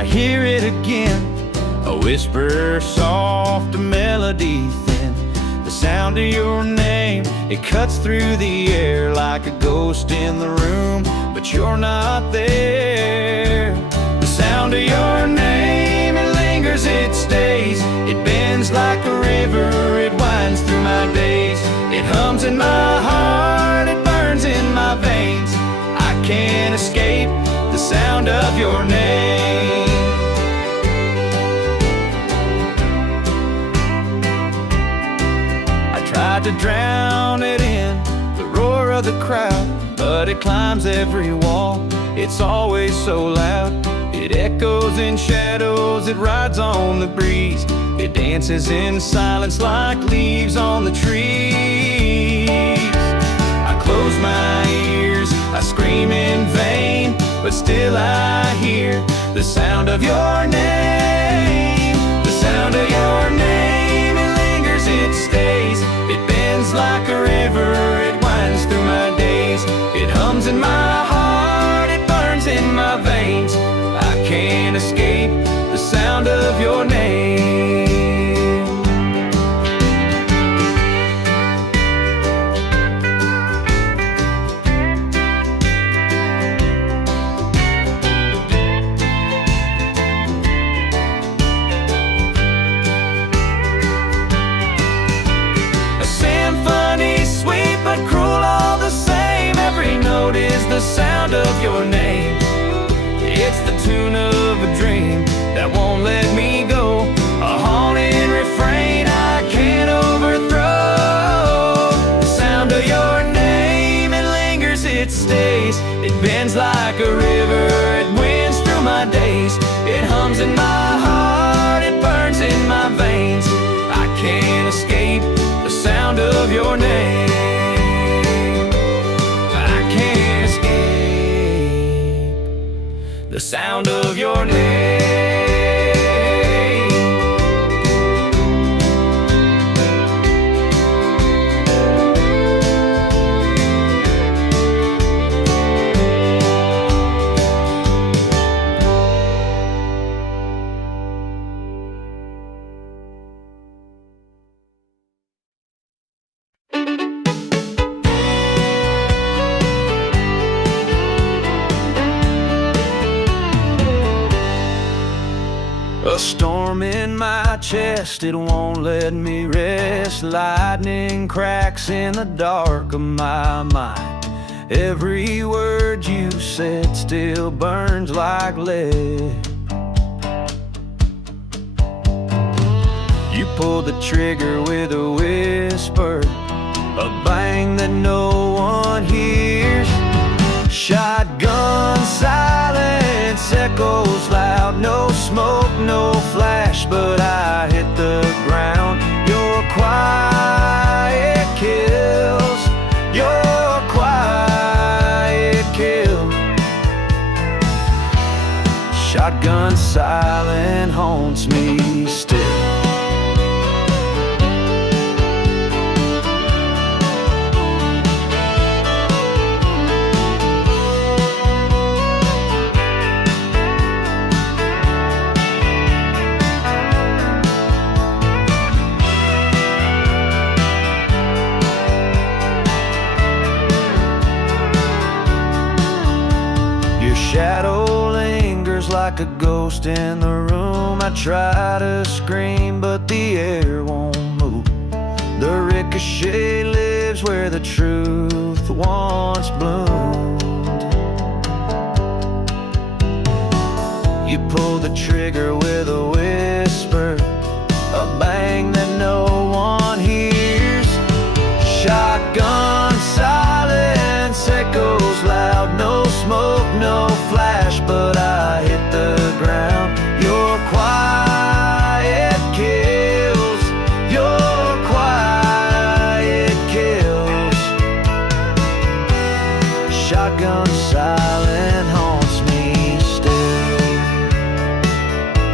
I hear it again, a whisper soft, a melody thin. The sound of your name, it cuts through the air like a ghost in the room, but you're not there. The sound of your name, it lingers, it stays. It bends like a river, it winds through my days. It hums in my heart, it burns in my veins. I can't escape the sound of your name. I tried to drown it in the roar of the crowd, but it climbs every wall, it's always so loud. It echoes in shadows, it rides on the breeze. It dances in silence like leaves on the trees. I close my ears, I scream in vain, but still I hear the sound of your name. The sound of your name, it lingers, it stays. It bends like a river, it winds through my days. It hums in my heart, it burns in my veins. I can't escape the sound of your name. A symphony sweet but cruel all the same. Every note is the sound of your name. It's the tune of a dream that won't let me go, a haunting refrain I can't overthrow. The sound of your name, it lingers, it stays. It bends like a river, it winds through my days. It hums in my heart, it burns in my veins. I can't escape the sound of your name. The sound of your name. A storm in my chest, it won't let me rest. Lightning cracks in the dark of my mind. Every word you said still burns like lead. You pulled the trigger with a whisper, a bang that no one hears. Shotgun silence echoes loud, no smoke, no flash, but I hit the ground. Your quiet kills, your quiet kill. Shotgun silence haunts me still. Shadow lingers like a ghost in the room. I try to scream, but the air won't move. The ricochet lives where the truth once bloomed. You pull the trigger with a whisper, a bang that no one hears. Shotgun silence echoes loud, no smoke, no flash, but I hit the ground. Your quiet kills, your quiet kills. Shotgun silence haunts me still.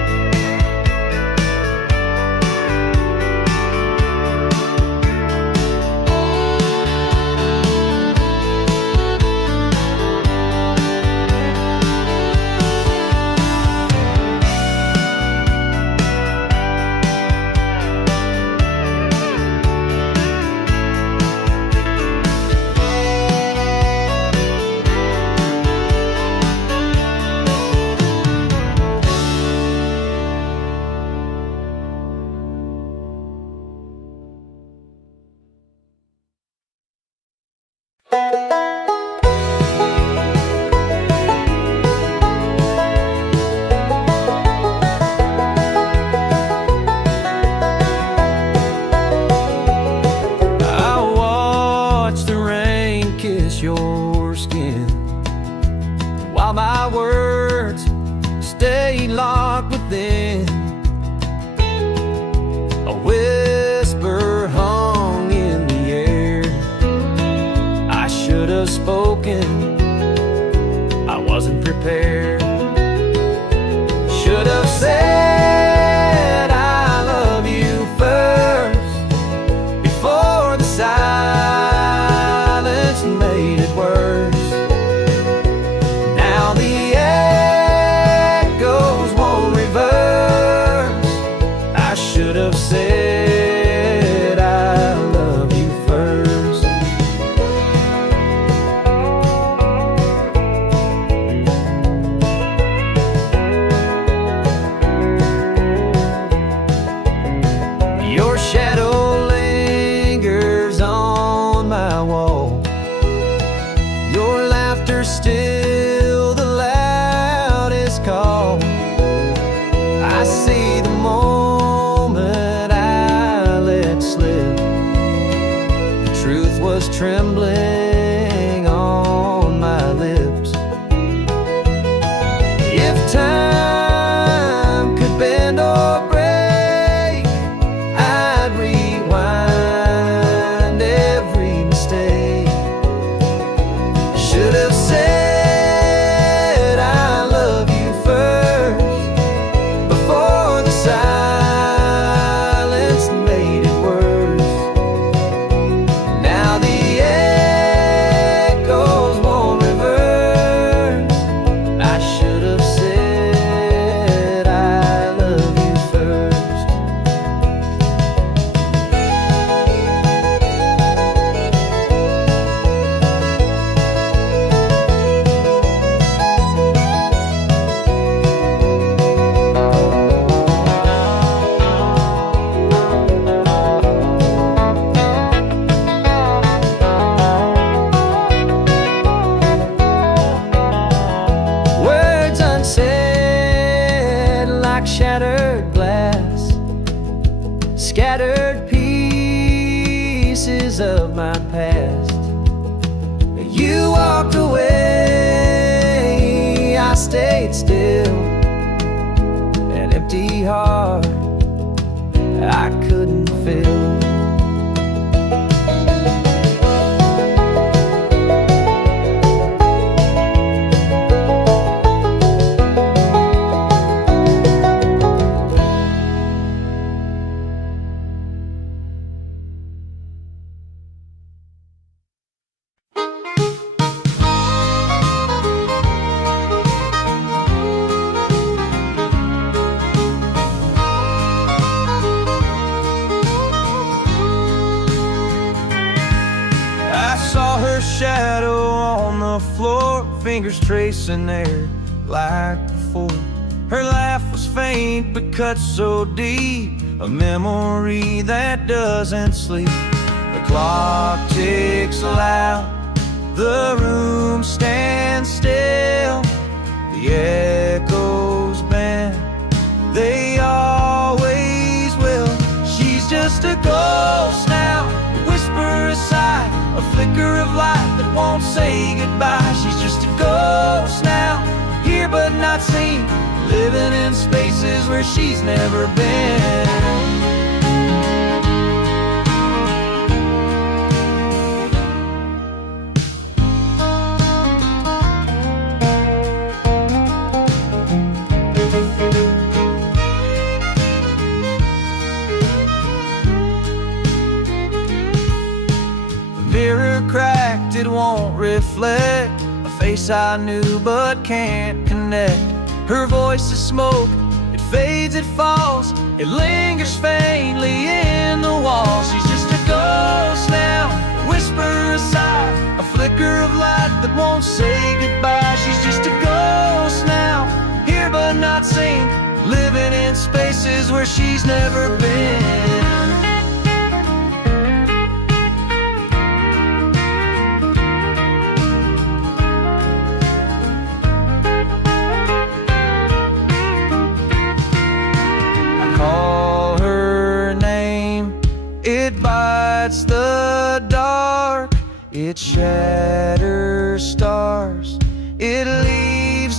while my words stay locked within. A whisper hung in the air. I should have spoken, I wasn't prepared. Should have said I love you first, before the silence made it worse. Now the echoes won't reverse. I should have said I love you first. Your shadow lingers on my wall. Your laughter's still the loudest call. I see the moment I let slip. The truth was trembling on my lips. If time could bend or break, I'd rewind every mistake. Should have said I love you first, before the silence made it worse. Now the echoes won't reverse. I should have said I love you first. Words unsaid like shattered glass, scattered pieces of my past. You walked away, I stayed still, an empty heart I couldn't fill. I saw her shadow on the floor, fingers tracing there like before. Her laugh was faint but cut so deep, a memory that doesn't sleep. The clock ticks loud, the room stands still. The echoes bend, they always will. She's just a ghost now, a whisper, a sigh, a flicker of light that won't say goodbye. She's just a ghost now, here but not seen, living in spaces where she's never been. Mirror cracked, it won't reflect a face I knew but can't connect. Her voice is smoke, it fades, it falls, it lingers faintly in the wall. She's just a ghost now, a whisper, a sigh, a flicker of light that won't say goodbye. She's just a ghost now, here but not seen, living in spaces where she's never been. Bites the dark, it shatters stars, it leaves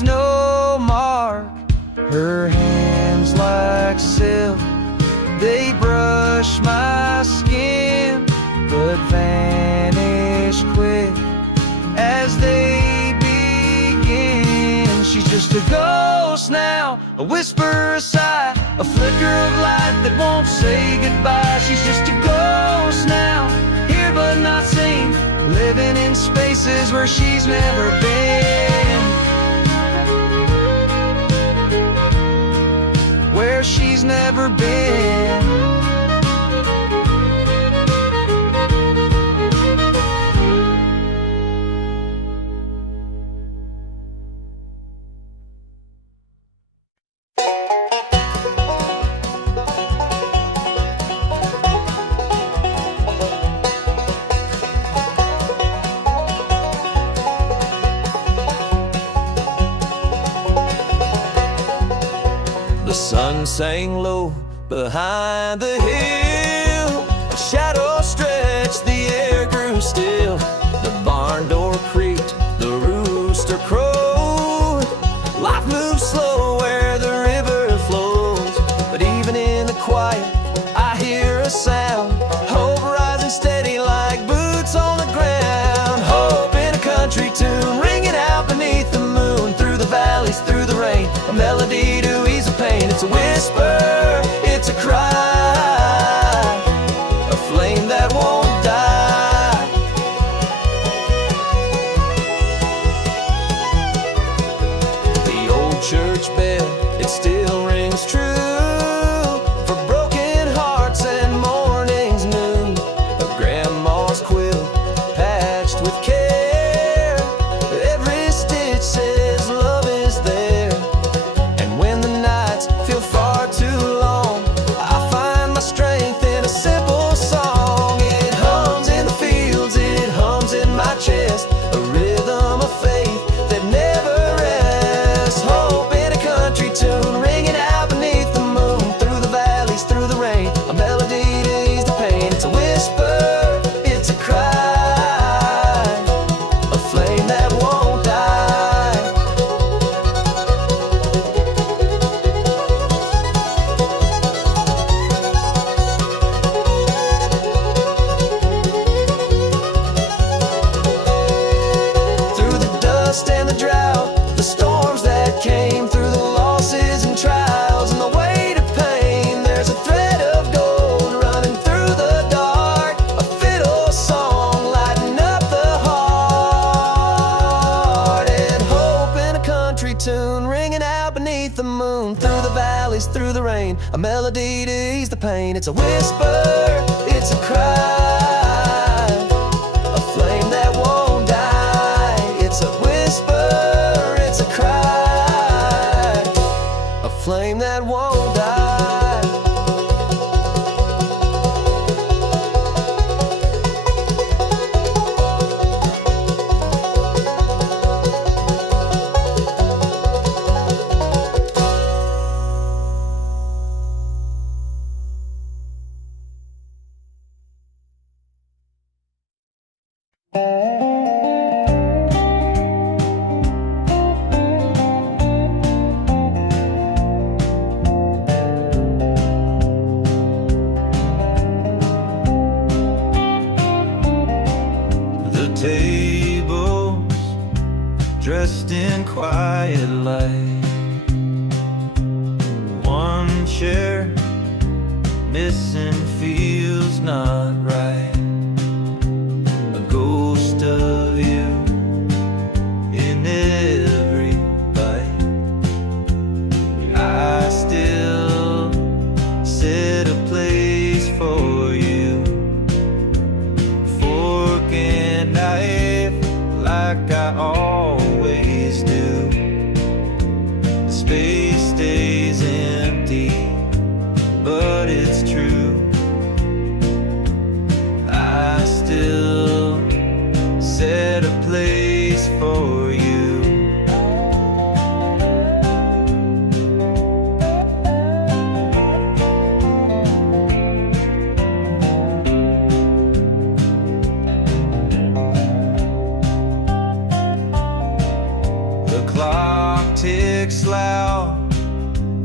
Her hands like silk, they brush my skin, but vanish quick as they begin. She's just a ghost now, a whisper, a sigh, a flicker of light that won't say goodbye. She's just a ghost now, here but not seen, living in spaces where she's never been, where she's never been. The sun sang low behind the hill, a shadow stretched, the air grew still. The barn door creaked, the rooster crowed. Life moves slow where the river flows, but even in the quiet I hear a sound. Hope rising steady like boots on the ground. Hope in a country tune ringing out beneath the moon, through the valleys, through the rain, a melody to ease the pain. It's a whisper, it's a cry, a flame that won't die. The old church bell, it still rings true for broken hearts and mornings new. A grandma's quilt patched with care, every stitch says love is there. And when the nights feel far too long, I find my strength in a simple song. It hums in the fields, it hums in my chest, a rhythm of faith that never rests. Hope in a country tune ringing out beneath the moon, through the valleys, through the rain, a melody to ease the pain. It's a whisper, it's a cry, a flame that won't die. Through the dust and the drought, the storms that came, through the losses and trials and the weight of pain, there's a thread of gold running through the dark, a fiddle song lighting up the heart. And hope in a country tune ringing out beneath the moon, through the valleys, through the rain, a melody to ease the pain. It's a whisper, it's a cry, a flame that won't die. It's a whisper, it's a cry, a flame that won't die. The tables dressed in quiet light, one chair missing feels not right. A ghost of you in every bite. I still set a place for you, fork and knife like I always do. The space stays empty, but it's true. I still set a place for you. The clock ticks loud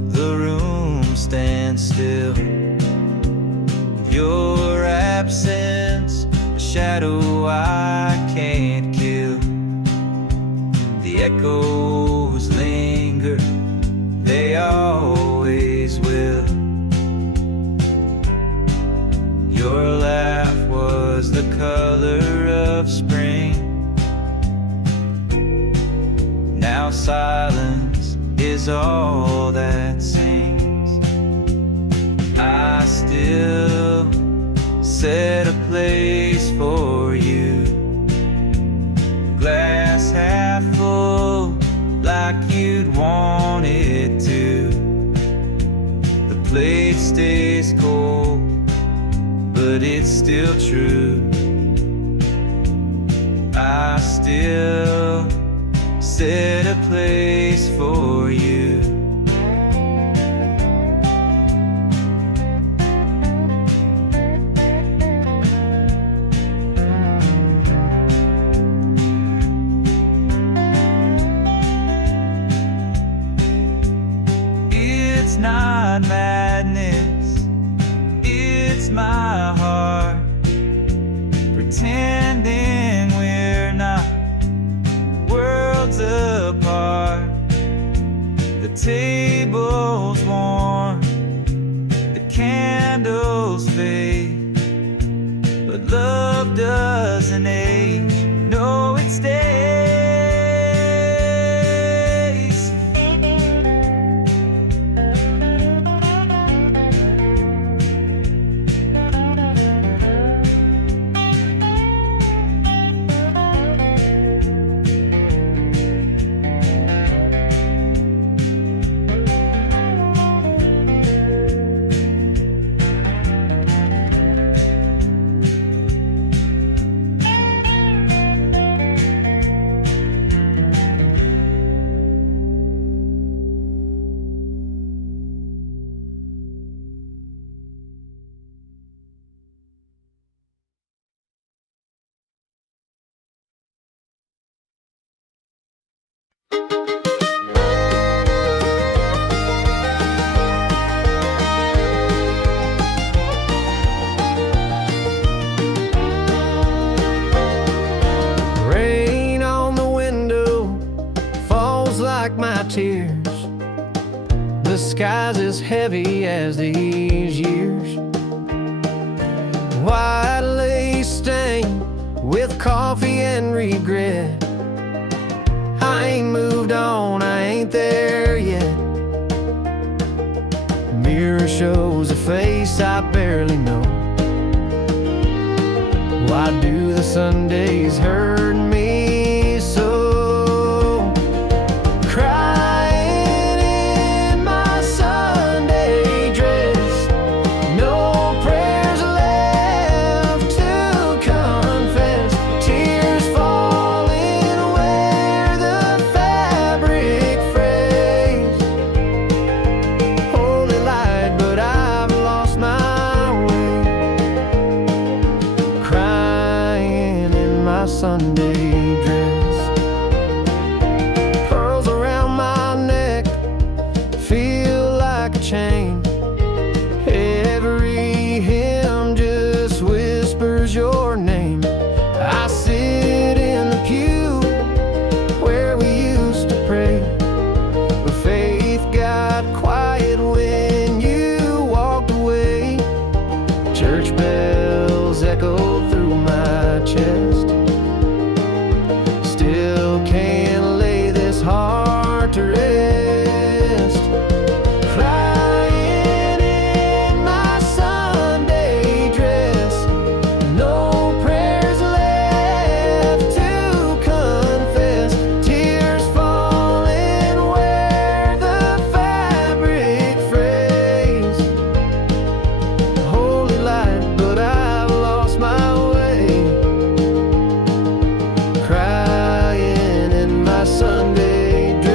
stand still. Your absence, a shadow I can't kill. The echoes linger, they always will. Your laugh was the color of spring. Now silence is all that sings. I still set a place for you, glass half full like you'd want it to. The plate stays cold, but it's still true. I still set a place for you. It's not madness, it's my heart pretending we're not worlds apart. The table's warm, the candles fade, but love doesn't age, no, it stays. Like my tears, the sky's as heavy as these years. White lace stained with coffee and regret. I ain't moved on, I ain't there yet. Mirror shows a face I barely know. Why do the Sundays hurt me so? Sunday dress, pearls around my neck feel like a chain. Every hymn just whispers your name. I sit in the pew where we used to pray, but faith got quiet when you walked away. Church bells echo through my chest. Still can't lay this heart to rest. Crying in my Sunday dress, no prayers left to confess. Tears falling where the fabric frays. Holy light, but I've lost my way. Crying in my Sunday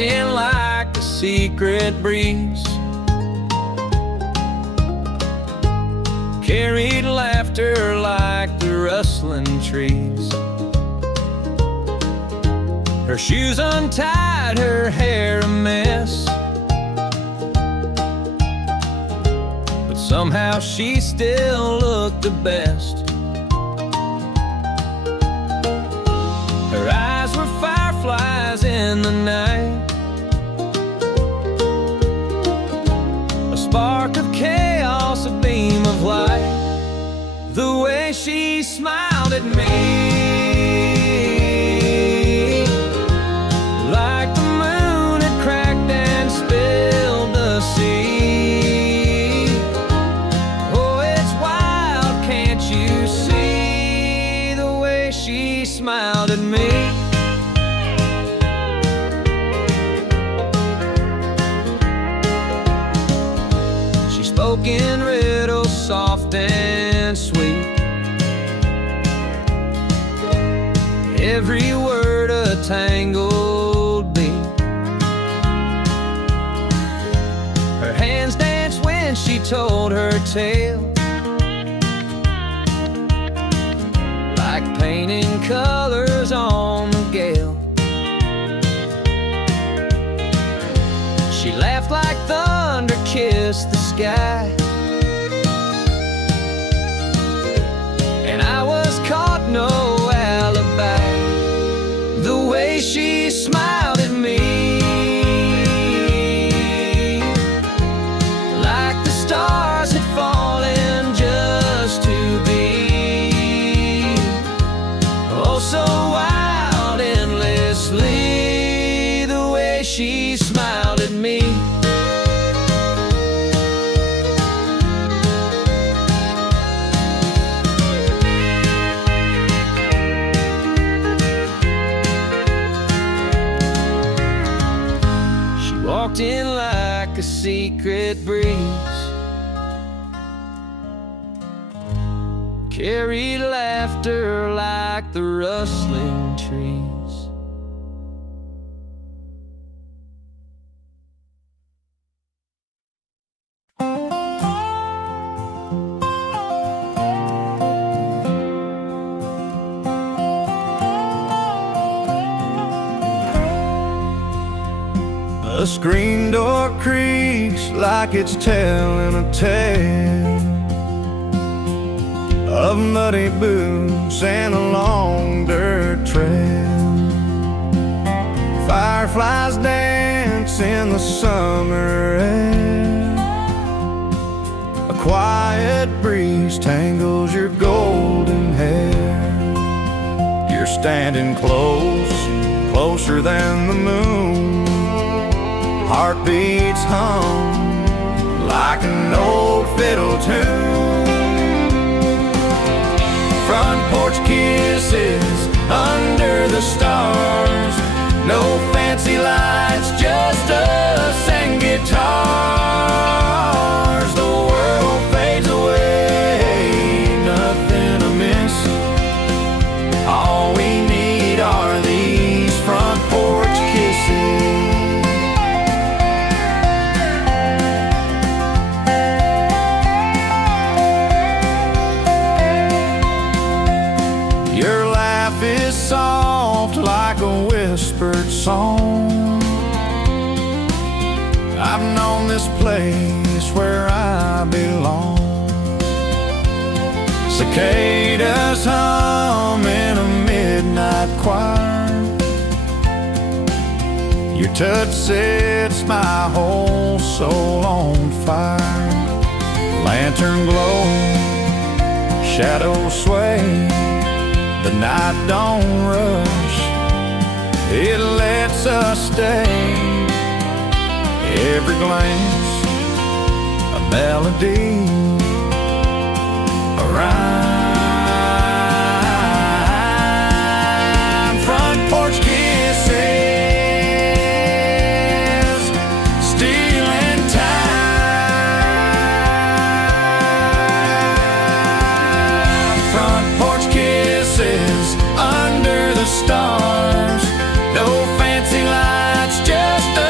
in like a secret breeze, carried laughter like the rustling trees. Her shoes untied, her hair a mess, but somehow she still looked the best. Her eyes were fireflies in the night, a spark of chaos, a beam of light. The way she smiled at me, like the moon had cracked and spilled the sea. Oh, it's wild, can't you see? The way she smiled at me. She spoke in riddles, soft and sweet, every word a tangled beat. Her hands danced when she told her tale, like painting colors on the gale. She laughed like thunder kissed the sky, and I was caught, no alibi. The way she smiled at me, like the stars had fallen just to be. Oh, so wild, endlessly, the way she smiled at me. Walked in like a secret breeze, carried laughter like the rustling trees. The screen door creaks like it's telling a tale of muddy boots and a long dirt trail. Fireflies dance in the summer air, a quiet breeze tangles your golden hair. You're standing close, closer than the moon. Heartbeats hum like an old fiddle tune. Front porch kisses under the stars, no fancy lights, just us and guitars. The world fades away, nothing amiss. All we need are these front porch kisses. Soft like a whispered song. I've known this place where I belong. Cicadas hum in a midnight choir. Your touch sets my whole soul on fire. Lantern glow, shadows sway. The night don't rush, it lets us stay. Every glance, a melody, a rhyme. Front porch kisses, stealing time. Front porch kisses under the stars, no fancy lights, just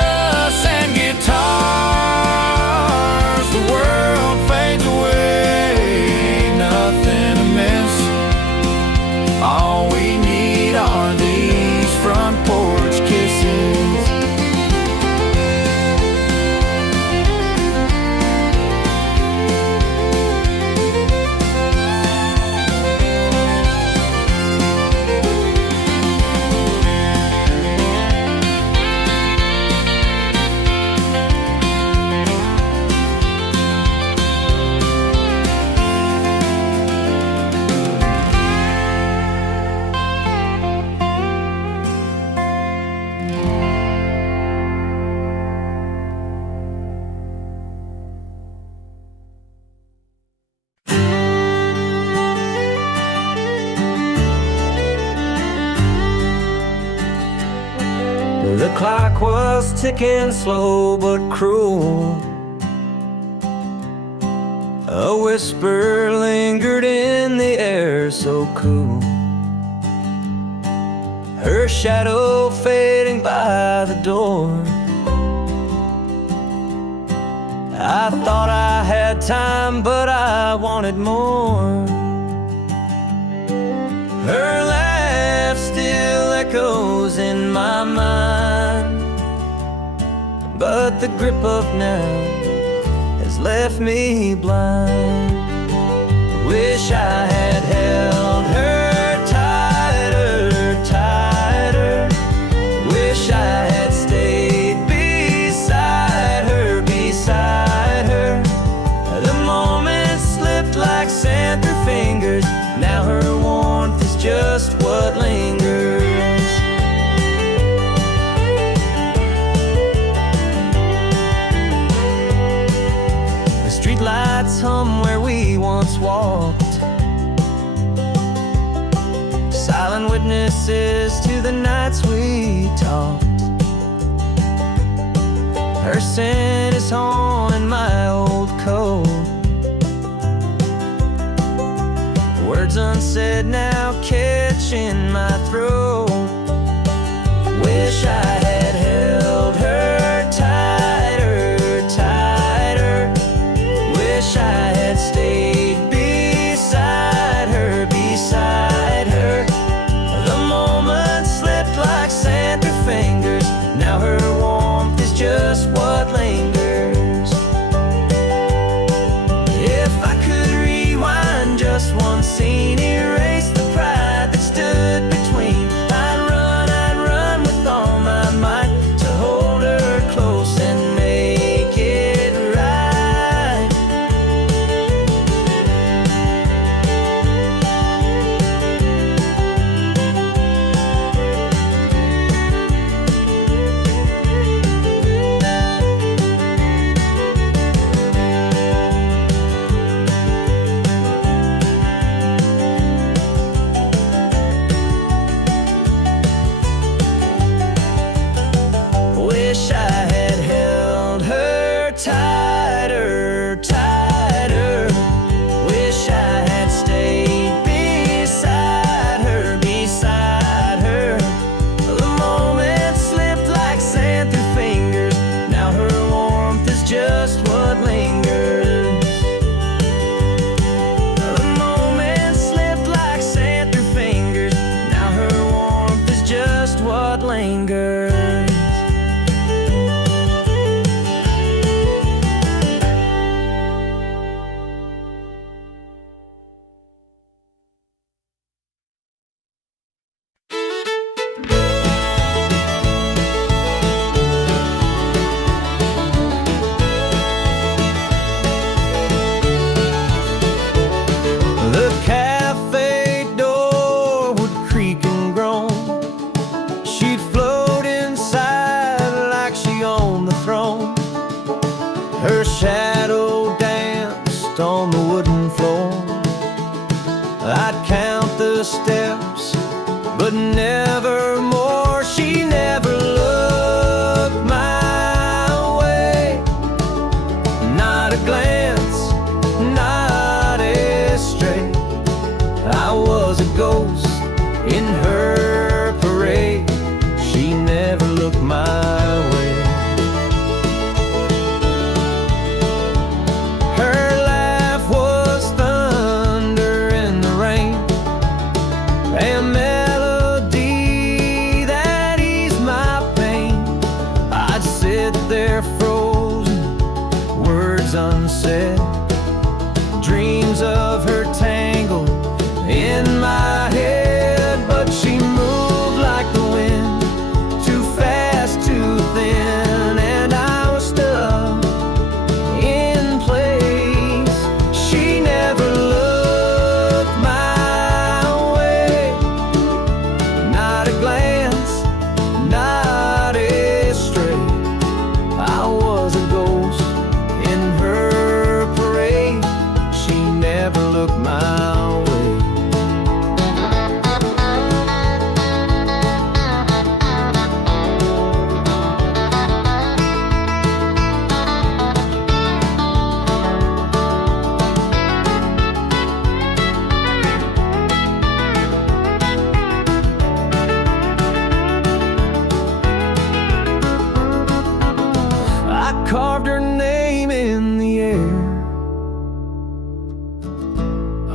clock was ticking slow but cruel. A whisper lingered in the air so cool, her shadow fading by the door. I thought I had time, but I wanted more. Her laugh still echoes in my mind, but the grip of now has left me blind. Wish I had held her tighter, tighter. Wish I had stayed beside her, beside her. The moments slipped like sand through fingers. Now her warmth is just what lingers. Lights hum where we once walked, silent witnesses to the nights we talked. Her scent is haunting my old coat. Words unsaid now catch in my throat. Wish I had held her tighter, tighter. Wish I had stayed beside her, beside her. The moments slipped like sand through fingers. Now her warmth is just what lingers. If I could rewind just one scene, erase the pride that stood between, I'd run with all my might to hold her close and make it right. Wish I had held her tighter, tighter. Wish I had stayed beside her, beside her. The moments slipped like sand through fingers. Now her warmth is just what lingers. The moments slipped like sand through fingers. Now her warmth is just what lingers. The cafe door would creak and groan. She'd float inside like she owned the throne. Her shadow danced on the wooden floor. I'd count the steps, but never more. She never looked my way. Not a glance, not a stray. I was a ghost in her parade. She never looked my way. Her laugh was thunder in the rain, and melodies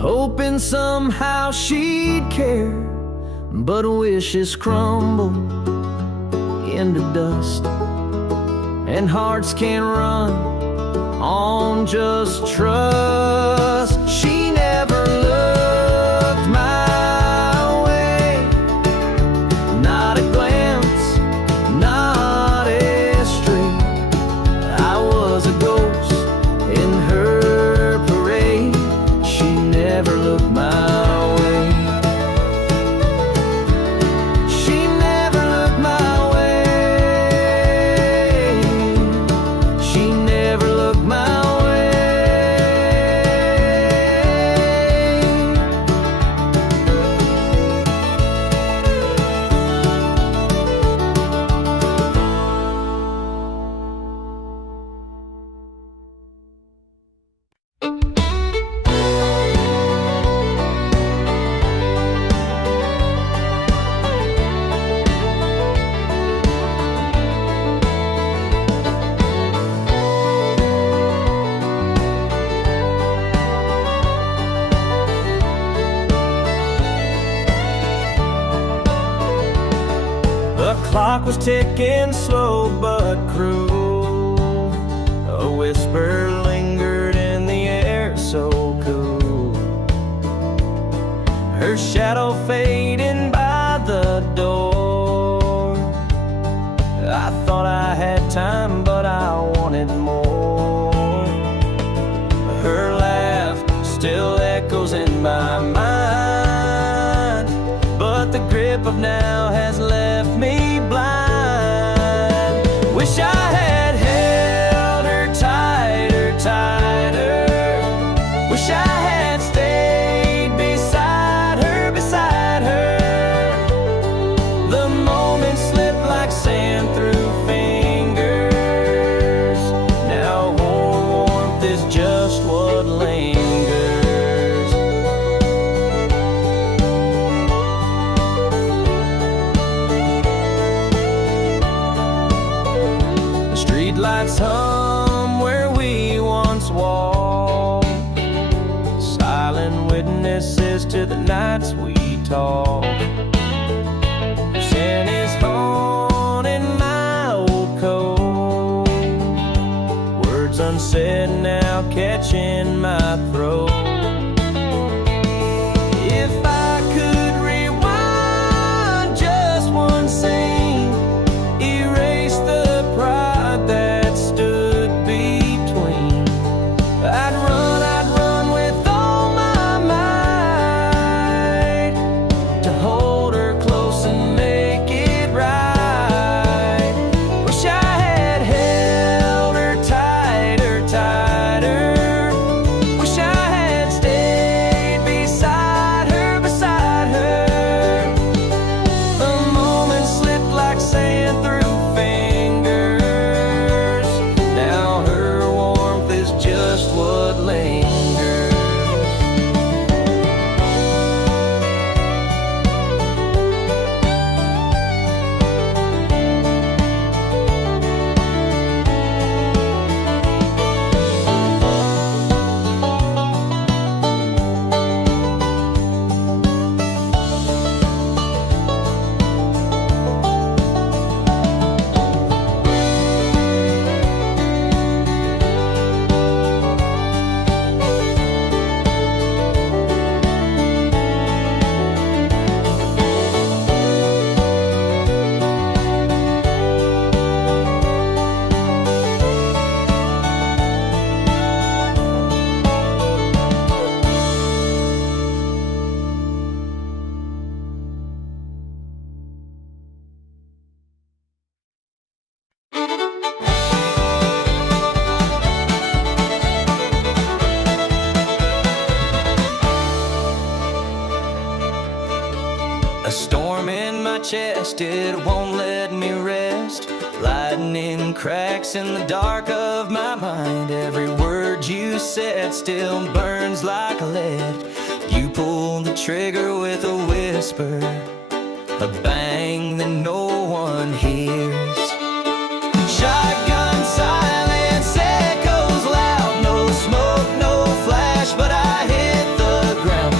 hoping somehow she'd care. But wishes crumble into dust, and hearts can run on just trust. She never looked my way, not a glance, not a stray. I was a ghost in her parade. She never looked my way. She never looked my way. She never looked my way. The clock was ticking slow but cruel. A whisper lingered in the air so cool. Her shadow fading by the door. I thought I had time, but I wanted more. Her laugh still echoes in my mind, but the grip of now has left me blind. Wish I had held her tighter, tighter. Wish I had stayed beside her, beside her. The moments slipped like sand through fingers. Now warmth is just what lingers. Lights hum where we once walked, silent witnesses to the nights we talked. Sin is haunting my old coat, words unsaid now catching my throat. If I could rewind just one scene, erase the pride that stood between. I'd run with all my might to hold her close and make it right. Wish I had held her tighter, tighter. Wish I had stayed beside her, beside her. The moments slipped like sand through fingers. Now her warmth is just what lingers. A storm in my chest, it won't let me rest. Lightning cracks in the dark of my mind. Every word you said still burns like lead. You pulled the trigger with a whisper, a bang that no one hears. Shotgun silence echoes loud. No smoke, no flash, but I hit the ground.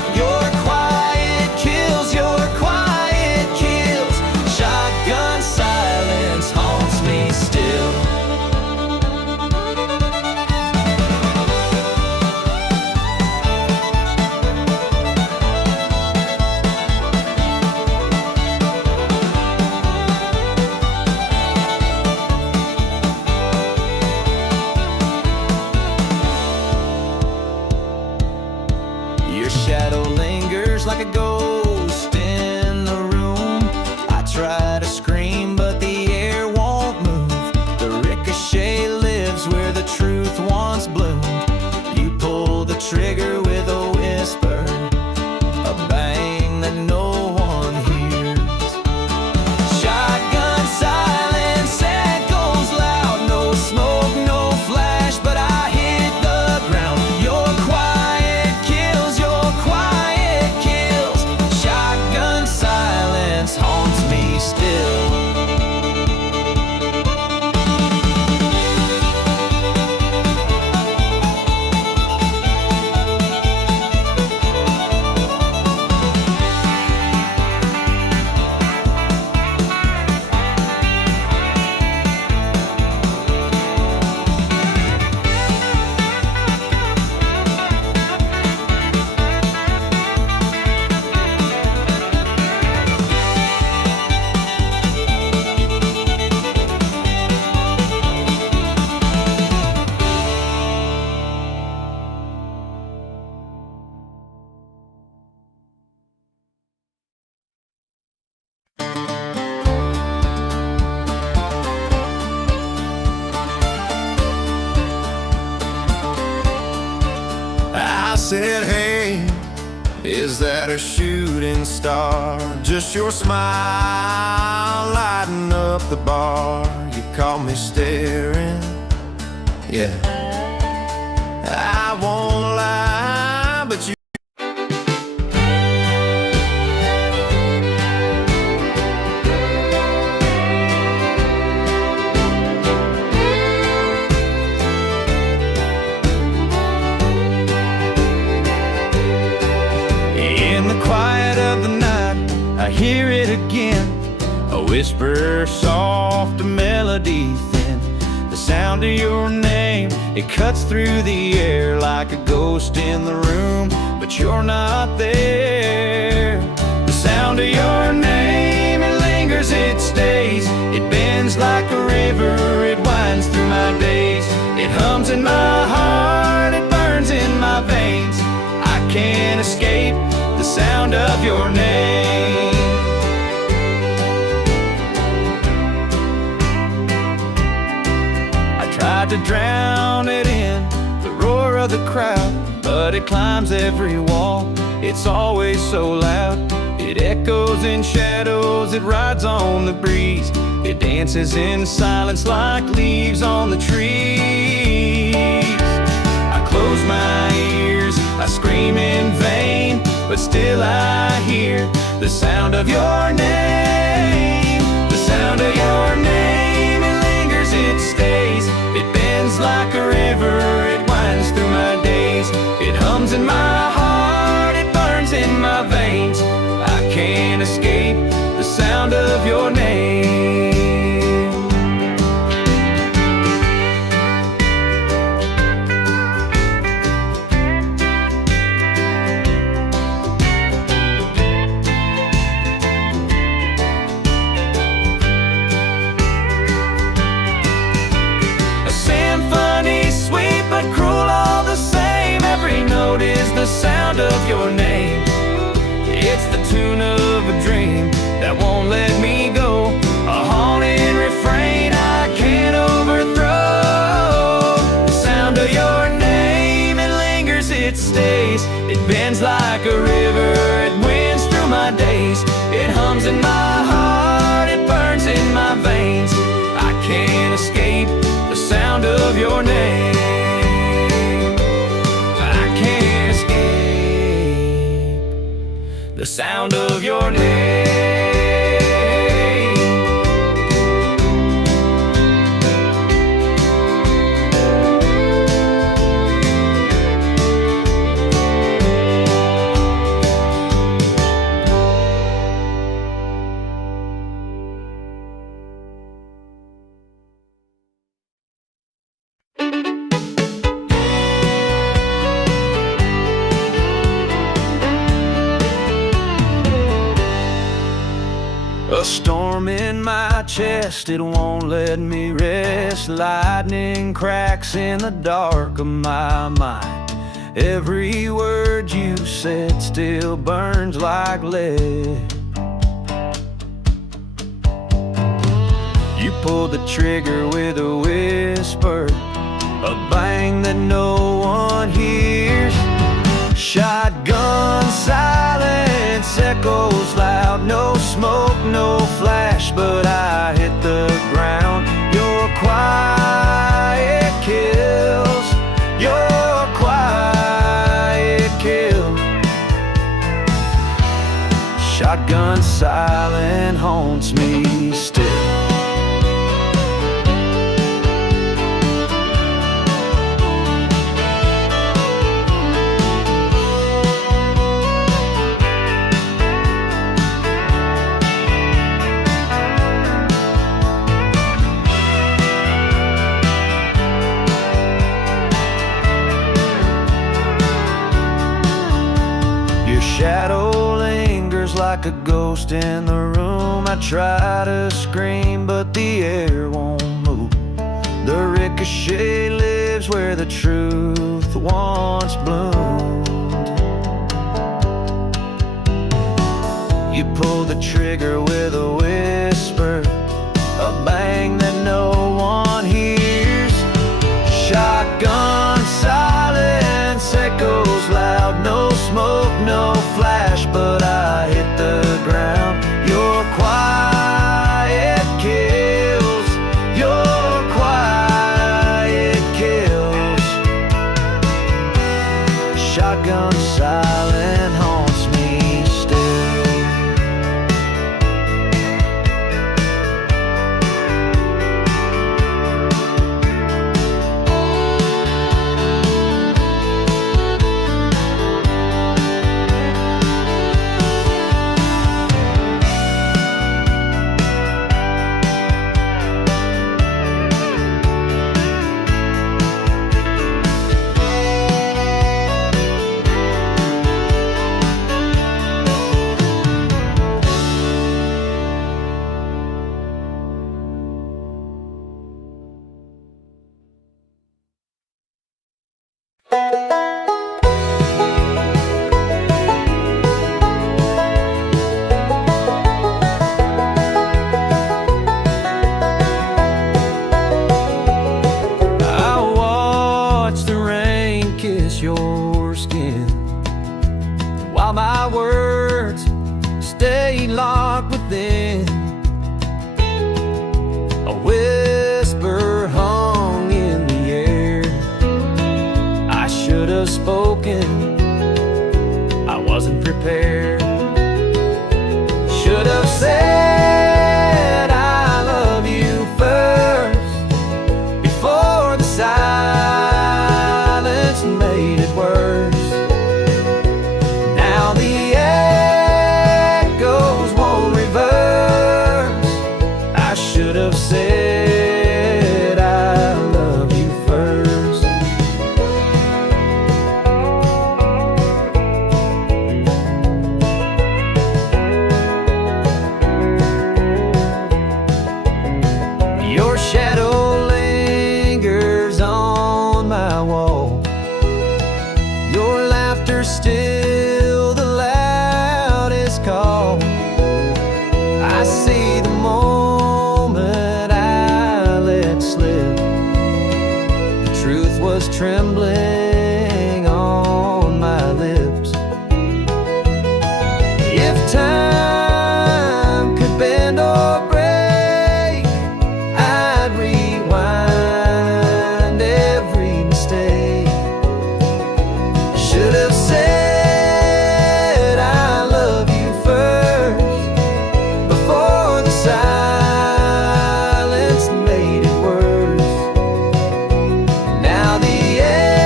Your shadow lingers like a ghost in the room. I try to scream, but the air won't move. The ricochet lives where the truth once bloomed. You pull the trigger with a whisper, a bang that no one hears. Shotgun silence echoes loud. No smoke, no flash, but I hit the ground. Your quiet kills, your quiet kills. Shotgun silence haunts me still. I said, hey, is that a shooting star? Just your smile lighting up the bar. You caught me staring, yeah. I won't lie, but you I hear it again, a whisper soft, a melody thin. The sound of your name, it cuts through the air like a ghost in the room, but you're not there. The sound of your name, it lingers, it stays. It bends like a river, it winds through my days. It hums in my heart, it burns in my veins. I can't escape the sound of your name. Tried to drown it in the roar of the crowd, but it climbs every wall. It's always so loud. It echoes in shadows, it rides on the breeze. It dances in silence like leaves on the trees. I close my ears, I scream in vain, but still I hear the sound of your name. The sound of your name, it lingers, it stays. It bends like a river, it winds through my days. It hums in my heart, it burns in my veins. I can't escape the sound of your name. Is the sound of your name. It's the tune of a dream that won't let me go. A haunting refrain I can't overthrow. The sound of your name, it lingers, it stays. It bends like a river, it winds through my days. It hums in my heart, it burns in my veins. I can't escape the sound of your name. The sound of your name. A storm in my chest, it won't let me rest. Lightning cracks in the dark of my mind. Every word you said still burns like lead. You pulled the trigger with a whisper, a bang that no one hears. Shotgun silence echoes loud, no smoke, no flash, but I hit the ground. Your quiet kills, your quiet kill. Shotgun silence haunts me still. Shadow lingers like a ghost in the room. I try to scream, but the air won't move. The ricochet lives where the truth once bloomed. You pull the trigger with a whisper, a bang that no one hears. Shotgun silence echoes loud, no smoke, no flash, but I hit the ground. Your quiet kills, your quiet kills. Shotgun silence haunts me still. Your skin while my words stay locked within. A whisper hung in the air. I should have spoken, I wasn't prepared. Should have said I love you first before the silence made it worse. Now the echoes won't reverse. I should have said I love you first. Your shadow lingers on my wall. Your laughter's still the loudest call. I see the moment I let slip. The truth was trembling on my lips. If time could bend or break, I'd rewind every mistake. Should have said I love you first before the silence made it worse. Now the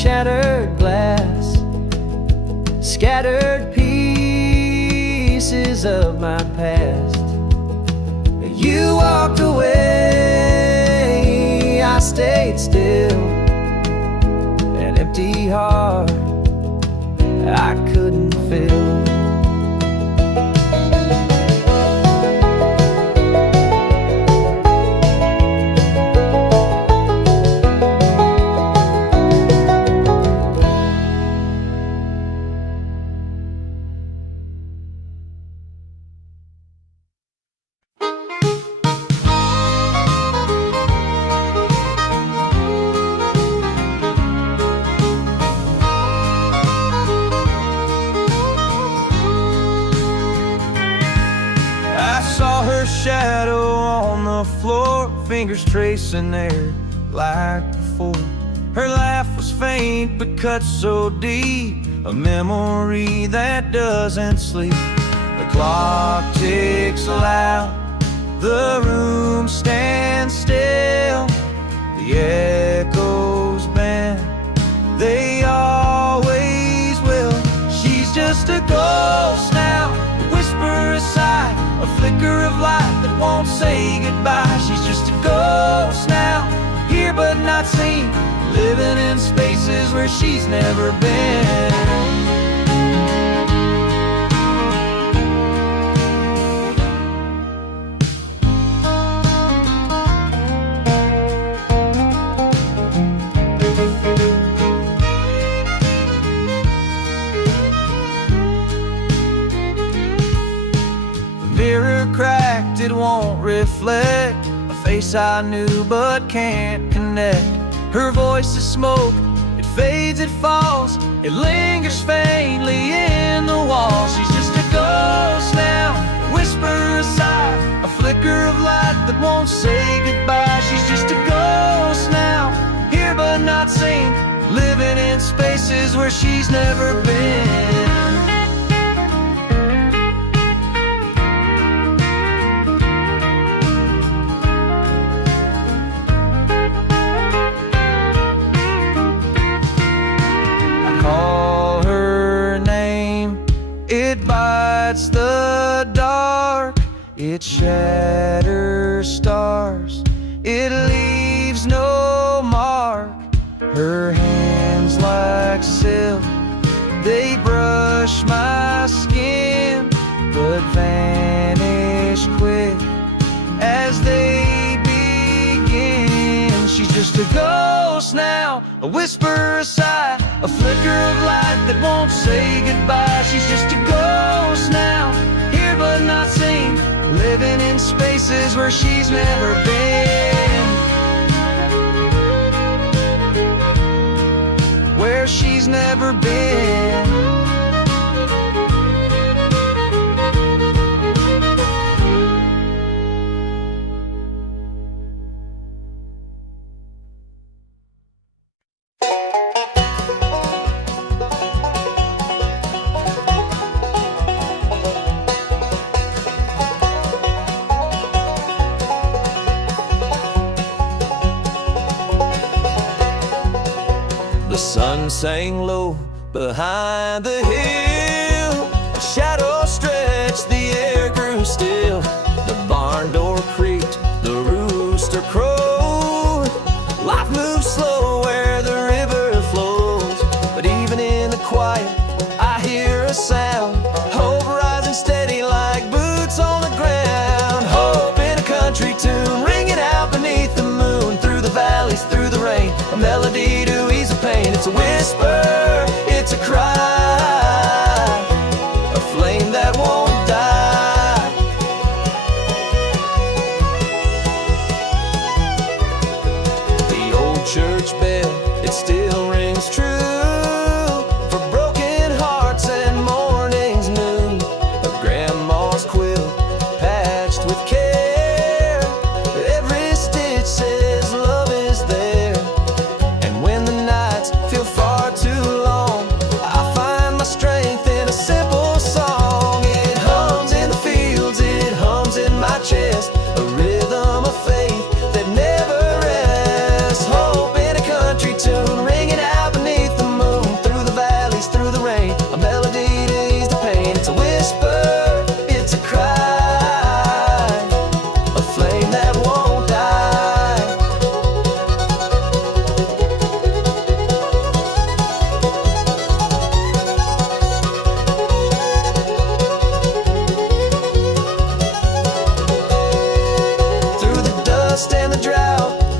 shattered glass, scattered pieces of my past. You walked away, I stayed still, an empty heart I couldn't fill. Shadow on the floor, fingers tracing there like before. Her laugh was faint but cut so deep, a memory that doesn't sleep. The clock ticks loud, the room stands still, the echoes bend, they always will. She's just a ghost now, a whisper, a sigh, a flicker of light that won't say goodbye. She's just a ghost now, here but not seen, living in spaces where she's never been. Cracked, it won't reflect a face I knew but can't connect. Her voice is smoke, it fades, it falls, it lingers faintly in the wall. She's just a ghost now, a whisper, a sigh, a flicker of light that won't say goodbye. She's just a ghost now, here but not seen, living in spaces where she's never been. The dark, it shatters stars, it leaves no mark. Her hands like silk, they brush my skin, but vanish quick as they begin. She's just a ghost now, a whisper, a sigh, a flicker of light that won't say goodbye. She's just a ghost now, here but not seen, living in spaces where she's never been. Where she's never been. The sun sang low behind the hill, the shadow stretched, the air grew still. The barn door creaked, the rooster crowed. Life moves slow where the river flows, but even in the quiet I hear a sound. Hope rising steady like boots on the ground. Hope in a country tune, ringing out beneath the moon, through the valleys, through the rain, a melody to ease the pain. It's a whisper, it's a cry, a flame that won't die. The old church bell, it still rings true for broken hearts and mornings new. Of grandma's quilt, patched with care, every stitch says love is there. And when the nights feel far too long, I find my strength in a simple song. It hums in the fields, it hums in my chest, a rhythm of faith that never rests. Hope in a country tune, ringing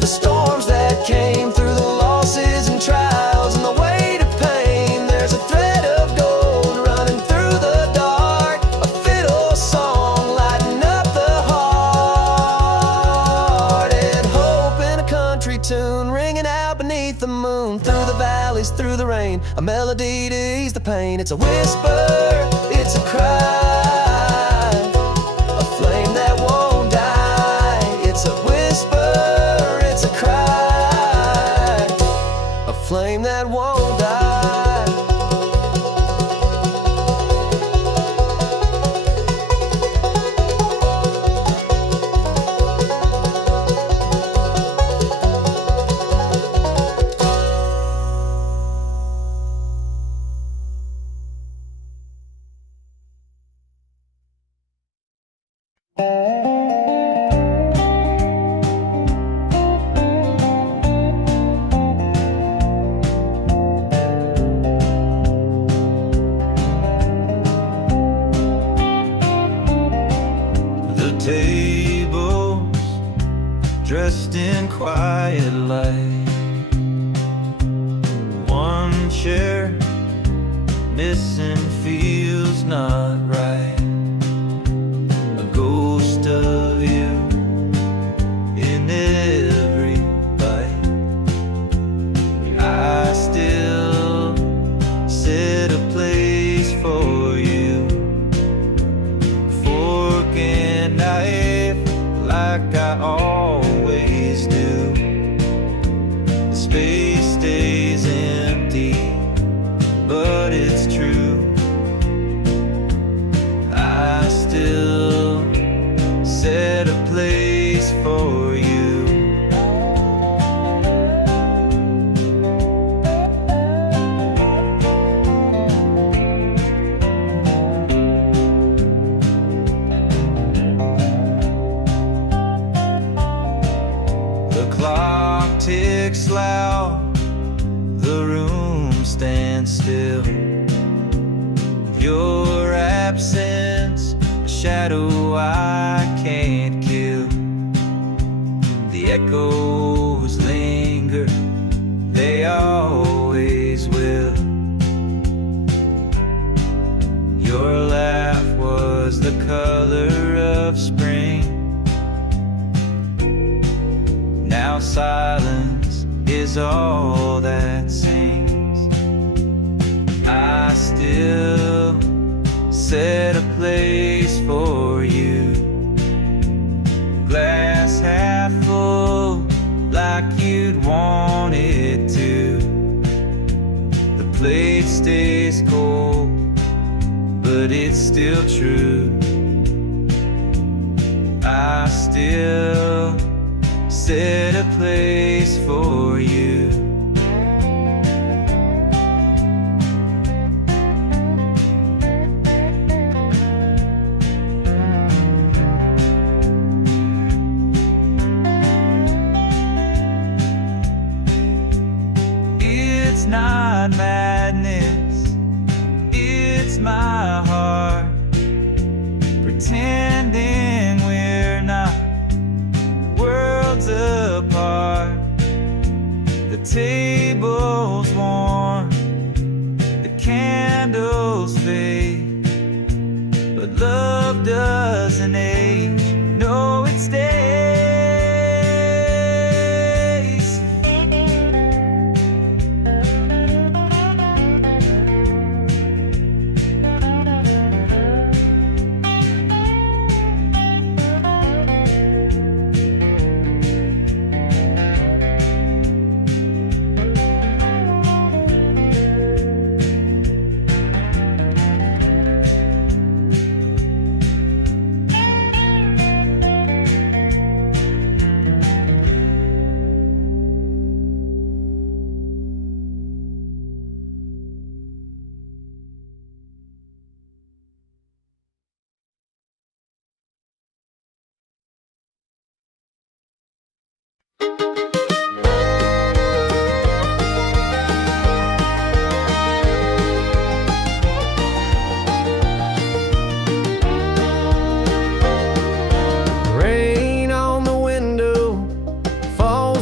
the storms that came through the losses and trials and the weight of pain. There's a thread of gold running through the dark, a fiddle song lighting up the heart, and hope in a country tune ringing out beneath the moon. Through the valleys, through the rain, a melody to ease the pain. It's a whisper, it's a cry, a flame that won't die. It's a whisper, it's a cry, a flame that won't die. The tables dressed in quiet light, one chair missing feels not right. A ghost of you in every bite. I still set a place for you, fork and knife like I always do. The space stays empty, but it's true. I still set a place for you. The clock ticks loud, the room stands still. Your absence, a shadow I can't kill. The echoes linger, they always will. Your laugh was the color of spring. Now silence is all that sings. I still set a place for you. Glass half full, like you'd want it to. The plate stays cold, but it's still true. I still set a place for you. It's not madness, it's my heart pretending we're not worlds apart. The table's warm, the candles fade, but love doesn't age, no, it stays.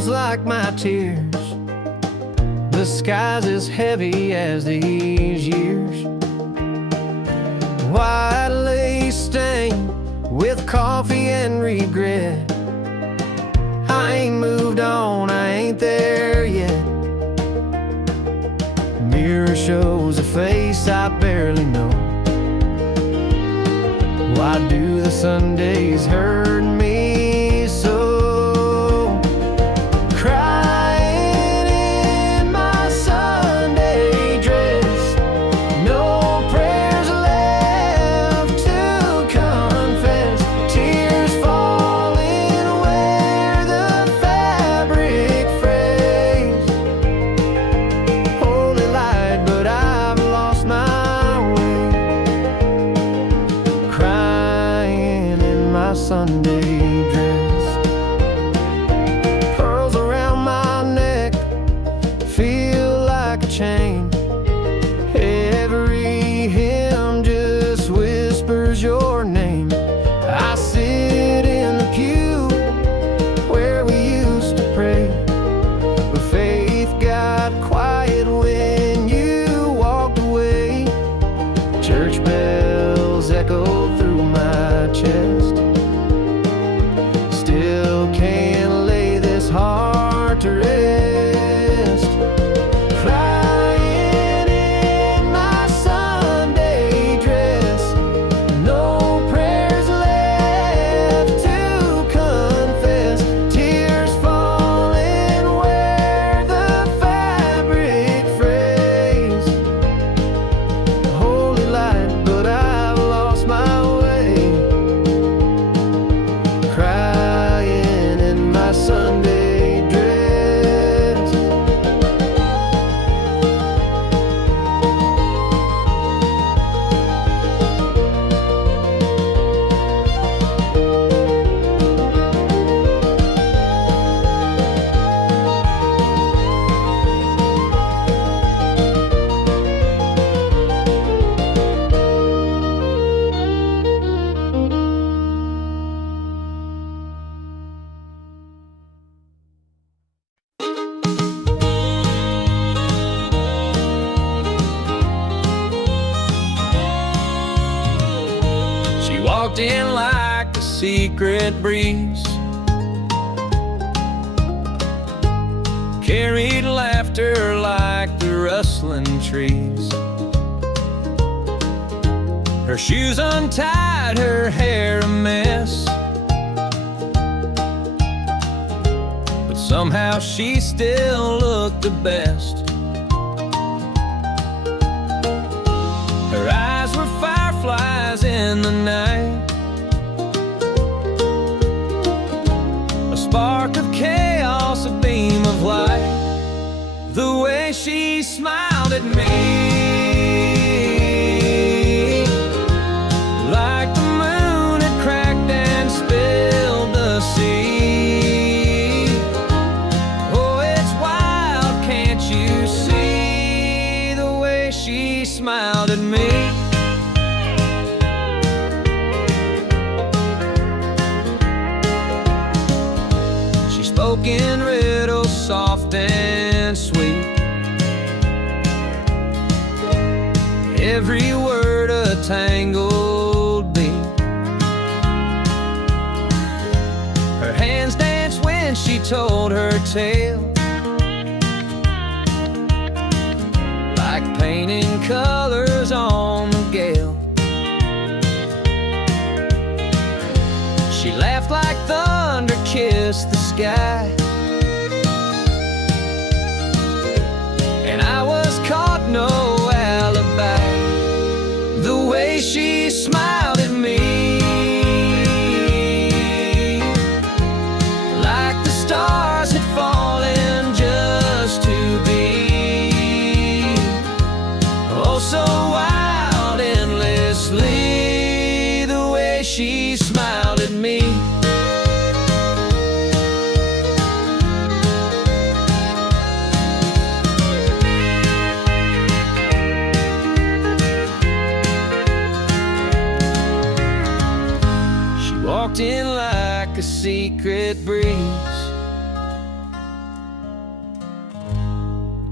like my tears. The sky's as heavy as these years. White lace stained with coffee and regret. I ain't moved on, I ain't there yet. Mirror shows a face I barely know. Why do the Sundays hurt me so? Crying in my Sunday dress, no prayers left to confess. Tears falling where the fabric frays. Holy light, but I've lost my way. Crying in my Sunday dress. Pearls around my neck feel like a chain. Every hymn just whispers your name. I sit in the pew where we used to pray, but faith got quiet when you walked away. Church bells echo through my chest. Still can't lay this heart to rest. Crying in my Sunday dress, no prayers left to confess. Tears falling where the fabric frays. Holy light, but I've lost my way. Crying in my Sunday dress. She walked in like a secret breeze, carried laughter like the rustling trees. Her shoes untied, her hair a mess, but somehow she still looked the best. Her eyes were fireflies in the night, a spark of chaos, a beam of light. The way she smiled at me, like the moon had cracked and spilled the sea. Oh, it's wild, can't you see? The way she smiled at me. She spoke in riddles, soft and sweet, every word a tangled beat. Her hands danced when she told her tale, like painting colors on the gale. She laughed like thunder kissed the sky, and I was caught no alibi. The way she smiled at me, like the stars had fallen just to be. Oh, so wild, endlessly, the way she smiled at me. Walked in like a secret breeze,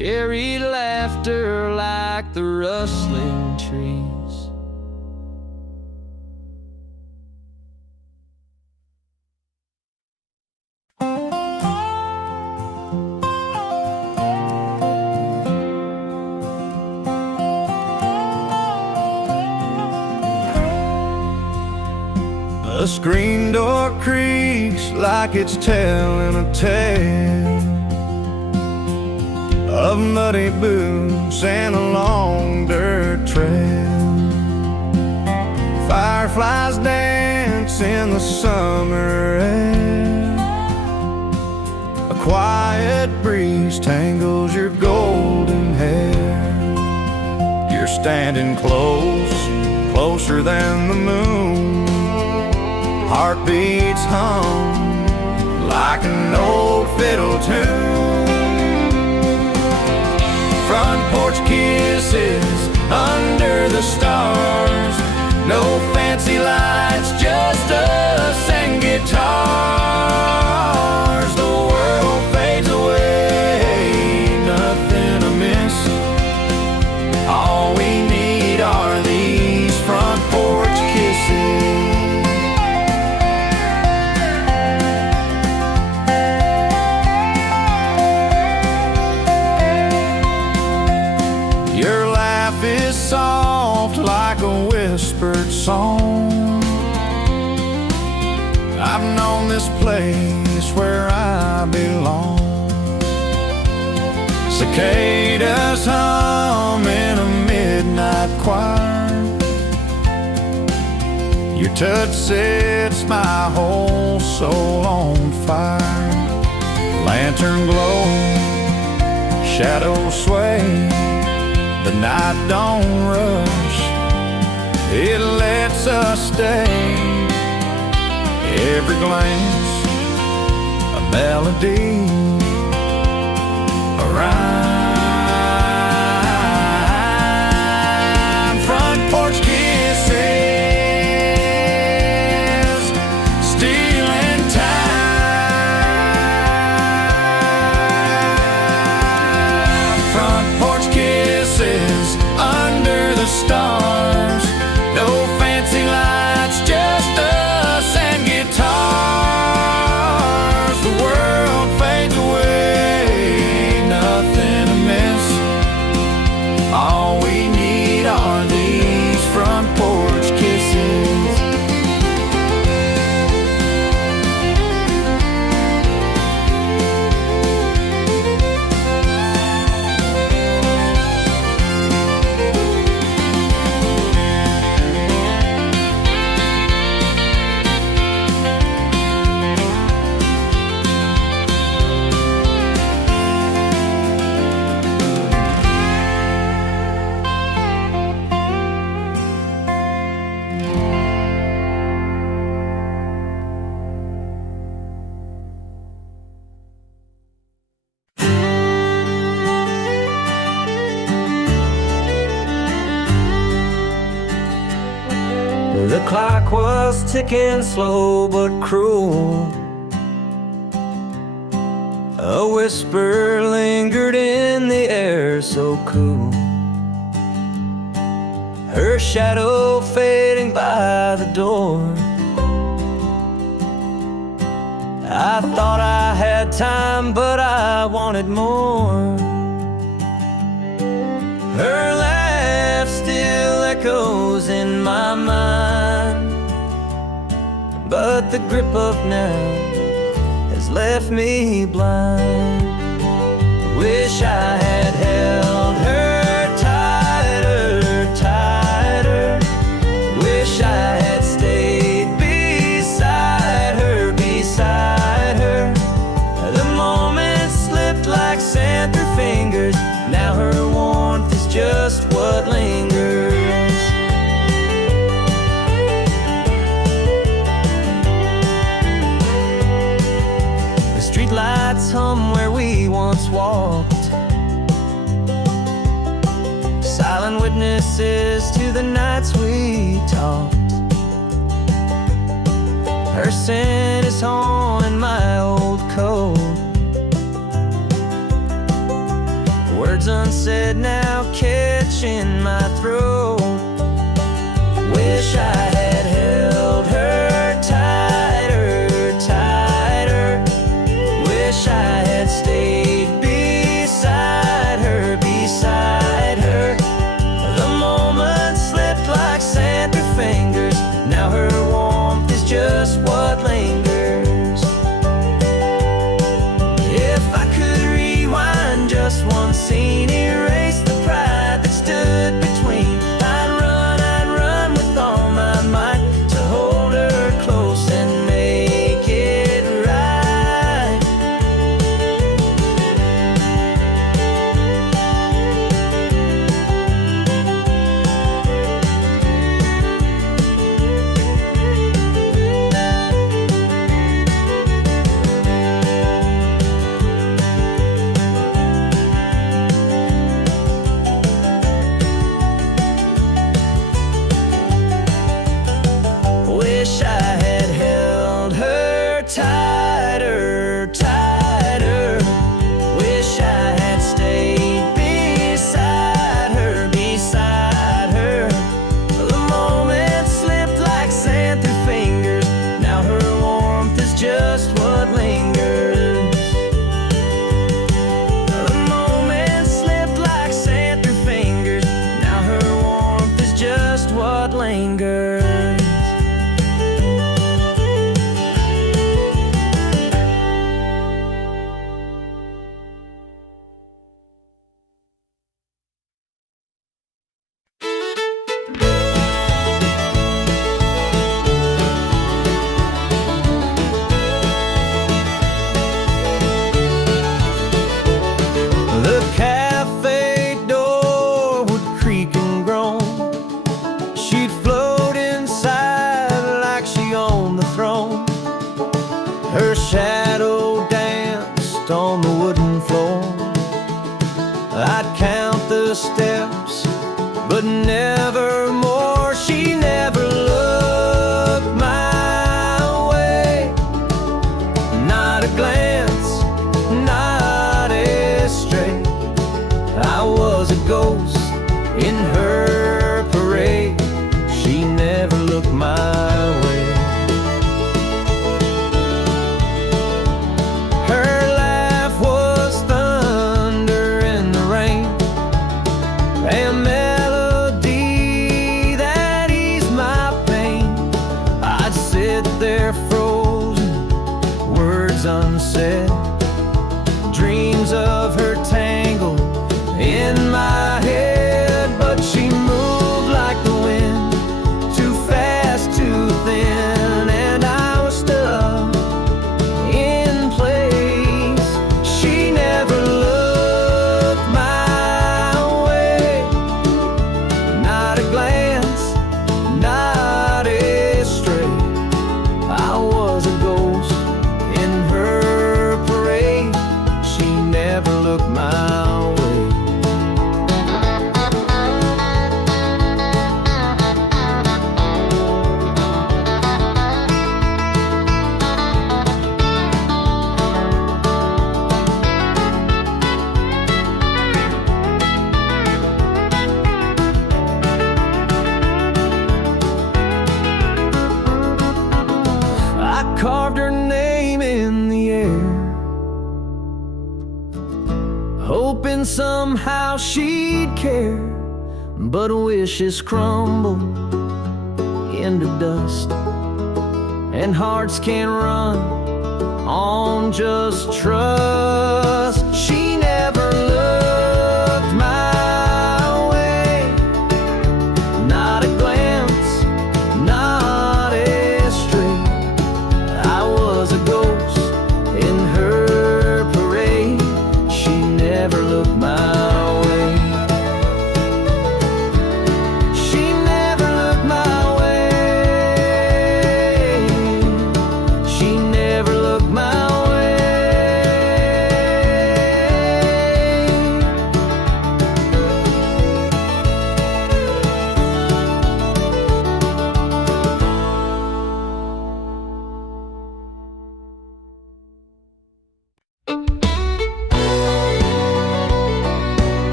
carried laughter like the rustling trees. A screen door creaks like it's telling a tale of muddy boots and a long dirt trail. Fireflies dance in the summer air. A quiet breeze tangles your golden hair. You're standing close, closer than the moon. Heartbeats hum like an old fiddle tune. Front porch kisses under the stars. No fancy lights, just us and guitars. The world fades away, nothing amiss. All we need are these front porch kisses. Soft like a whispered song. I've known this place where I belong. Cicadas hum in a midnight choir. Your touch sets my whole soul on fire. Lantern glow, shadows sway. The night don't rush, it lets us stay. Every glance, a melody, a rhyme. Front porch kisses, stealing time. Front porch kisses under the stars. No fancy lights, just us and guitars. The world fades away, nothing amiss. All we need are these front porch kisses. The clock was ticking slow but cruel. A whisper lingered in the air so cool. Her shadow fading by the door. I thought I had time, but I wanted more. Her laugh still echoes in my mind, but the grip of now has left me blind. Wish I had held her tighter, tighter. Wish I had stayed beside her, beside her. The moments slipped like sand through fingers. Now her warmth is just what lingers. The streetlights hum where we once walked, silent witnesses to the nights we talked. Her scent is haunting my old coat. Words words unsaid now catching my throat. Wish I had held her tighter, tighter. Wish I had stayed beside her, beside her. The moment slipped like sand through fingers. Now her warmth is just what lingers. If I could rewind just one scene, erase the pride that stood between, I'd run with all my might to hold her close and make it right. Wish I had held her tighter, tighter. Wish I had stayed beside her, beside her. The moment slipped like sand through fingers. Now her warmth is just what lingers. The moment slipped like sand through fingers. Now her warmth is just what lingers. The cafe door would creak and groan. She'd float inside like she owned the throne. Her shadow danced on the wooden floor. I'd count the steps, but never more. She never looked my way. Not a glance, not a stray. I was a ghost in her parade. She never looked my way. Her laugh was thunder in the rain, a melody that eased my pain. I'd sit there frozen, words unsaid, dreams of her tangled in my head. But she moved like the wind, too fast, too thin, and I was stuck in place. She never looked my way. Not a glance, not a stray. I was a ghost in her parade. She never looked my way. I carved her name in the air, hoping somehow she'd care. But wishes crumble into dust, and hearts can run on just trust. She never looked my way. Not a glance, not a stray. I was a ghost in her parade. She never looked my way. She never looked my way. She never looked my way.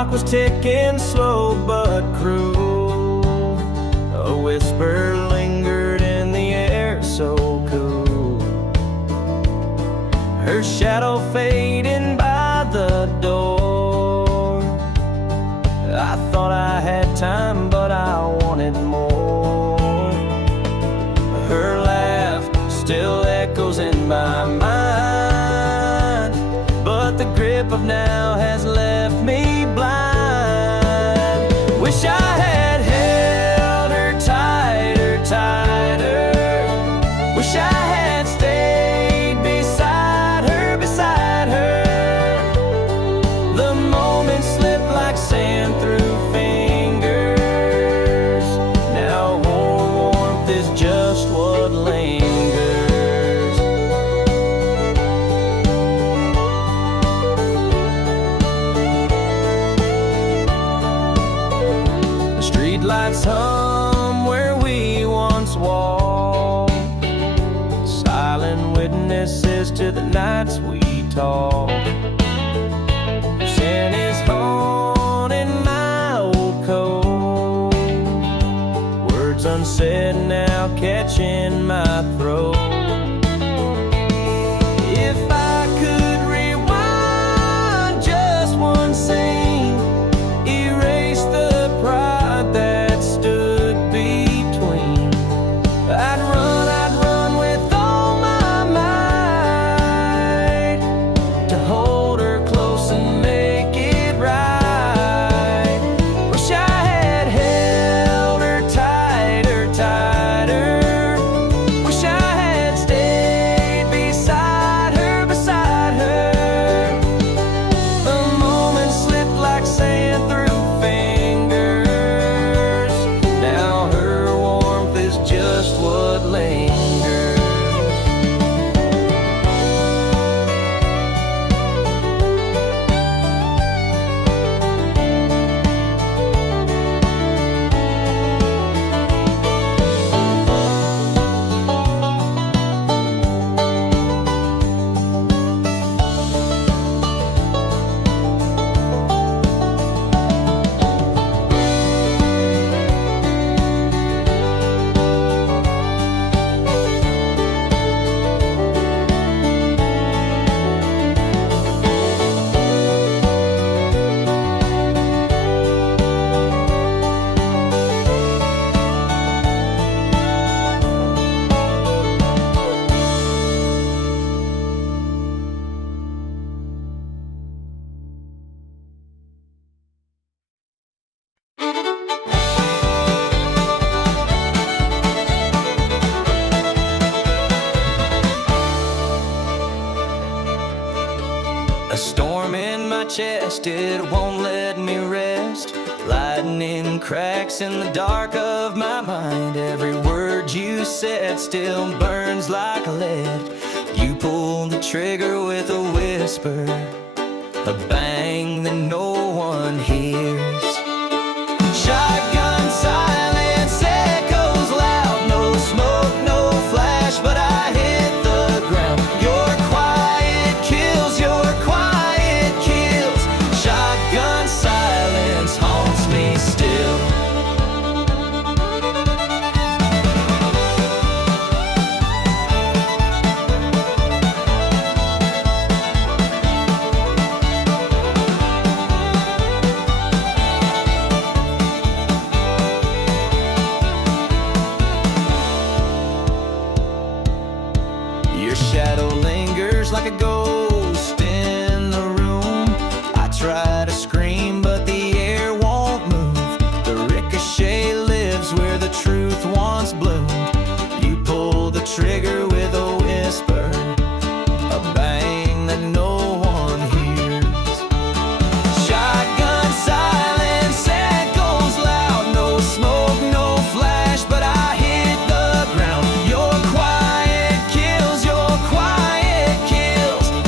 clock was ticking slow but cruel. A whisper lingered in the air so cool. Her shadow fading by the door. I thought I had time, but I wanted more. Her laugh still echoes in my mind, but the grip of now has left me blind. Wish I had held her tighter, tighter. Wish I had stayed beside her, beside her. The moments slipped like sand through fingers. Now warmth is just what lingers. Lights hum where we once walked, silent witnesses to the nights we talked. Sin is haunting my old code, words unsaid now catching my throat. If I could rewind just one scene, erase the pride that stood between. I'd run with all my might to hold her close and make it right. Wish I had held her tighter, tighter. Wish I had stayed beside her, beside her. The moments slipped like sand through fingers. Now her warmth is just what lingers. A storm in my chest, it won't let me rest. Lightning cracks in the dark of my mind. Every word you said still burns like lead. You pulled the trigger with a whisper, a bang that no one hears. Shotgun silence echoes loud. No smoke, no flash, but I hit the ground. Your quiet kills, your quiet kills. Shotgun silence haunts me still. Your shadow lingers like a ghost in the room. I try to scream, but the air won't move. The ricochet lives where the truth once bloomed. You pull the trigger with a whisper, a bang that no one hears. Shotgun silence echoes loud. No smoke, no flash, but I hit the ground. Your quiet kills, your quiet kills.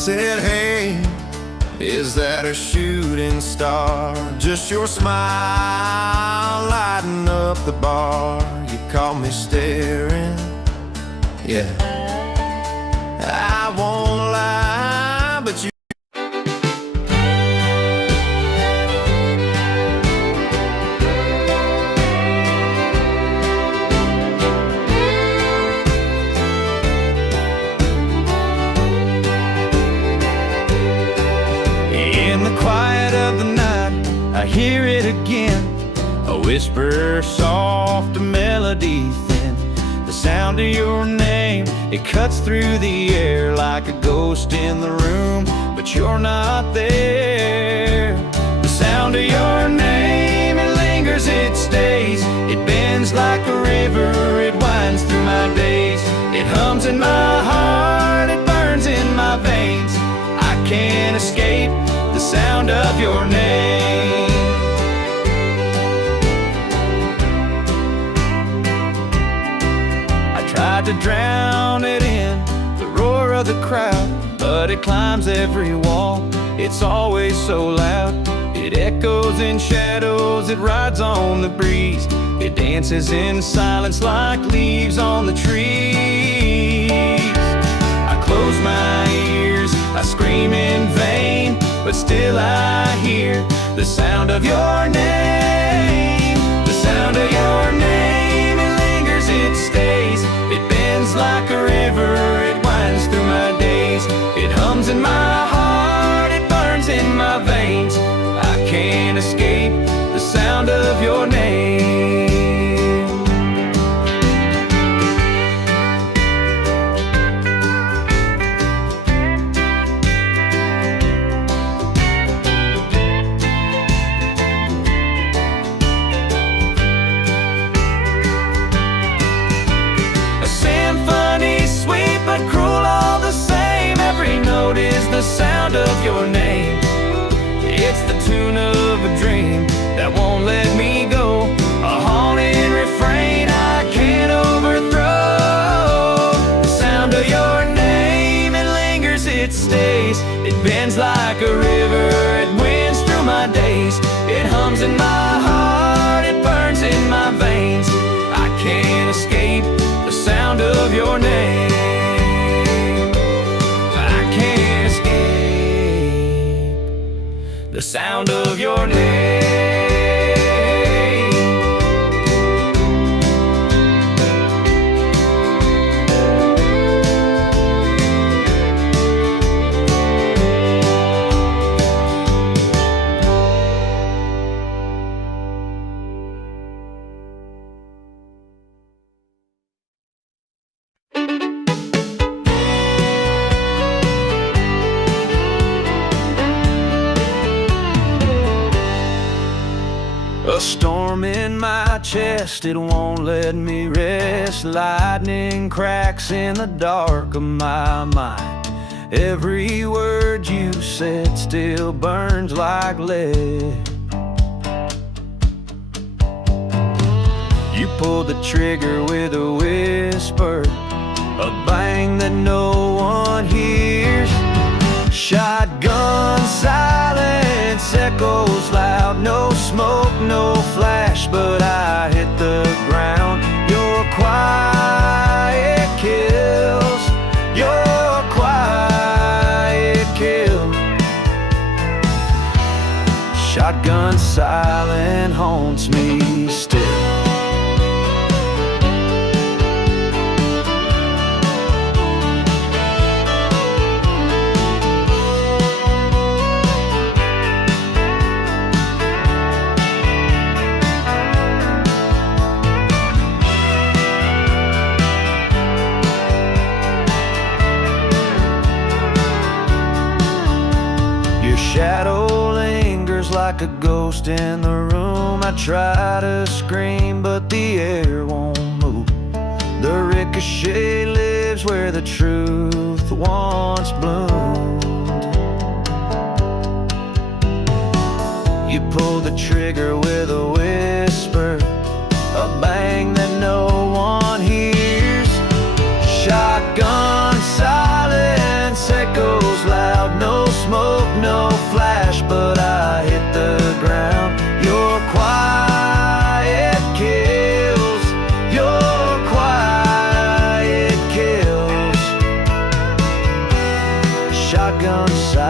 said, hey, is that a shooting star? Just your smile lighting up the bar. You caught me staring, yeah. I won't lie, but you I hear it again, a whisper soft, a melody thin. The sound of your name, it cuts through the air like a ghost in the room, but you're not there. The sound of your name, it lingers, it stays. It bends like a river, it winds through my days. It hums in my heart, it burns in my veins. I can't escape the sound of your name. Tried to drown it in the roar of the crowd, but it climbs every wall. It's always so loud. It echoes in shadows, it rides on the breeze. It dances in silence like leaves on the trees. I close my ears, I scream in vain, but still I hear the sound of your name. The sound of your name, it lingers, it stays. It bends like a river, it winds through my days. It hums in my heart, it burns in my veins. I can't escape the sound of your name. Is the sound of your name. It's the tune of a dream that won't let me go, a haunting refrain I can't overthrow. The sound of your name, it lingers, it stays. It bends like a river, it winds through my days. It hums in my heart, it burns in my veins. I can't escape the sound of your name. The sound of your name. A storm in my chest, it won't let me rest. Lightning cracks in the dark of my mind. Every word you said still burns like lead. You pulled the trigger with a whisper, a bang that no one hears. Shotgun silence echoes loud. No smoke, no flash, but I hit the ground. Your quiet kills, your quiet kill. Shotgun silence haunts me still. Shadow lingers like a ghost in the room. I try to scream, but the air won't move. The ricochet lives where the truth once bloomed. You pull the trigger with a whisper, a bang that no one hears. Shotgun silence echoes loud.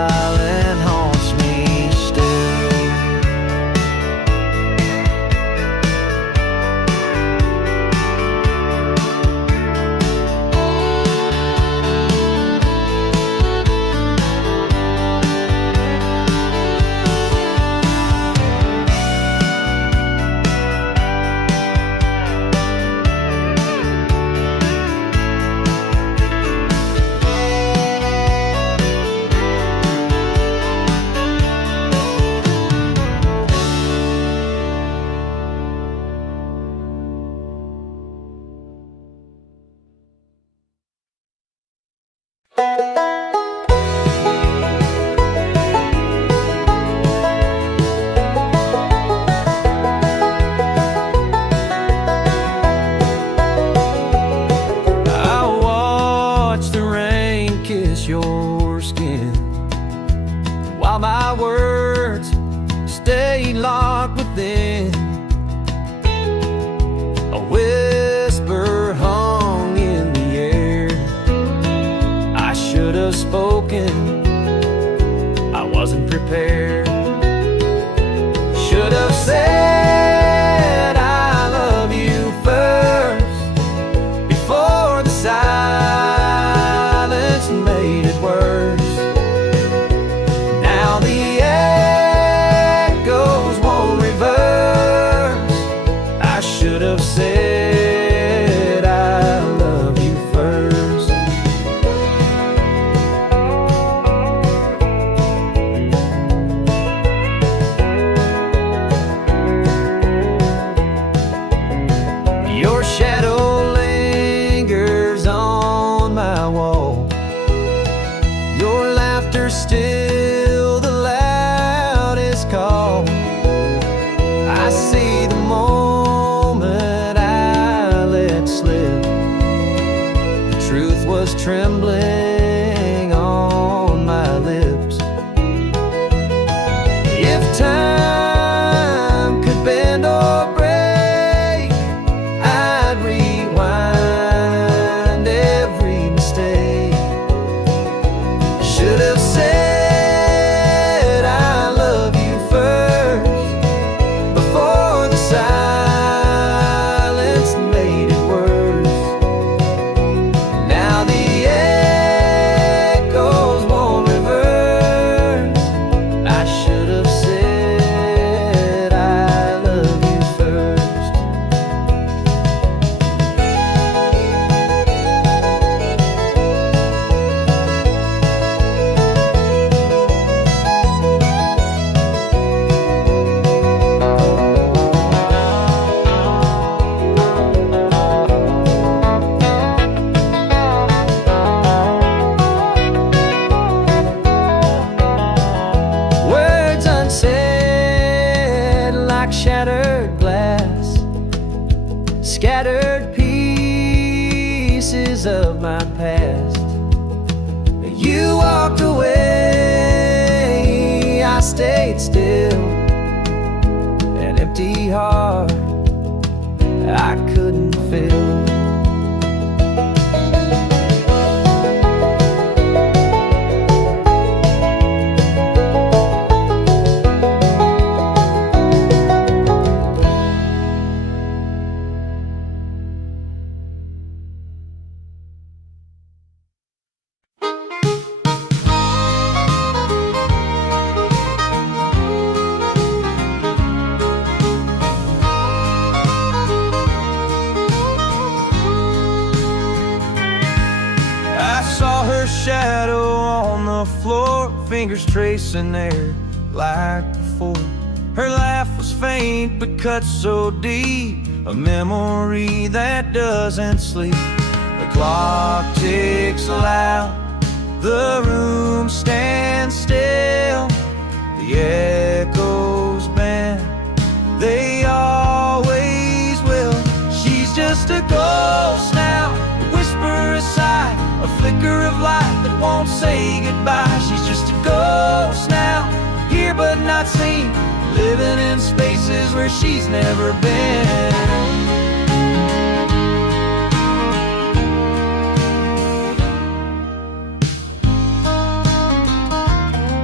silent haunts me still. Your skin while my words stay locked within. A whisper hung in the air. I should have spoken, I wasn't prepared. Should have said I love you first before the silence made it worse. Now the echoes won't reverse. I should have said I love you first. Your shadow lingers on my wall. Your laughter's still the loudest call. I see the moment I let slip. The truth was trembling on my lips. If time could bend or break, I'd rewind every mistake. Should have said I love you first before the silence made it worse. Now the echoes won't reverse. I should have said I love you first. Words unsaid like shattered glass, scattered pieces of my past. You walked away, I stayed still. An empty heart I couldn't fill. I saw her shadow on the floor, fingers tracing there like before. Her laugh was faint but cut so deep, a memory that doesn't sleep. The clock ticks loud, the room stands still. The echoes bend, they always will. She's just a ghost now, a whisper, a sigh, a flicker of light that won't say goodbye. She's just a ghost now, here but not seen, living in spaces where she's never been.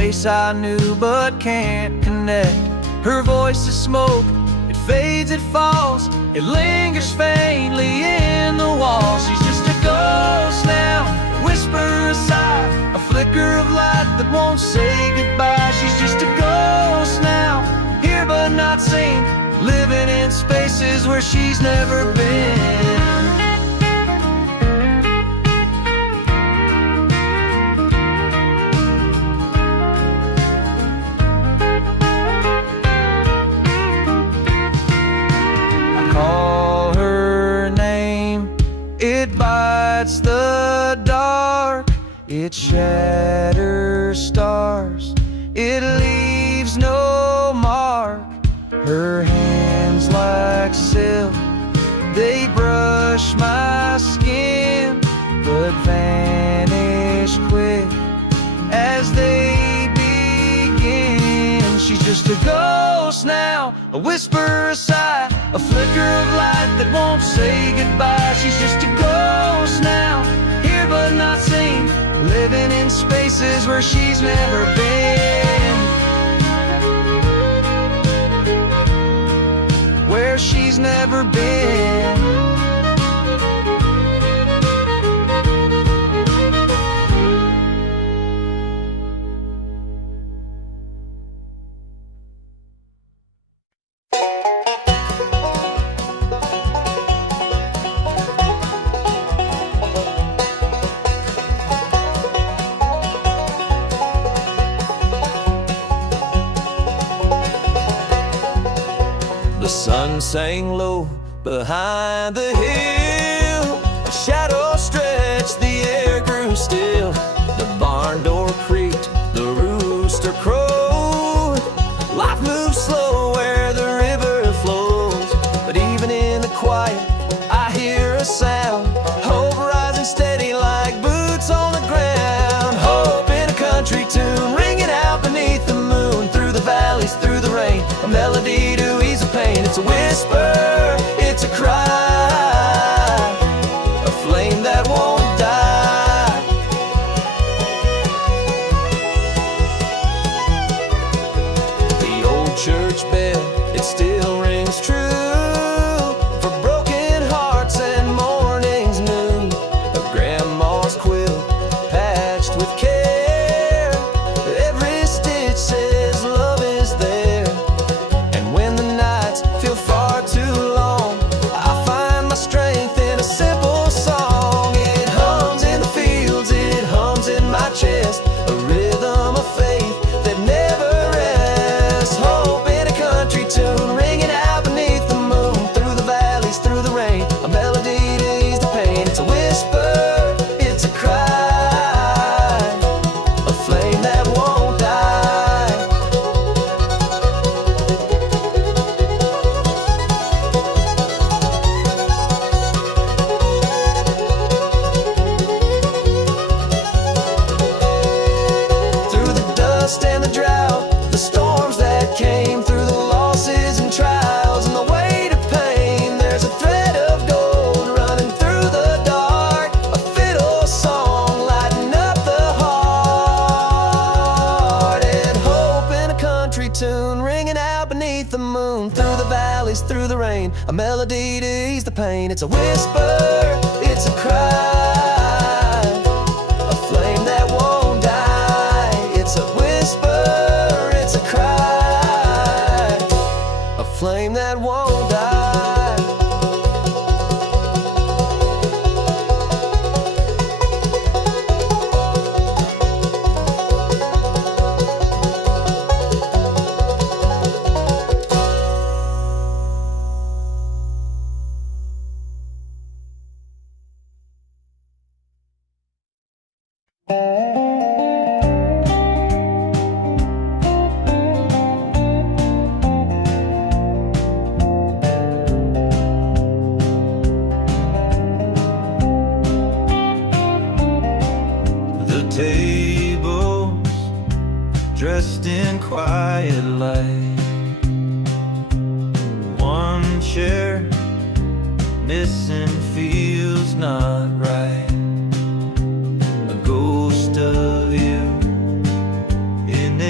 face I knew but can't connect. Her voice is smoke, it fades, it falls, it lingers faintly in the walls. She's just a ghost now, a whisper, a sigh, a flicker of light that won't say goodbye. She's just a ghost now, here but not seen, living in spaces where she's never been. Call her name, it bites the dark, it shatters stars, it leaves no mark. Her hands like silk, they brush my skin, but vanish quick as they begin. She's just a ghost now, a whisper, a sigh, a flicker of light that won't say goodbye. She's just a ghost now, here but not seen, living in spaces where she's never been. Where she's never been. The sun sang low behind the hill, a shadow stretched, the air grew still. The barn door creaked, the rooster crowed. Life moves slow where the river flows, but even in the quiet I hear a sound. Hope rising steady like boots on the ground. Hope in a country tune, ringing out beneath the moon. Through the valleys, through the rain, a melody to ease the pain. It's a whisper, it's a cry, a flame that won't die. The old church bell, it still rings true for broken hearts and mornings new. A grandma's quilt patched with care, every stitch says love is there. And when the nights feel far too long, I find my strength in a simple song. It hums in the fields, it hums in my chest, a rhythm of faith that never rests. Hope in a country tune, ringing out beneath the moon. Through the valleys, through the rain, a melody to ease the pain. It's a whisper, it's a cry, a flame that won't die. Through the dust and the drought, the storms that came, through the losses and trials and the weight of pain, there's a thread of gold running through the dark, a fiddle song lighting up the heart. And hope in a country tune, ringing out beneath the moon. Through the valleys, through the rain, a melody to ease the pain. It's a whisper, it's a cry, a flame that won't die. It's a whisper, it's a cry, a flame that won't die. The tables dressed in quiet light, one chair missing feels not right. A ghost of you in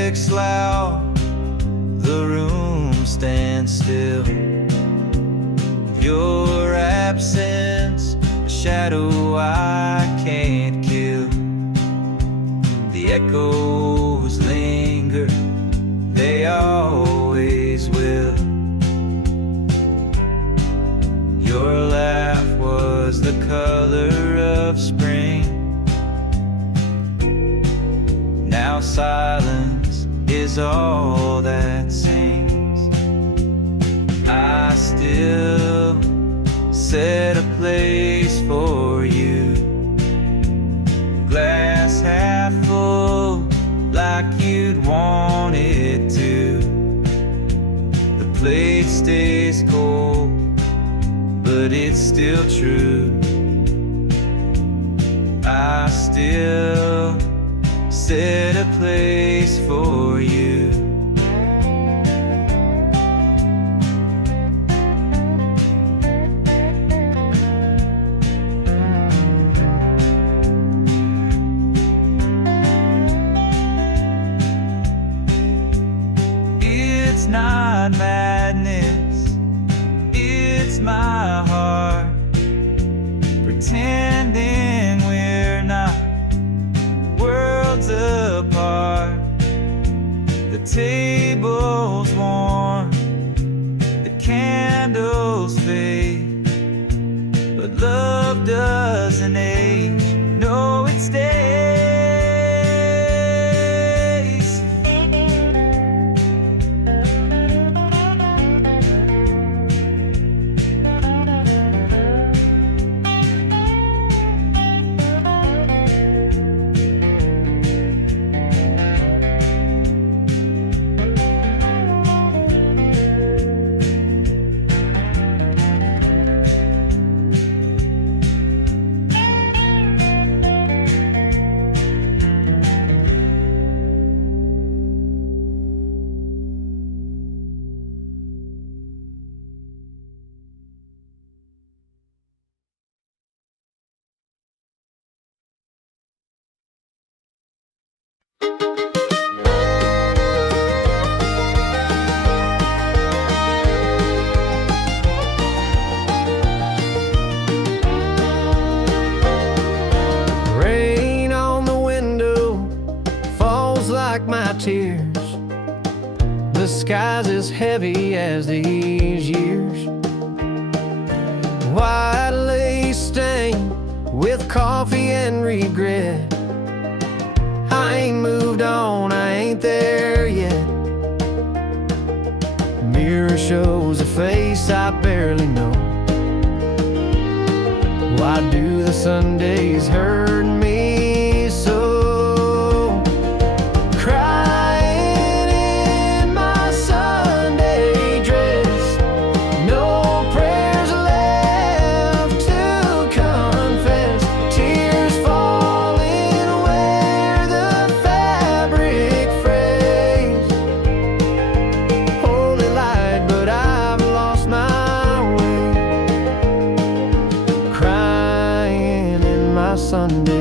clicks loud, the room stands still. Your absence, a shadow I can't kill. The echoes linger, they always will. Your laugh was the color of spring. Now silence is all that sings. I still set a place for you, glass half full like you'd want it to. The plate stays cold, but it's still true. I still set a place for you. It's not madness, it's my heart pretending we're not worlds apart. The table's warm, the candles fade, but love doesn't age, no, it stays. Rain on the window falls like my tears. The sky's as heavy as these years. White lace stained with coffee and regret. I ain't moved on, I ain't there yet. Mirror shows a face I barely know. Why do the Sundays hurt me so? Crying in my Sunday dress, no prayers left to confess. Tears falling where the fabric frays. Holy light, but I've lost my way. Crying in my Sunday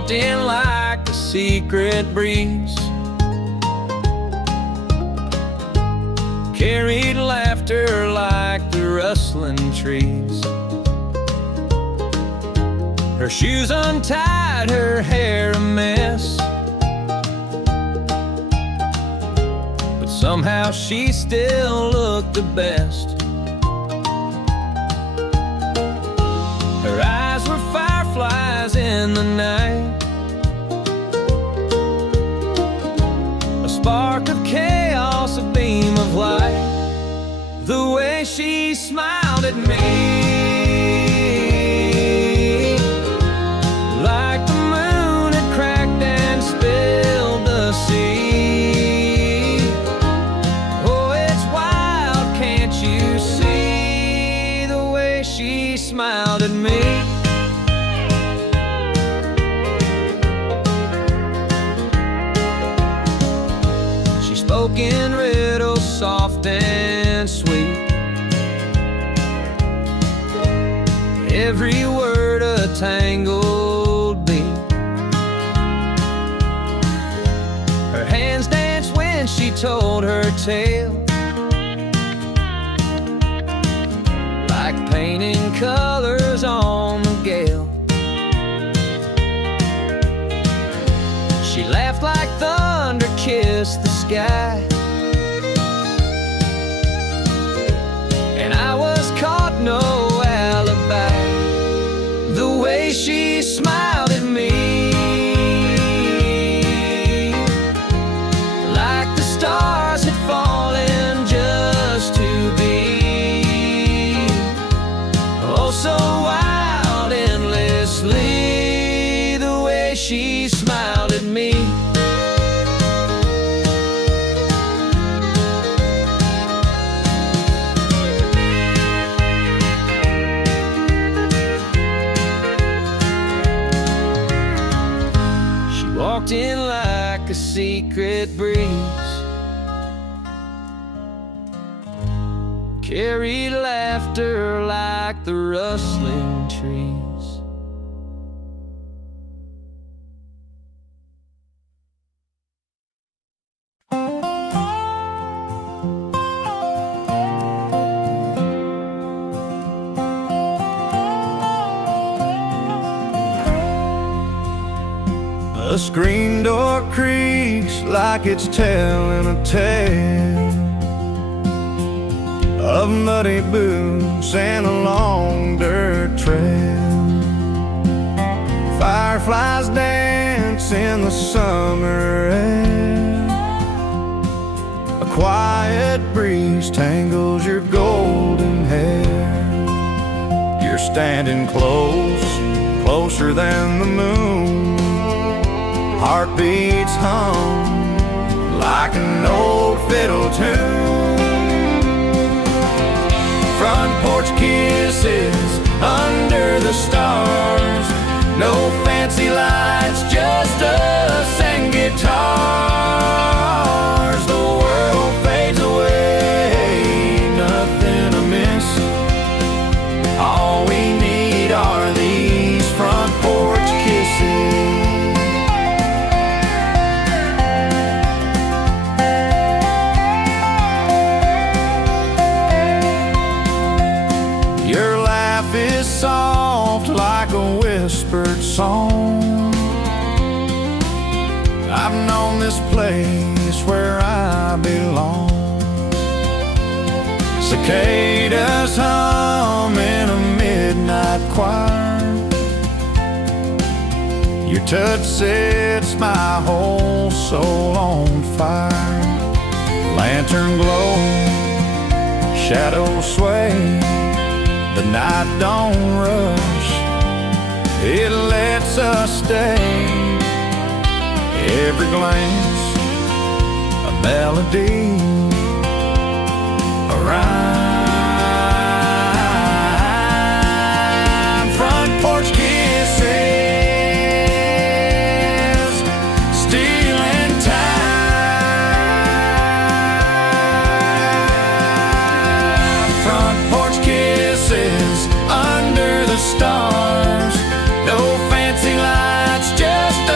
walked in like a secret breeze, carried laughter like the rustling trees. Her shoes untied, her hair a mess, but somehow she still looked the best. Her eyes were fireflies in the night, a spark of chaos, a beam of light. The way she smiled at me, like the moon had cracked and spilled the sea. Oh, it's wild, can't you see? The way she smiled at me. She spoke in riddles, soft and sweet, every word a tangled beat. Her hands danced when she told her tale, like painting colors on the gale. She laughed like thunder kissed the sky, and I was caught, no alibi. The way she smiled at me, like the stars had fallen just to be. Oh, so wild, endlessly, the way she smiled at me. Walked in like a secret breeze, carried laughter like the rustling trees. A screen door creaks like it's telling a tale of muddy boots and a long dirt trail. Fireflies dance in the summer air, a quiet breeze tangles your golden hair. You're standing close, closer than the moon. Heartbeats hum like an old fiddle tune. Front porch kisses under the stars, no fancy lights, just us and guitars. The world fades away, nothing amiss. All we need are these front porch kisses. Soft like a whispered song. I've known this place where I belong. Cicadas hum in a midnight choir. Your touch sets my whole soul on fire. Lantern glow, shadows sway. The night don't rush, it lets us stay. Every glance, a melody, a rhyme. Front porch kisses, stealing time. Front porch kisses under the stars, no fancy lights, just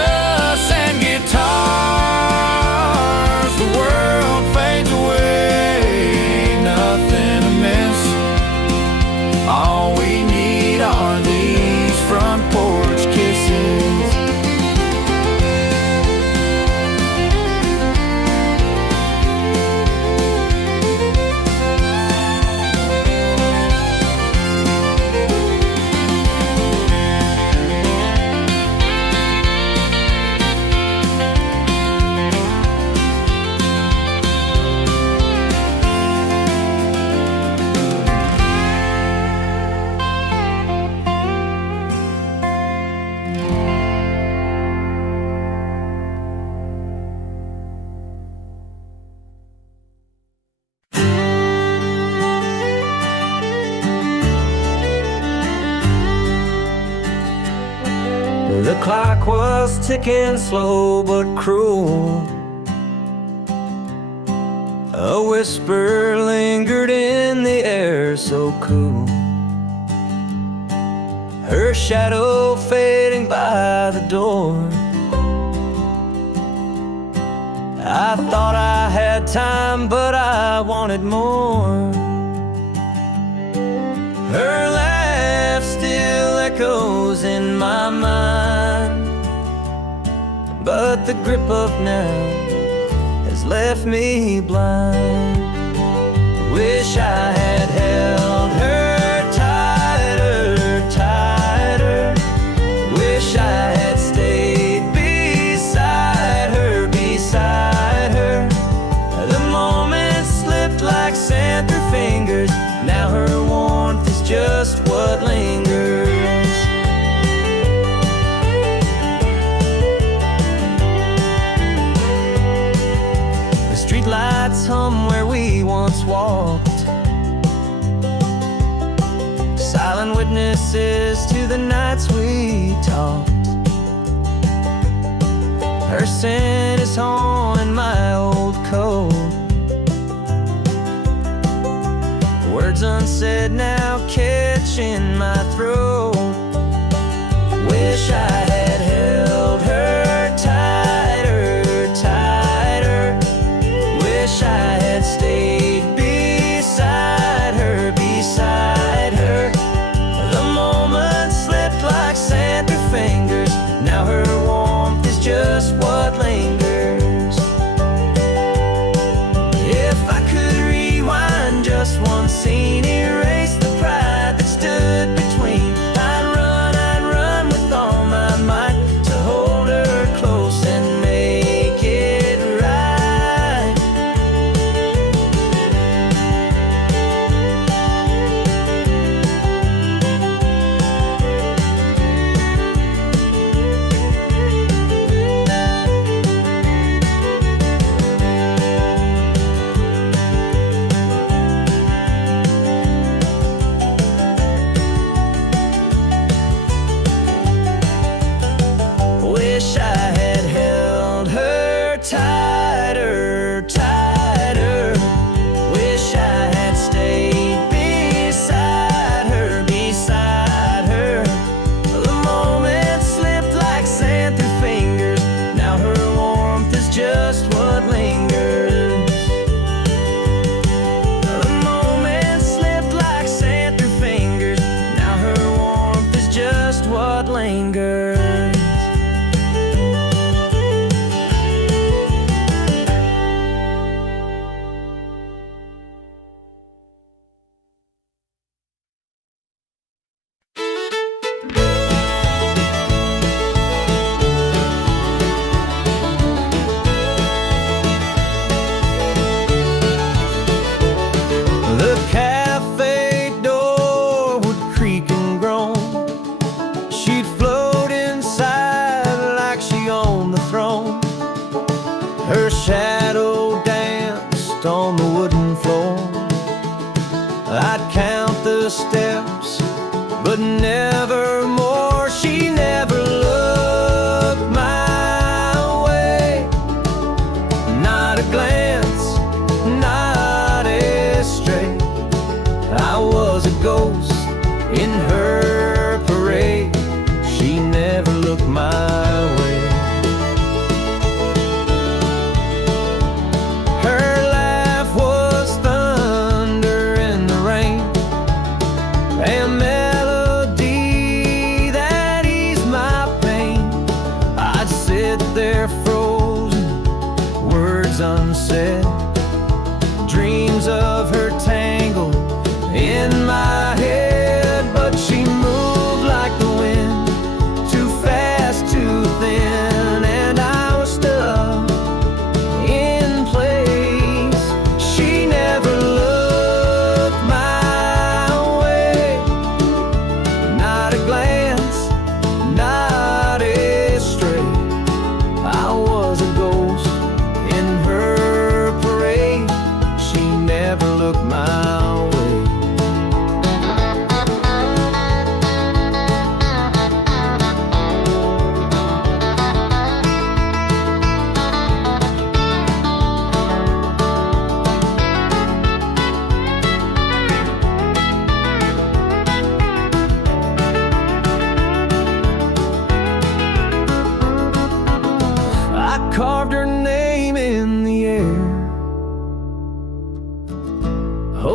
clock was ticking slow but cruel. A whisper lingered in the air so cool, her shadow fading by the door. I thought I had time, but I wanted more. Her laugh still echoes in my mind, but the grip of now has left me blind. Wish I had held her tighter, tighter. Wish I had stayed beside her, beside her. The moments slipped like sand through fingers. Now her warmth is just what lingers. The street lights hum where we once walked, silent witnesses to the nights we talked. Her scent is haunting my old coat. Words unsaid now catching my throat. Wish I had held her tighter, tighter. Wish I had stayed beside her, beside her. The moments slipped like sand through fingers. Now her warmth is just what lingers. If I could rewind just one scene, erase the pride that stood between. I'd run with all my might to hold her close and make it right. Wish I had held her tighter, tighter. Wish I had stayed beside her, beside her. The moments slipped like sand through fingers. Now her warmth is just what lingers. The moments slipped like sand through fingers. Now her warmth is just what lingers. The cafe door would creak and groan. She'd float inside like she owned the throne. Her shadow danced on the wooden floor. I'd count the steps, but never more. She never looked my way. Not a glance, not a stray. I was a ghost in her parade. She never looked my way. Her laugh was thunder in the rain, and melodies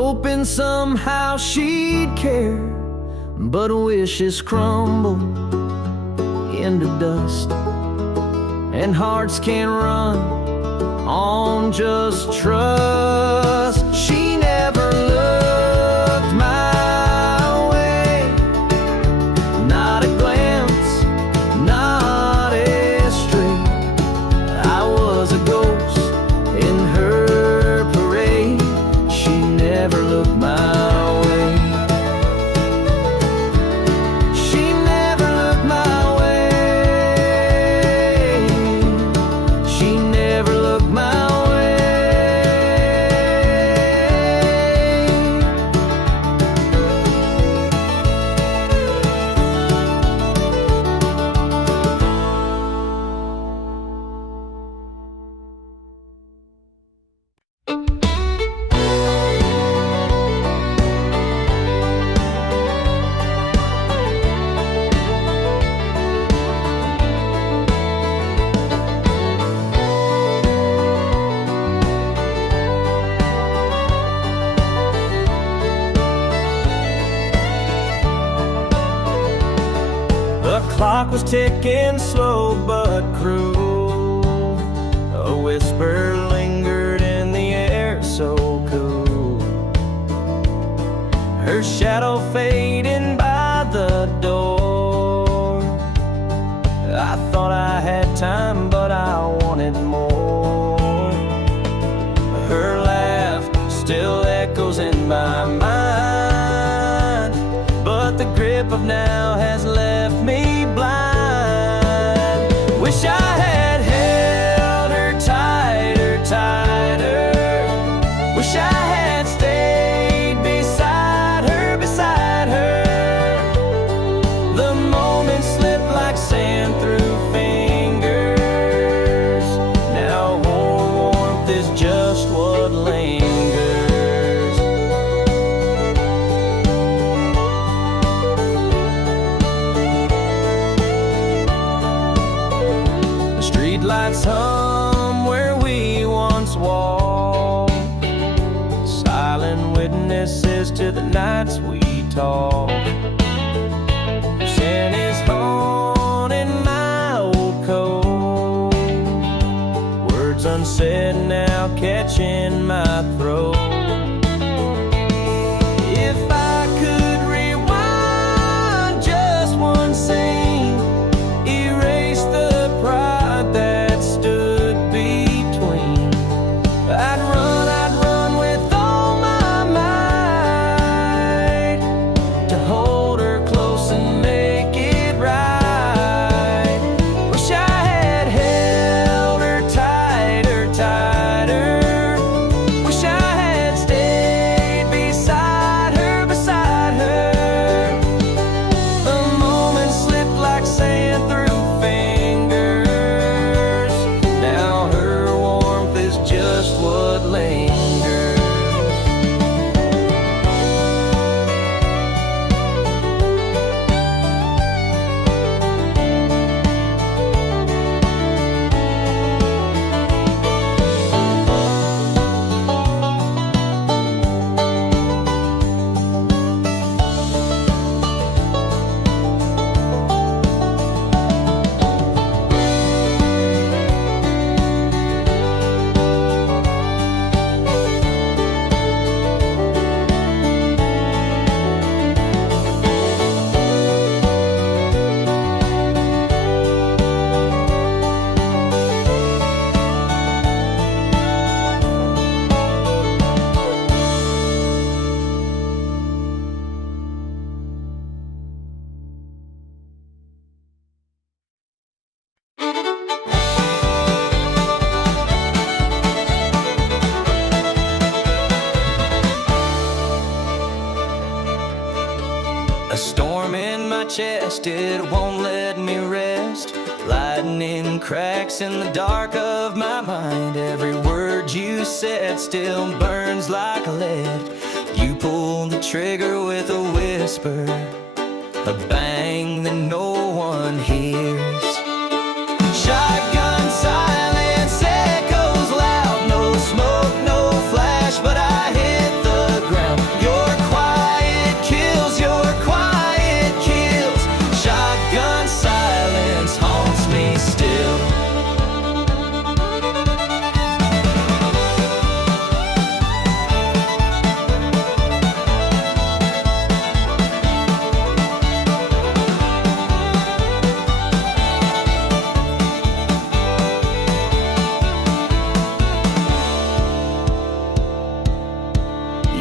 hoping somehow she'd care, but wishes crumble into dust, and hearts can't run on just trust. She never looked my way, not a glance, not a stray. I was a ghost in her parade. She never looked my way. She never looked my way. She never looked my way. The clock was ticking slow but cruel. A whisper lingered in the air so cool. Her shadow fading by the door. I thought I had time, but I wanted more. Her laugh still echoes in my mind, but the grip of now has left me blind. Wish I had held her tighter, tighter. Wish I had stayed beside her, beside her. The moments slip like sand through fingers. Now warmth is just what lingers. Lights hum where we once walked, silent witnesses to the nights we talked. Sin is haunting my old code, words unsaid now catching my throat. If I could rewind just one scene, erase the pride that stood between. I'd run with all my might to hold her close and make it right. Wish I had held her tighter, tighter. Wish I had stayed beside her, beside her. The moments slipped like sand through fingers. Now her warmth is just what lingers. A storm in my chest, it won't let me rest. Lightning cracks in the dark of my mind. Every word you said still burns like lead. You pulled the trigger with a whisper, a bang that no one hears. Shotgun silence echoes loud. No smoke, no flash, but I hit the ground.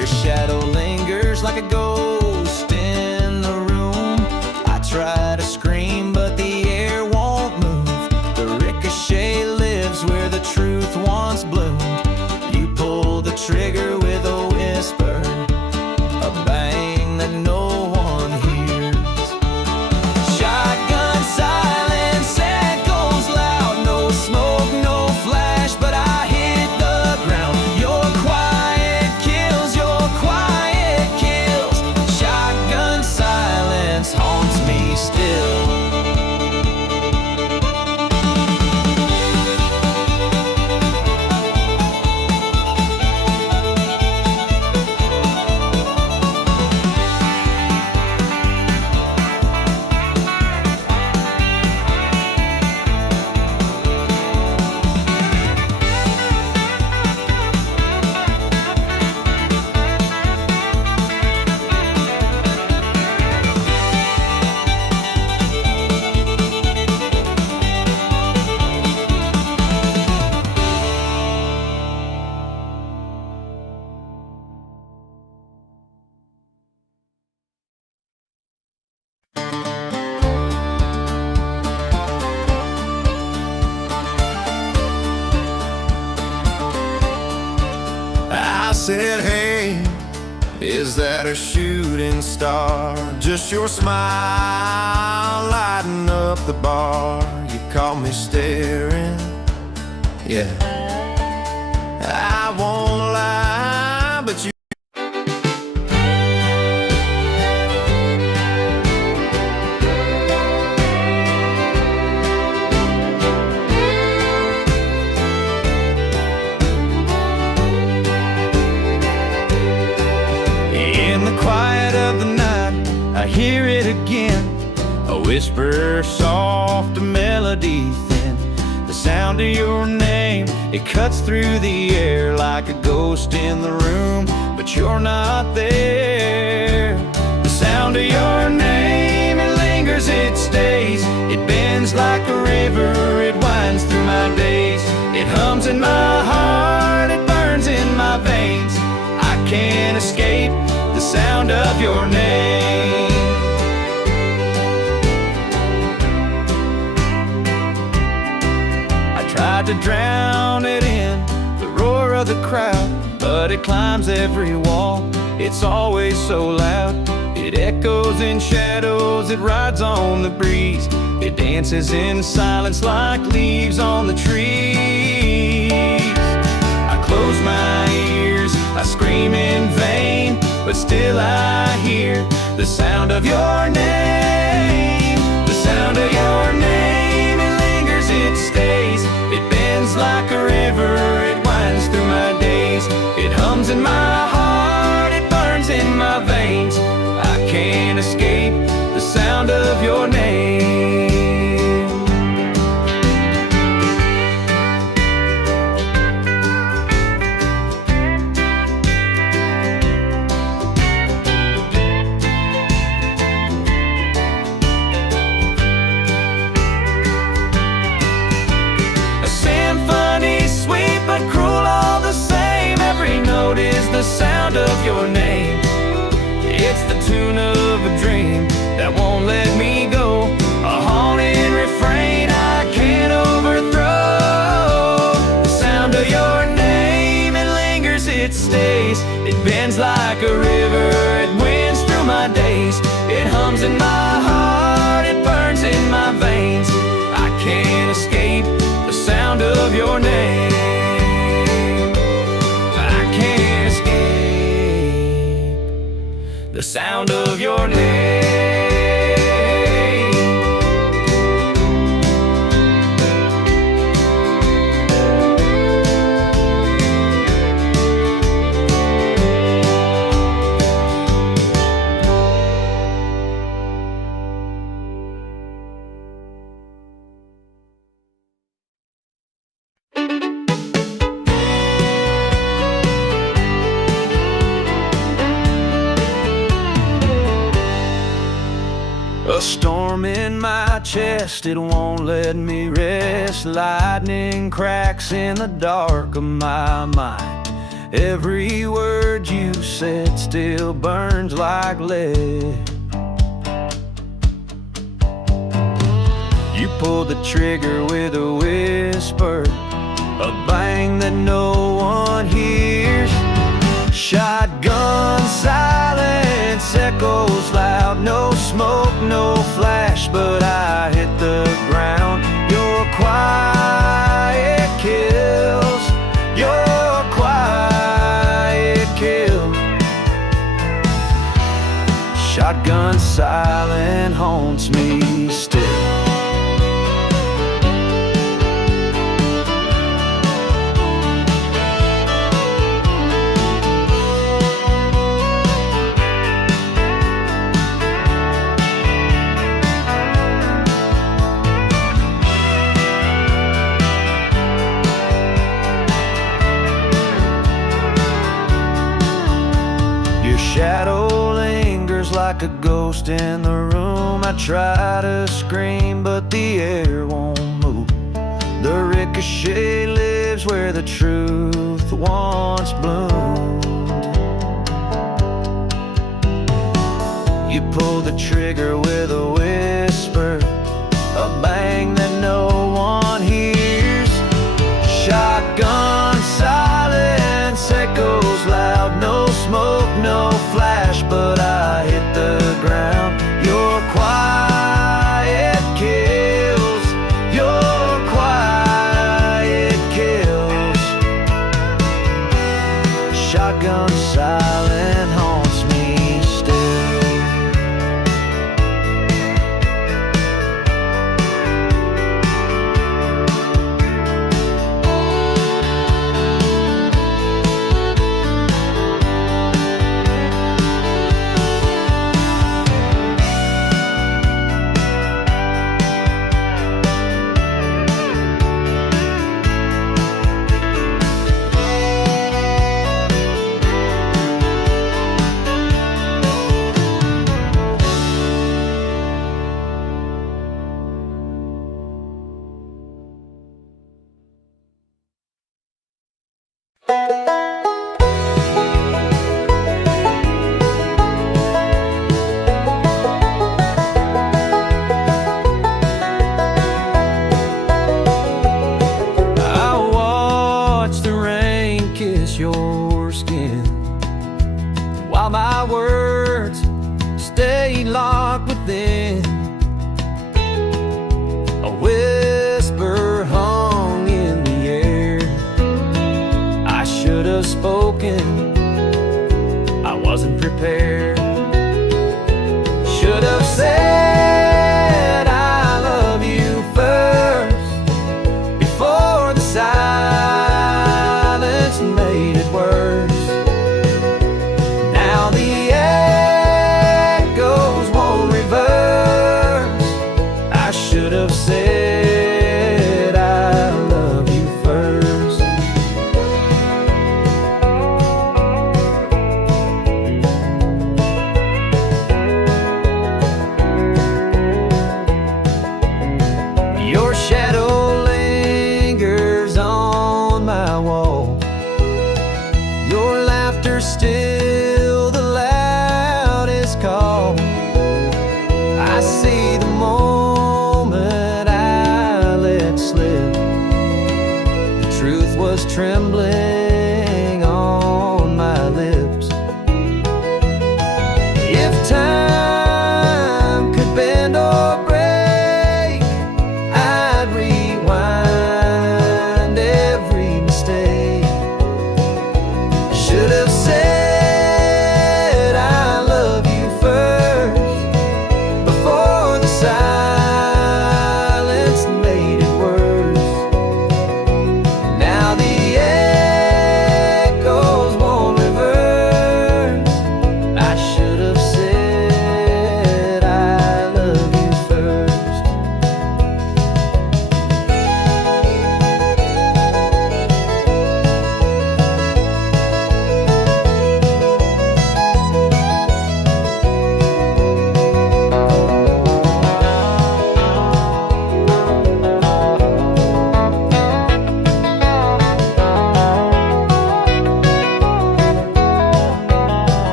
Your shadow lingers like a ghost in the room. I try to scream, but the air won't move. The ricochet lives where the truth once bloomed. You pull the trigger with a whisper, a bang that no one hears. Shotgun silence echoes loud. No smoke, no flash, but I hit the ground. Your quiet kills, your quiet kills. Shotgun silence haunts me still. I said, hey, is that a shooting star? Just your smile lighting up the bar. You caught me staring, yeah. I won't lie, but you I hear it again, a whisper soft, a melody thin. The sound of your name, it cuts through the air like a ghost in the room, but you're not there. The sound of your name, it lingers, it stays. It bends like a river, it winds through my days. It hums in my heart, it burns in my veins. I can't escape the sound of your name. Tried to drown it in the roar of the crowd, but it climbs every wall. It's always so loud. It echoes in shadows, it rides on the breeze. It dances in silence like leaves on the trees. I close my ears, I scream in vain, but still I hear the sound of your name. The sound of your name, it lingers, it stays. It bends like a river, it winds through my days. It hums in my heart, it burns in my veins. I can't escape the sound of your name. Is the sound of your name. It's the tune of a dream that won't let me go, a haunting refrain I can't overthrow. The sound of your name, it lingers, it stays. It bends like a river, it winds through my days. It hums in my heart, it burns in my veins. I can't escape the sound of your name. The sound of your name. A storm in my chest, it won't let me rest. Lightning cracks in the dark of my mind. Every word word you said still burns like lead. You pulled the trigger with a whisper, a bang that no one hears. Shotgun silence echoes loud, no smoke, no flash, but I hit the ground. Your quiet kills, your quiet kill. Shotgun silence haunts me still. Shadow lingers like a ghost in the room. I try to scream, but the air won't move. The ricochet lives where the truth once bloomed. You pull the trigger with a whisper, a bang that no one hears. Shotgun silence echoes loud, no smoke, no flash, but I hit the ground. Your quiet kills, your quiet kills. Shotgun silence haunts me still. Your skin while my words stay locked within. A whisper hung in the air. I should have spoken, I wasn't prepared. Should have said I love you first before the silence made it worse. Now the echoes won't reverse. I should have said I love you first.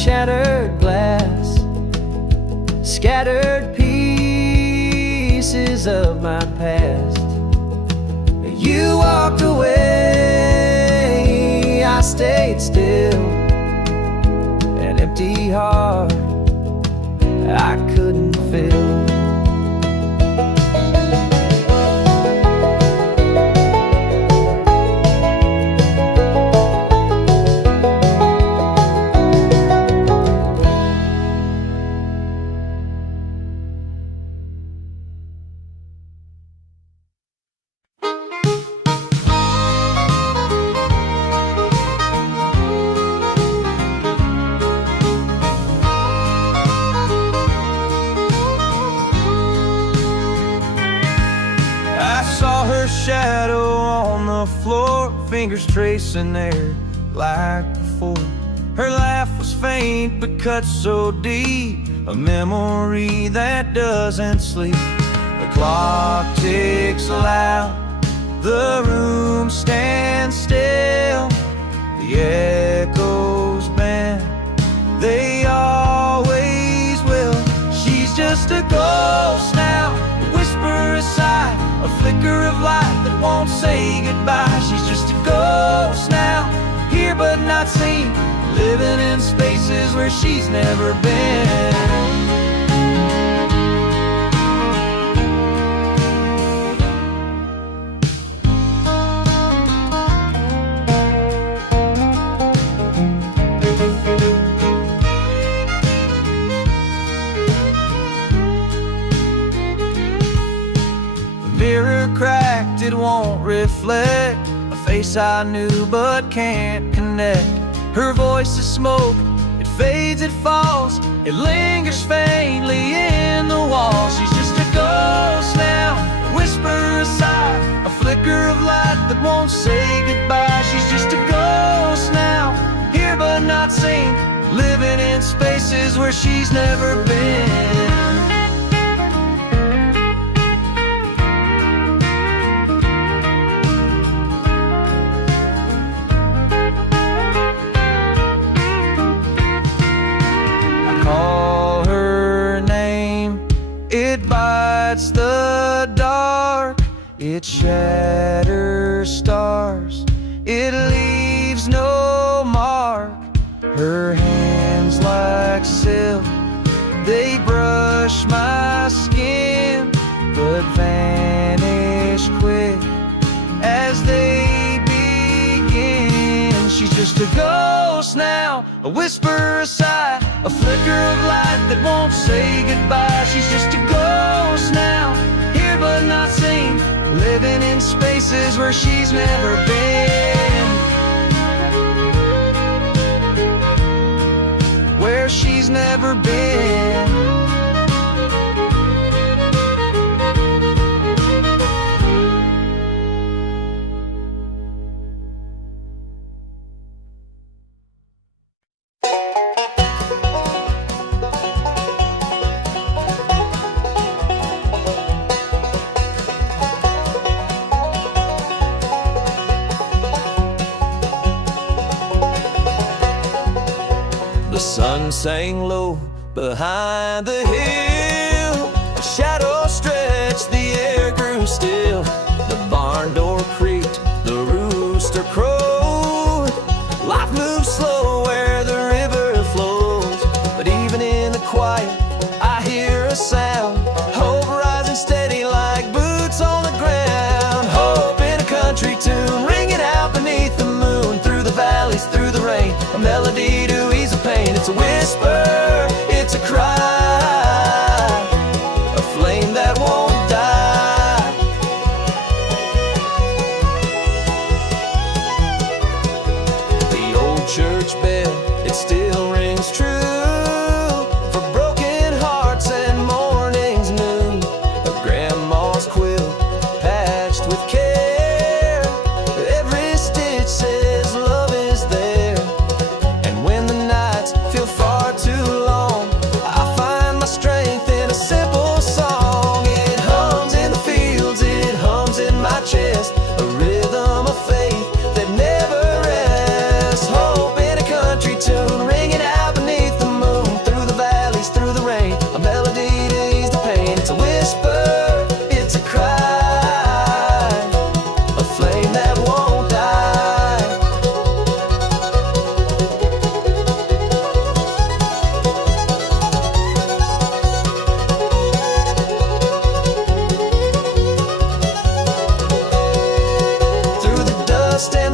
shattered glass, scattered pieces of my past. You walked away, I stayed still, an empty heart I couldn't fill. Shadow on the floor, fingers tracing there like before. Her laugh was faint but cut so deep, a memory that doesn't sleep. The clock ticks loud, the room stands still, the echoes bend, they always will. She's just a ghost now, a whisper, a sigh, a flicker of light that won't say goodbye. She's just a ghost now, here but not seen, living in spaces where she's never been. Cracked, it won't reflect a face I knew but can't connect. Her voice is smoke, it fades, it falls, it lingers faintly in the walls. She's just a ghost now, a whisper, a sigh, a flicker of light that won't say goodbye. She's just a ghost now, here but not seen, living in spaces where she's never been. Bites the dark, it shatters stars, it leaves no mark. Her hands like silk, they brush my skin, but vanish quick as they begin. She's just a ghost now, a whisper, a sigh, a flicker of light that won't say goodbye. She's just a ghost now, here but not seen, living in spaces where she's never been. Where she's never been. The sun sang low behind the hill, the shadow stretched, the air grew still. The barn door creaked, the rooster crowed. Life moves slow where the river flows, but even in the quiet I hear a sound. Hope rising steady like boots on the ground. Hope in a country tune, ringing out beneath the moon, through the valleys, through the rain, a melody to ease the pain. It's a whisper, it's a cry, a flame that won't die. The old church bell, it still rings true for broken hearts and mornings new. A grandma's quilt patched with care, every stitch says love is there. And when the nights feel far too long, I find my strength in a simple song. It hums in the fields, it hums in my chest, a rhythm of faith that never rests. Hope in a country tune, ringing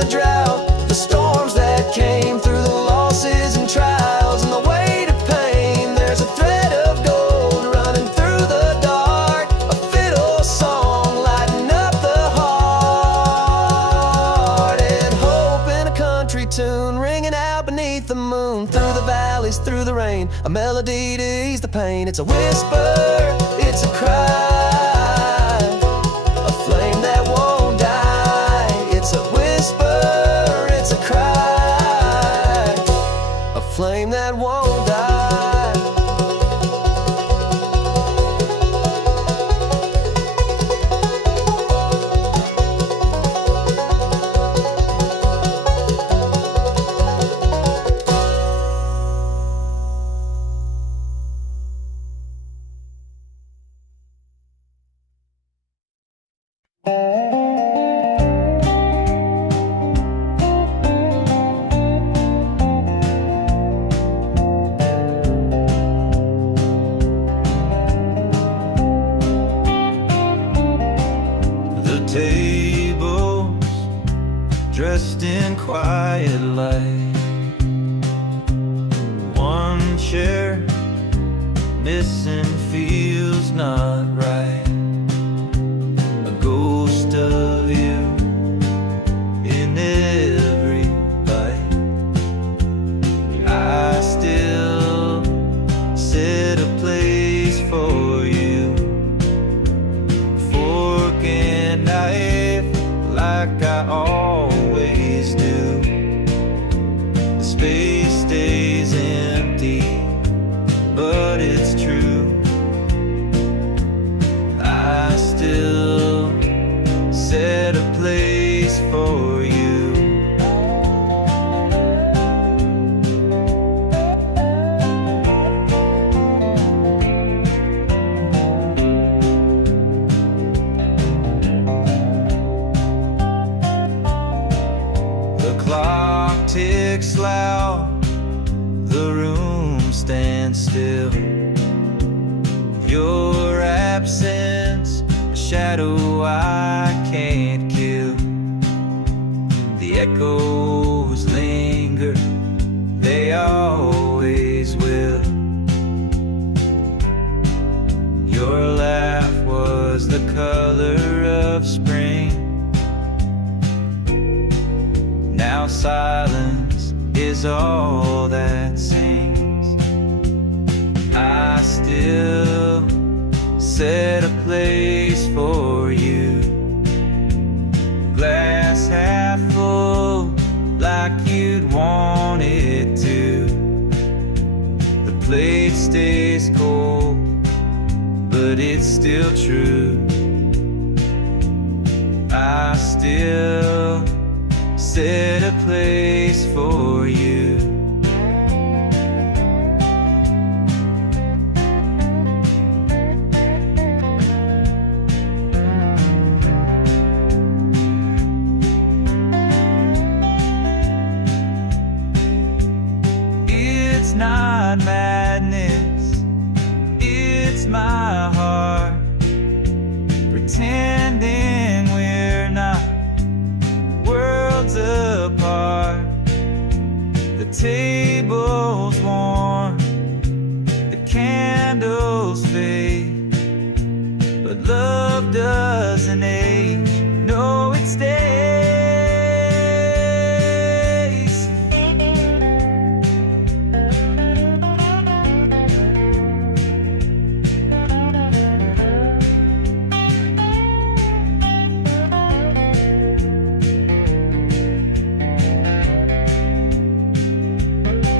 drought, the storms that came through the losses and trials, and the weight of pain. There's a thread of gold running through the dark, a fiddle song lighting up the heart, and hope in a country tune ringing out beneath the moon. Through the valleys, through the rain, a melody to ease the pain. It's a whisper, it's a cry, a flame that won't die. It's a whisper, it's a cry, a flame that won't die. The tables dressed in quiet light, one chair missing feels not right. A ghost of you in every bite. I still set a place for you, fork and knife like I always do. The space stays empty, but it's true. I still set a place for you. The clock ticks loud, the room stands still. Your absence, a shadow I can't kill. The echoes linger, they always will. Your laugh was the color of spring. Now silence is all that sings. I still set a place for you. Glass half full, like you'd want it to. The plate stays cold, but it's still true. I still set a place for you. It's not madness, it's my heart pretending we're not worlds apart. The table's warm, the candles fade, but love doesn't age, no, it stays.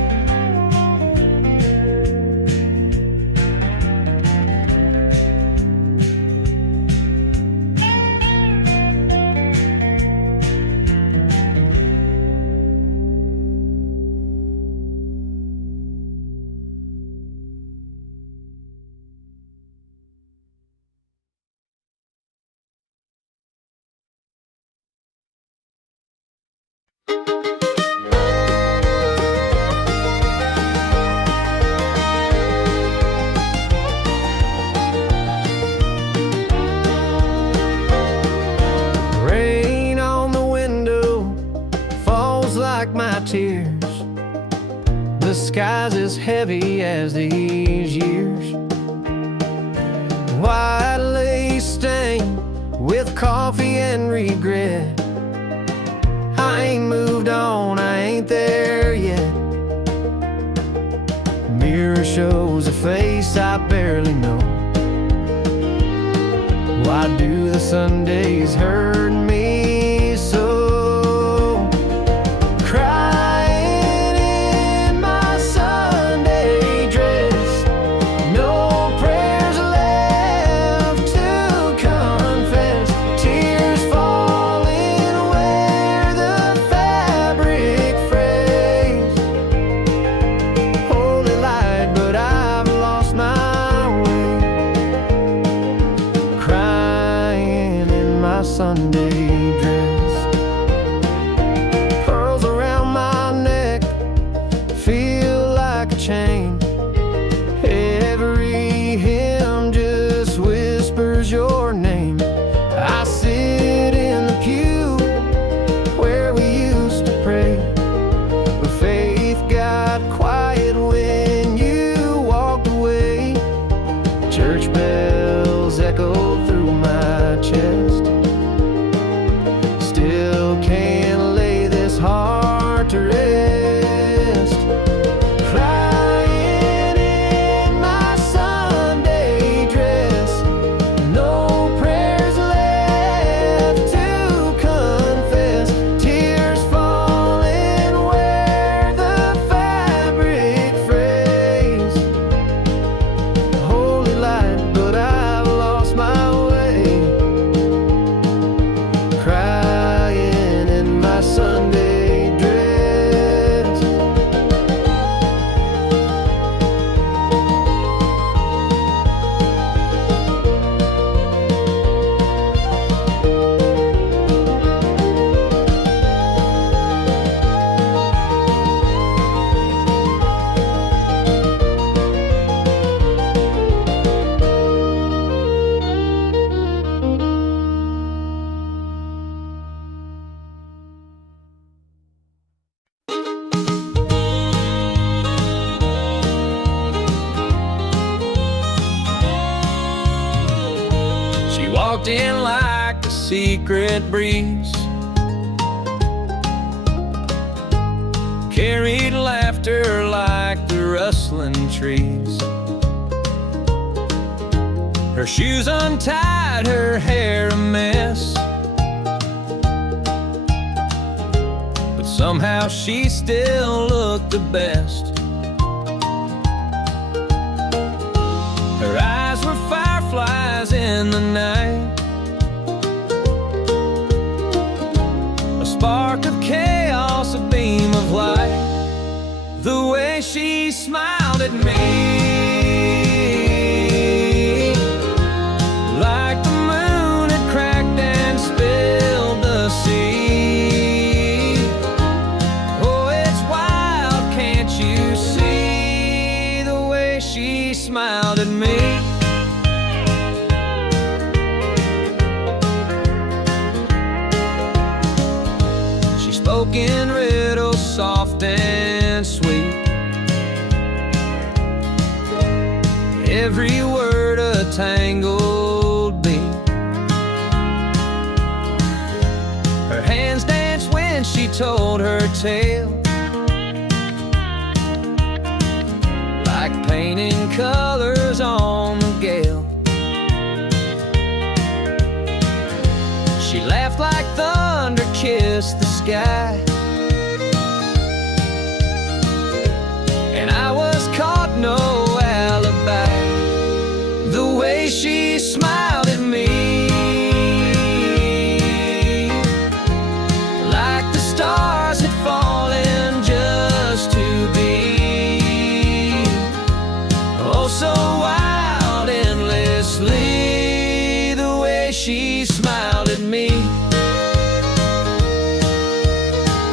like my tears. The sky's as heavy as these years. White lace stained with coffee and regret. I ain't moved on, I ain't there yet. Mirror shows a face I barely know. Why do the Sundays hurt me so? Crying in my Sunday dress, no prayers left to confess, tears falling where the fabric frays. Holy light, but I've lost my way. Crying in my Sunday dress. Pearls around my neck feel like a chain. Every hymn just whispers your name. I sit in the pew where we used to pray, but faith got quiet when you walked away. Church bells echo through my chest. Still can't lay this heart to rest. Crying in my Sunday dress, no prayers left to confess, tears falling where the fabric frays. Holy light, but I've lost my way. Crying in my Sunday dress. She walked in like a secret breeze, carried laughter like the rustling trees. Her shoes untied, her hair a mess, but somehow she still looked the best. Her eyes were fireflies in the night, a spark of chaos, a beam of light. The way she smiled at me, like the moon had cracked and spilled the sea. Oh, it's wild, can't you see? The way she smiled at me. She spoke in riddles, soft and sweet, every word a tangled beat. Her hands danced when she told her tale, like painting colors on the gale. She laughed like thunder kissed the sky, and I was caught, no alibi. The way she smiled at me, like the stars had fallen just to be. Oh, so wild, endlessly, the way she smiled at me.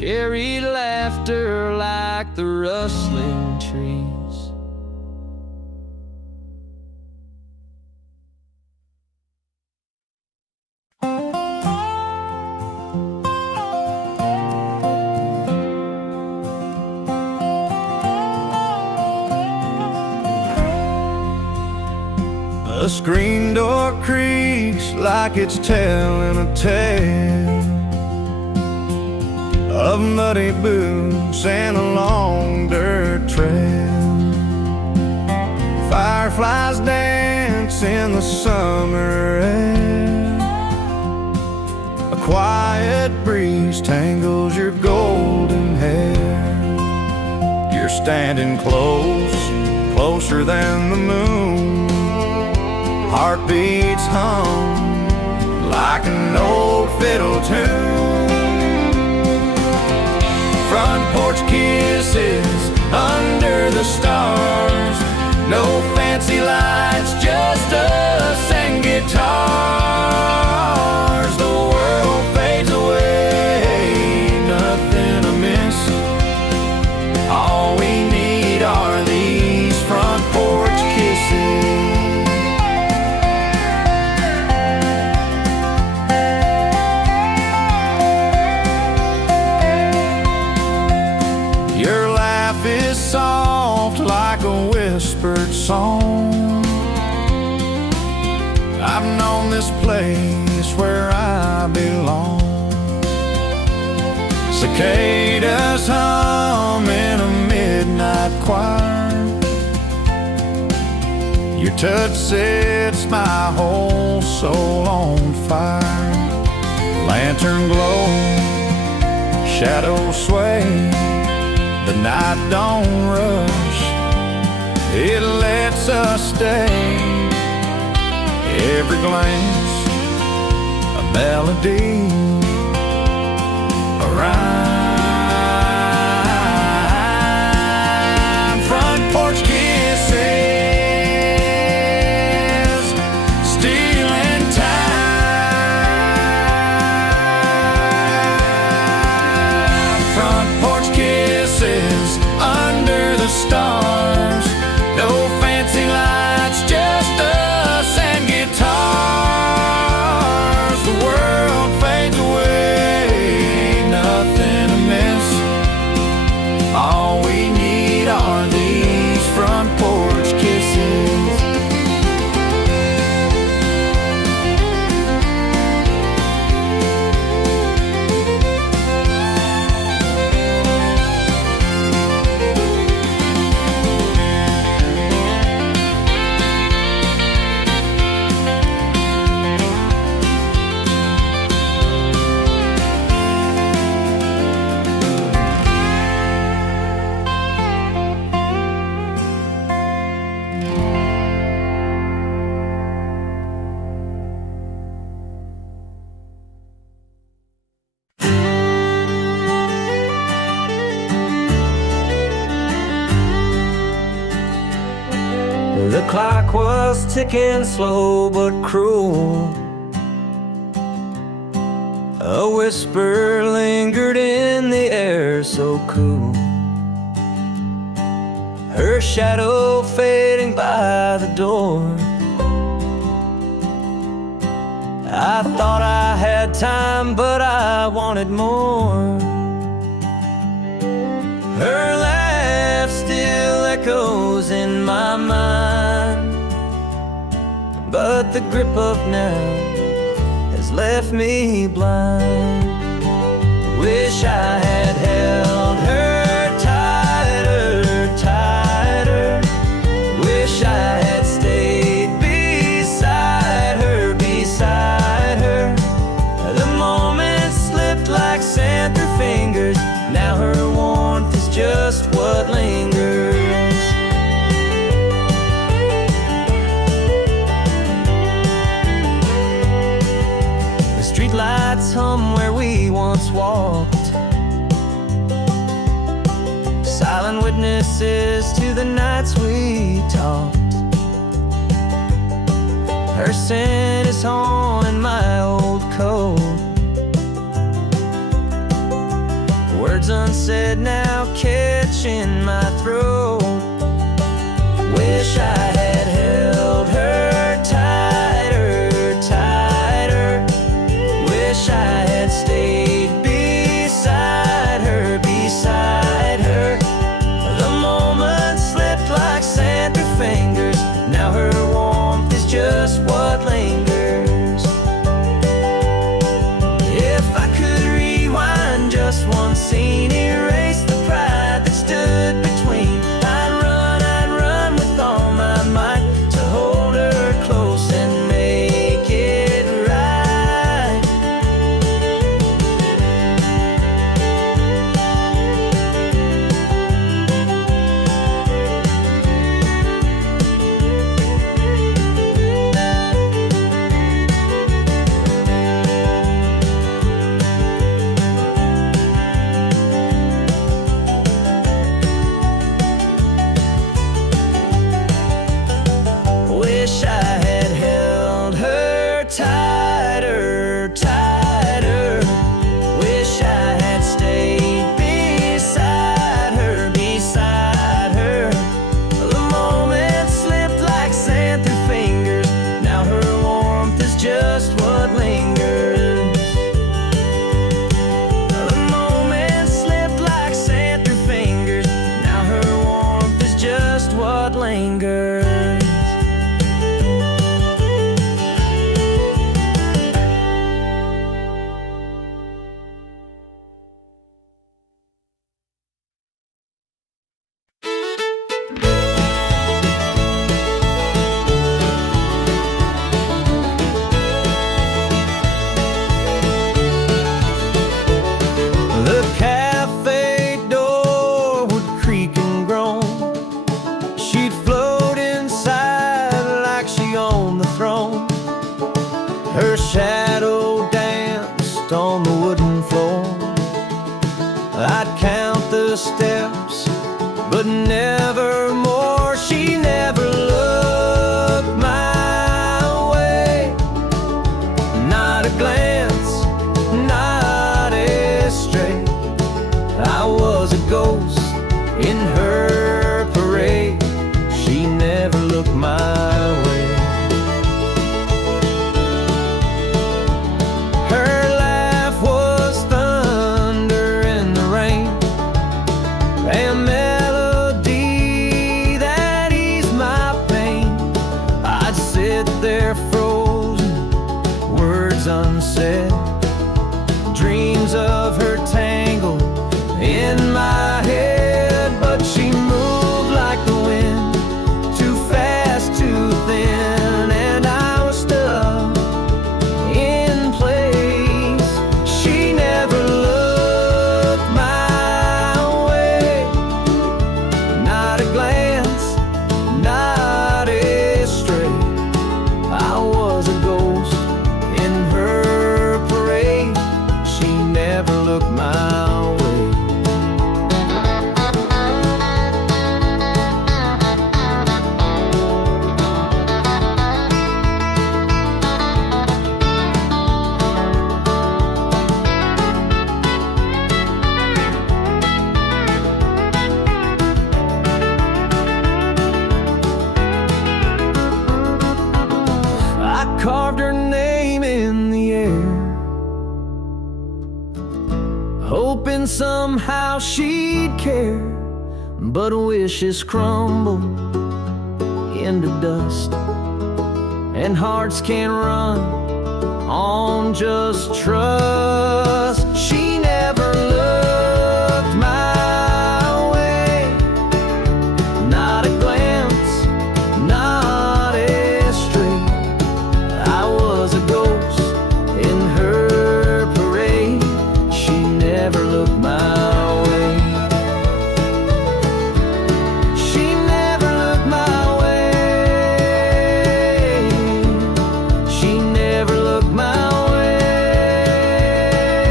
carried laughter like the rustling trees. A screen door creaks like it's telling a tale of muddy boots and a long dirt trail. Fireflies dance in the summer air. A quiet breeze tangles your golden hair. You're standing close, closer than the moon. Heartbeats hum like an old fiddle tune. Front porch kisses under the stars. No fancy lights, just us and guitars. The world fades away, nothing amiss. All we need are these front porch kisses. Soft like a whispered song. I've known this place where I belong. Cicadas hum in a midnight choir. Your touch sets my whole soul on fire. Lantern glow, shadows sway. The night don't rush, it lets us stay. Every glance, a melody, a rhyme. Front porch kisses, stealing time. Front porch kisses under the stars. No fancy lights, just us and guitars. The world fades away, nothing amiss. All we need are these front porch kisses. The clock was ticking slow but cruel. A whisper lingered in the air so cool. Her shadow fading by the door. I thought I had time, but I wanted more. Her laugh still echoes in my mind, but the grip of now has left me blind. Wish I had held her tighter, tighter. Wish I had stayed beside her, beside her. The moments slipped like sand through fingers. Now her warmth is just what lingers. The street lights hum where we once walked, silent witnesses to the nights we talked. Her scent is haunting my old coat. We're sunset now catching my throat. Wish I had held her tighter, tighter. Wish I had stayed beside her, beside her. The moment slipped like sand through fingers. Now her warmth is just what lingers. If I could rewind just one scene, erase the pride that stood between, I'd run with all my might to hold her close and make it right. Wish I had held her tighter, tighter. Wish I had stayed beside her, beside her. The moment slipped like sand through fingers. Now her warmth is just what lingers. The moment slipped like sand through fingers. Now her warmth is just what lingers. The cafe door would creak and groan. She'd float inside like she owned the throne. Her shadow danced on the wooden floor. I'd count the steps, but never more. She never looked my way. Not a glance, not a stray. I was a ghost in her parade. She never looked my way. Her laugh was thunder in the rain, a melody that eased my pain. I'd sit there frozen, words unsaid, dreams of her tangled in my head. But she moved like the wind, too fast, too thin, and I was stuck in place. She never looked my way. Not a glance, not a stray. I was a ghost in her parade. She never looked my way. I carved her name in the air, hoping somehow she'd care. But wishes crumble into dust, and hearts can't run on just trust. She never looked my way. Not a glance, not a stray. I was a ghost in her parade. She never looked my way. She never looked my way. She never looked my way.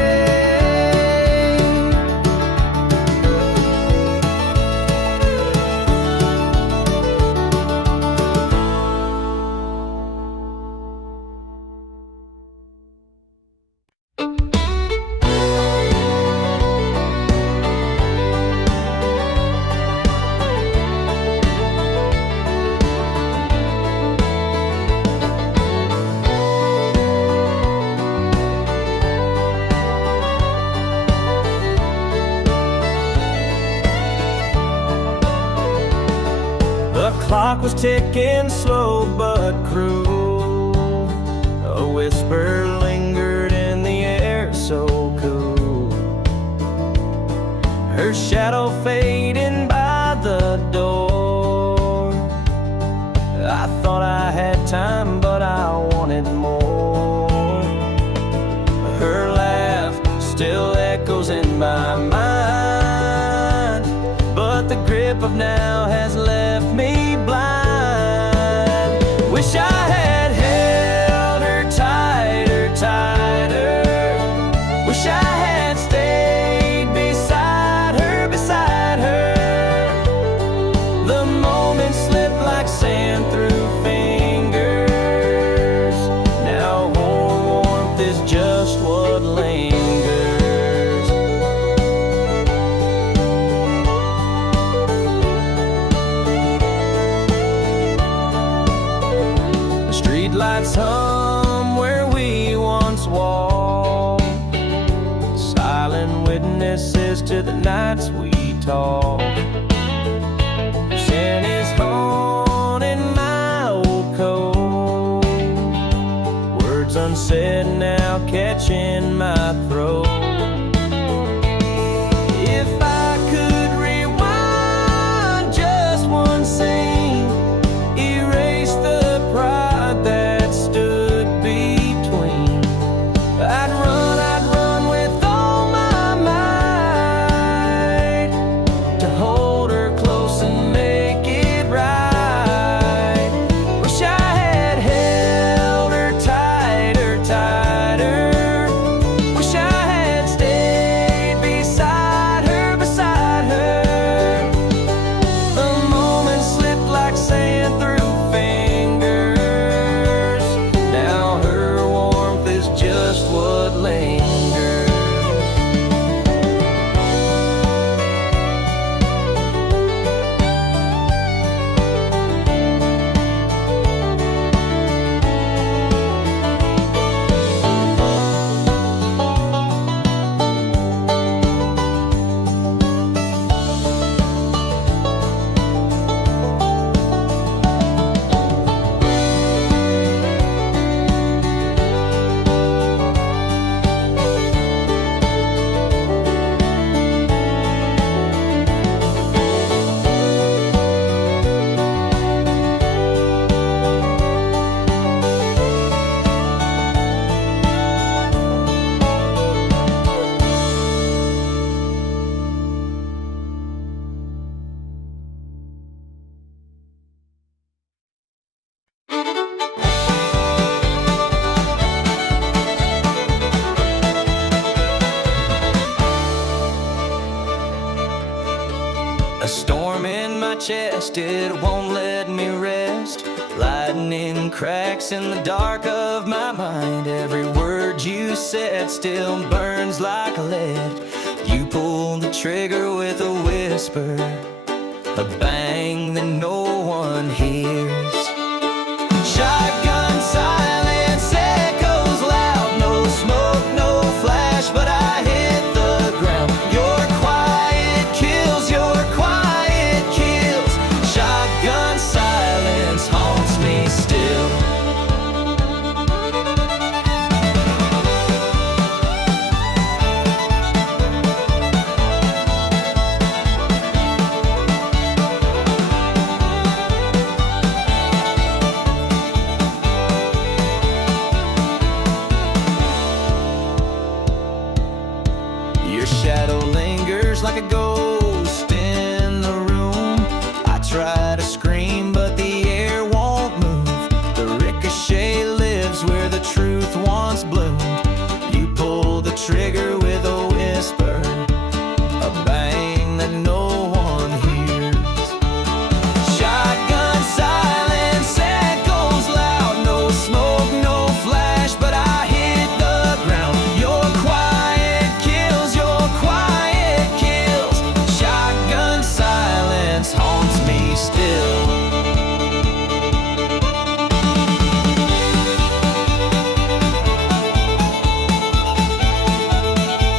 clock was ticking slow but cruel. A whisper lingered in the air so cool. Her shadow fading by the door. I thought I had time, but I wanted more. Her laugh still echoes in my mind, but the grip of now has left me blind. Wish I had held her tighter, tighter. Wish I had stayed beside her, beside her. The moments slip like sand through fingers. Now warmth is just what lingers. The streetlights hum where we once walked, silent witnesses to the nights we talked. Sin is haunting my old code, words unsaid now catching my throat. If I could rewind just one scene, erase the pride that stood between, I'd run with all my might to hold her close and make it right. Wish I had held her tighter, tighter. Wish I had stayed beside her, beside her. The moments slipped like sand through fingers. Now her warmth is just what lingers. A storm in my chest, it won't let me rest. Lightning cracks in the dark of my mind. Every word you said still burns like lead. You pulled the trigger with a whisper, a bang that no one hears. Shotgun silence echoes loud. No smoke, no flash, but I hit the ground. Your quiet kills, your quiet kills. Shotgun silence haunts me still. Your shadow lingers like a ghost in the room. I try to scream, but the air won't move. The ricochet lives where the truth once bloomed. You pull the trigger with a whisper, a bang that no one hears. Shotgun silence echoes loud. No smoke, no flash, but I hit the ground. Your quiet kills, your quiet kills. Shotgun silence haunts me still.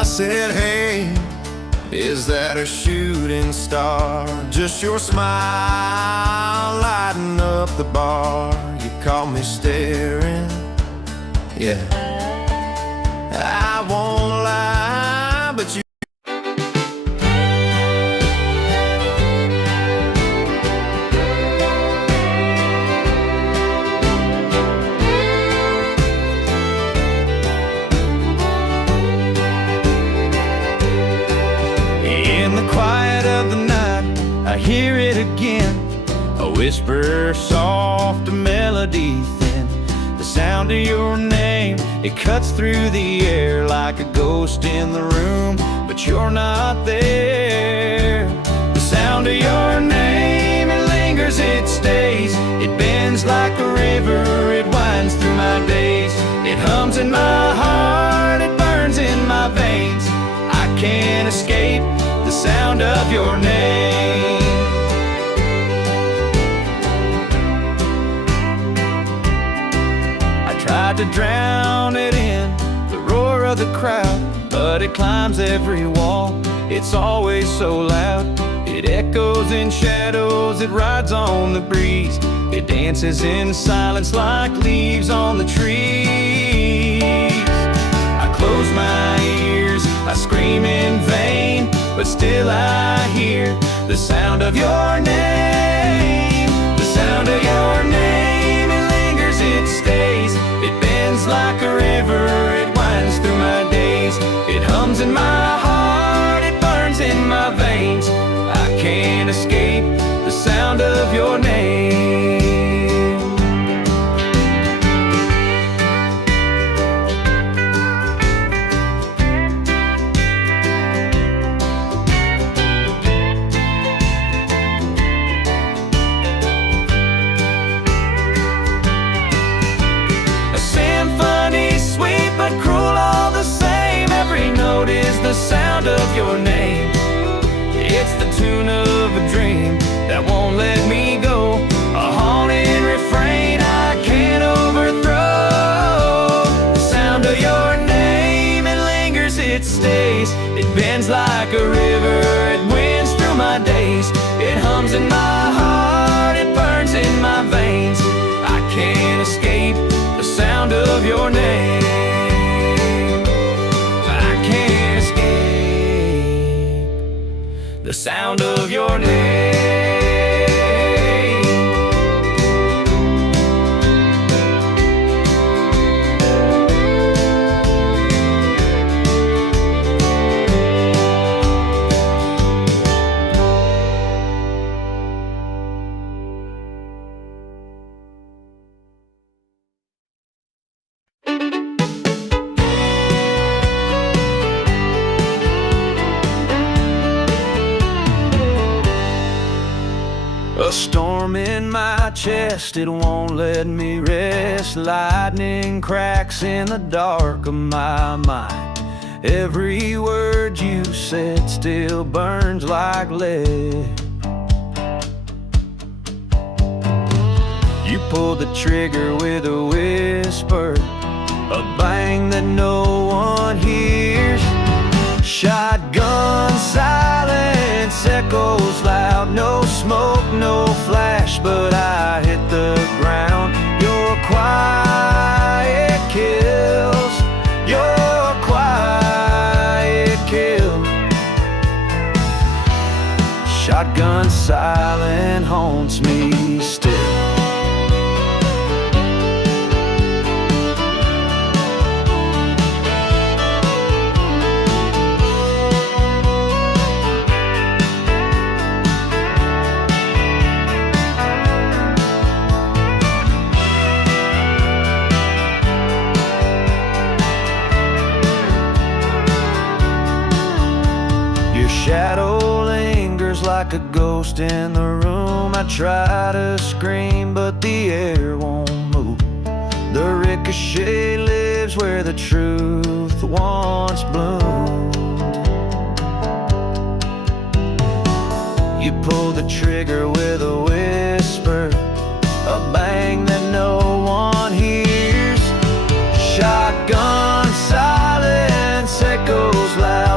I said, hey, is that a shooting star? Just your smile lighting up the bar. You caught me staring, yeah. I won't lie, but you I hear it again, a whisper soft, a melody thin. The sound of your name, it cuts through the air like a ghost in the room, but you're not there. The sound of your name, it lingers, it stays. It bends like a river, it winds through my days. It hums in my heart, it burns in my veins. I can't escape the sound of your name. Tried to drown it in the roar of the crowd, but it climbs every wall. It's always so loud. It echoes in shadows, it rides on the breeze. It dances in silence like leaves on the trees. I close my ears, I scream in vain, but still I hear the sound of your name. The sound of your name, it lingers, it stays. It bends like a river, it winds through my days. It hums in my heart, it burns in my veins. I can't escape the sound of your name. Is the sound of your name. It's the tune of a dream that won't let me go, a haunting refrain I can't overthrow. The sound of your name, it lingers, it stays. It bends like a river, it winds through my days. It hums in my heart, it burns in my veins. I can't escape the sound of your name. The sound of your name. A storm in my chest, it won't let me rest. Lightning cracks in the dark of my mind. Every word you said still burns like lead. You pulled the trigger with a whisper, a bang that no one hears. Shotgun silence echoes loud, no smoke, no flash, but I hit the ground. Your quiet kills, your quiet kill. Shotgun silence haunts me still. Shadow lingers like a ghost in the room. I try to scream, but the air won't move. The ricochet lives where the truth once bloomed. You pull the trigger with a whisper, a bang that no one hears. Shotgun silence echoes loud.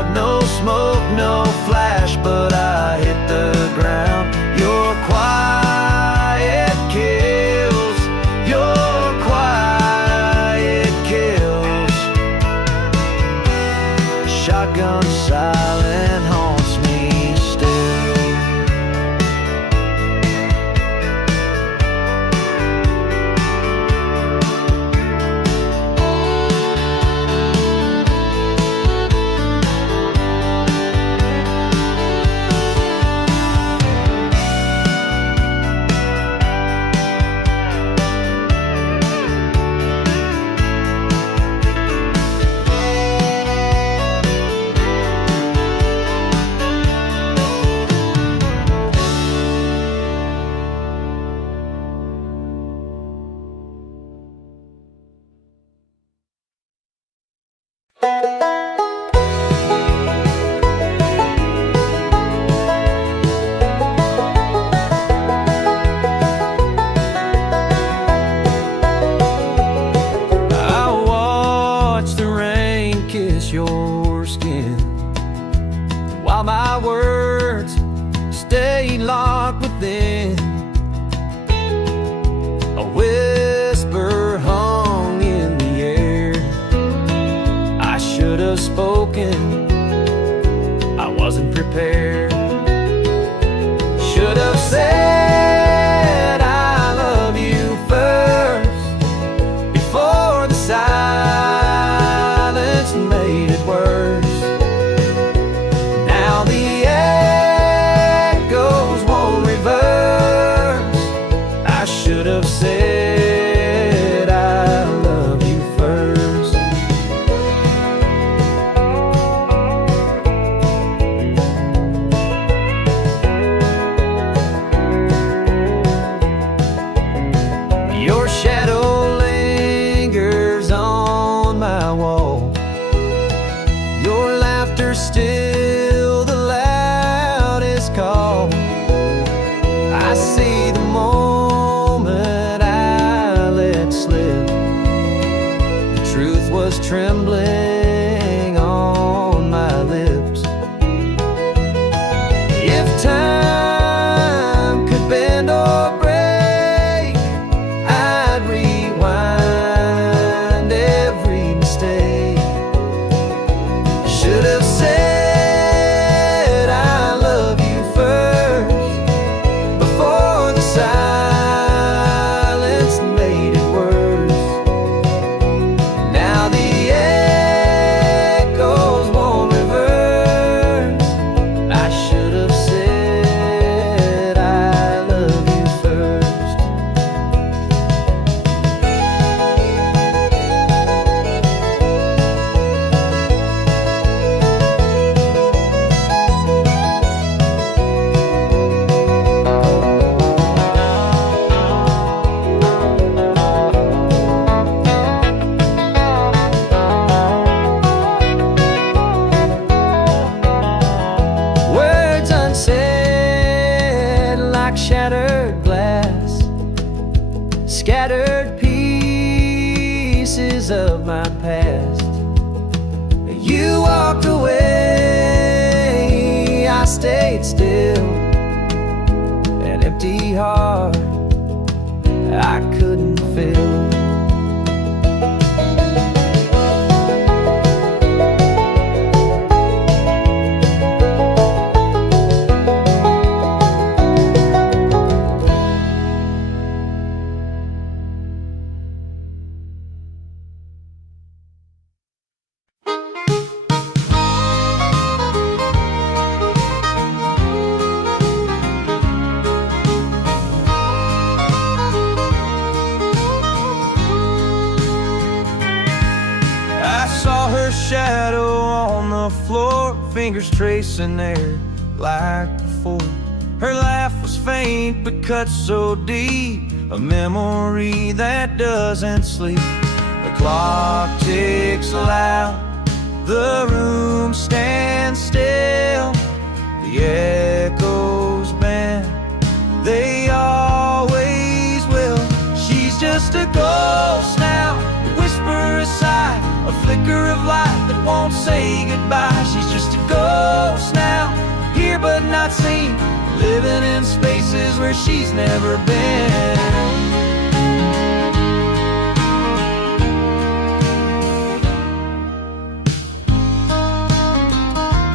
someone silent haunts me still. Your skin while my words stay locked within. A whisper hung in the air. I should have spoken, I wasn't prepared. Should have said I love you first before the silence made it worse. Now the echoes won't reverse. I should have said I love you first. Your shadow lingers on my wall. Your laughter's still the loudest call. I see the moment I let slip. The truth was trembling on my lips. If time could bend or break, I'd rewind every mistake. Should have said I love you first before the silence made it worse. Now the echoes won't reverse. I should have said I love you first. Words unsaid like shattered glass, scattered pieces of my past. You walked away, I stayed still. An empty heart I couldn't fill. I saw her shadow on the floor, fingers tracing there like before. Her laugh was faint but cut so deep, a memory that doesn't sleep. The clock ticks loud, the room stands still. The echoes bend, they always will. She's just a ghost now, a whisper, a sigh, a flicker of light that won't say goodbye. She's just a ghost now, here but not seen, living in spaces where she's never been.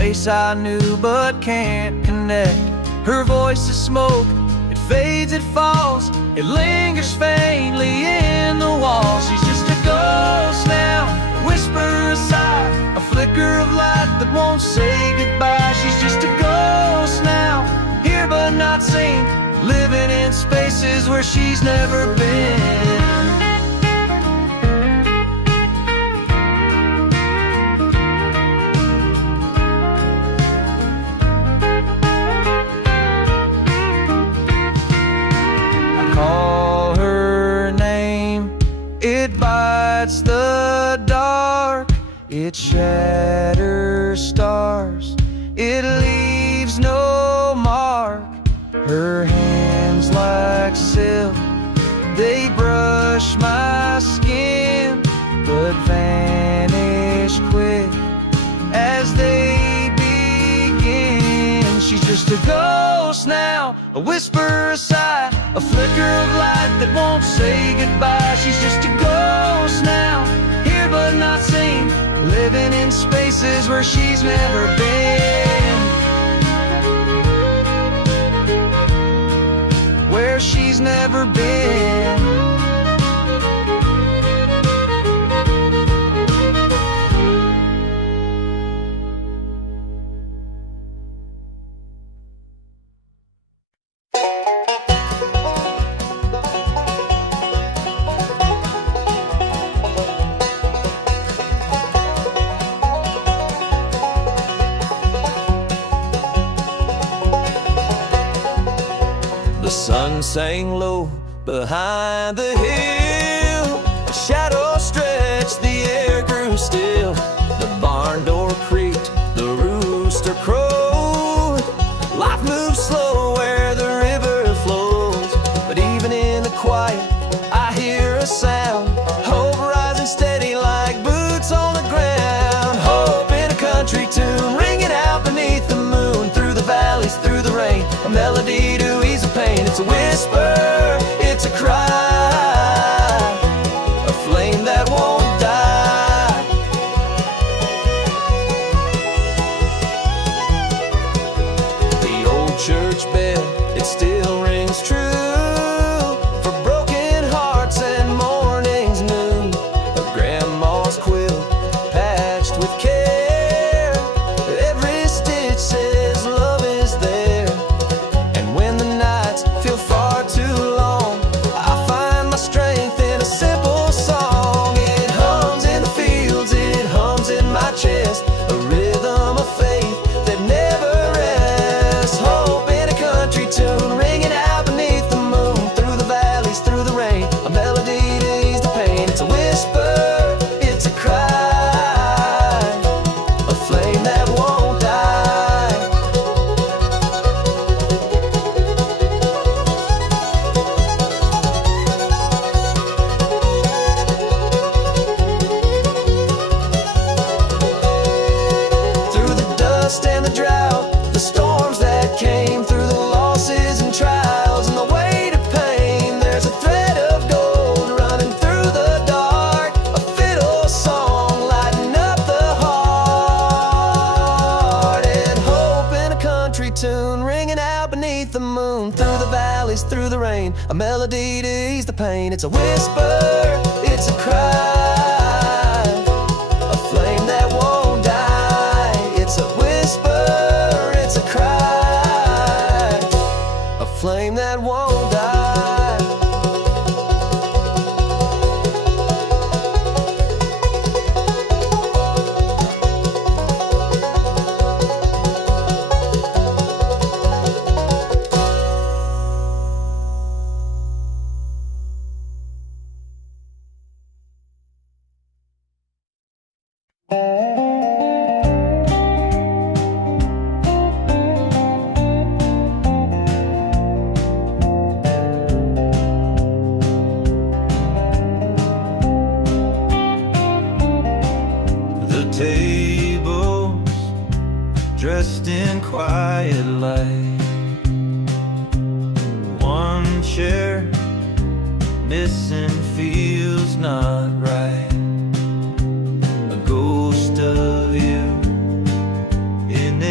face I knew but can't connect. Her voice is smoke, it fades, it falls, it lingers faintly in the walls. She's just a ghost now, a whisper, a sigh, a flicker of light that won't say goodbye. She's just a ghost now, here but not seen, living in spaces where she's never been. Call her name, it bites the dark, it shatters stars, it leaves no mark. Her hands like silk, they brush my skin, but vanish quick as they begin. She's just a ghost now, a whisper, a sigh, a flicker of light that won't say goodbye. She's just a ghost now, here but not seen, living in spaces where she's never been. Where she's never been. The sun sang low behind the hill, a shadow stretched, the air grew still. The barn door creaked, the rooster crowed. Life moves slow where the river flows, but even in the quiet I hear a sound. Hope rising steady like boots on the ground. Hope in a country tune, ringing out beneath the moon. Through the valleys, through the rain, a melody to ease the pain. It's a whisper, it's a cry, a flame that won't die. The old church bell, it still rings true for broken hearts and mornings new. A grandma's quilt patched with care, every stitch says love is there. And when the nights feel far too long, I find my strength in a simple song. It hums in the fields, it hums in my chest, a rhythm of faith that never rests. Hope in a country tune, ringing out beneath the moon. Through the valleys, through the rain, a melody to ease the pain. It's a whisper, it's a cry, a flame that won't die. Through the dust and the drought, the storms that came, through the losses and trials and the weight of pain, there's a thread of gold running through the dark, a fiddle song lighting up the heart. And hope in a country tune, ringing out beneath the moon. Through the valleys, through the rain, a melody to ease the pain. It's a whisper, it's a cry, a flame that won't die. It's a whisper, it's a cry, a flame that won't die. The tables dressed in quiet light, one chair missing feels not right. A ghost of you in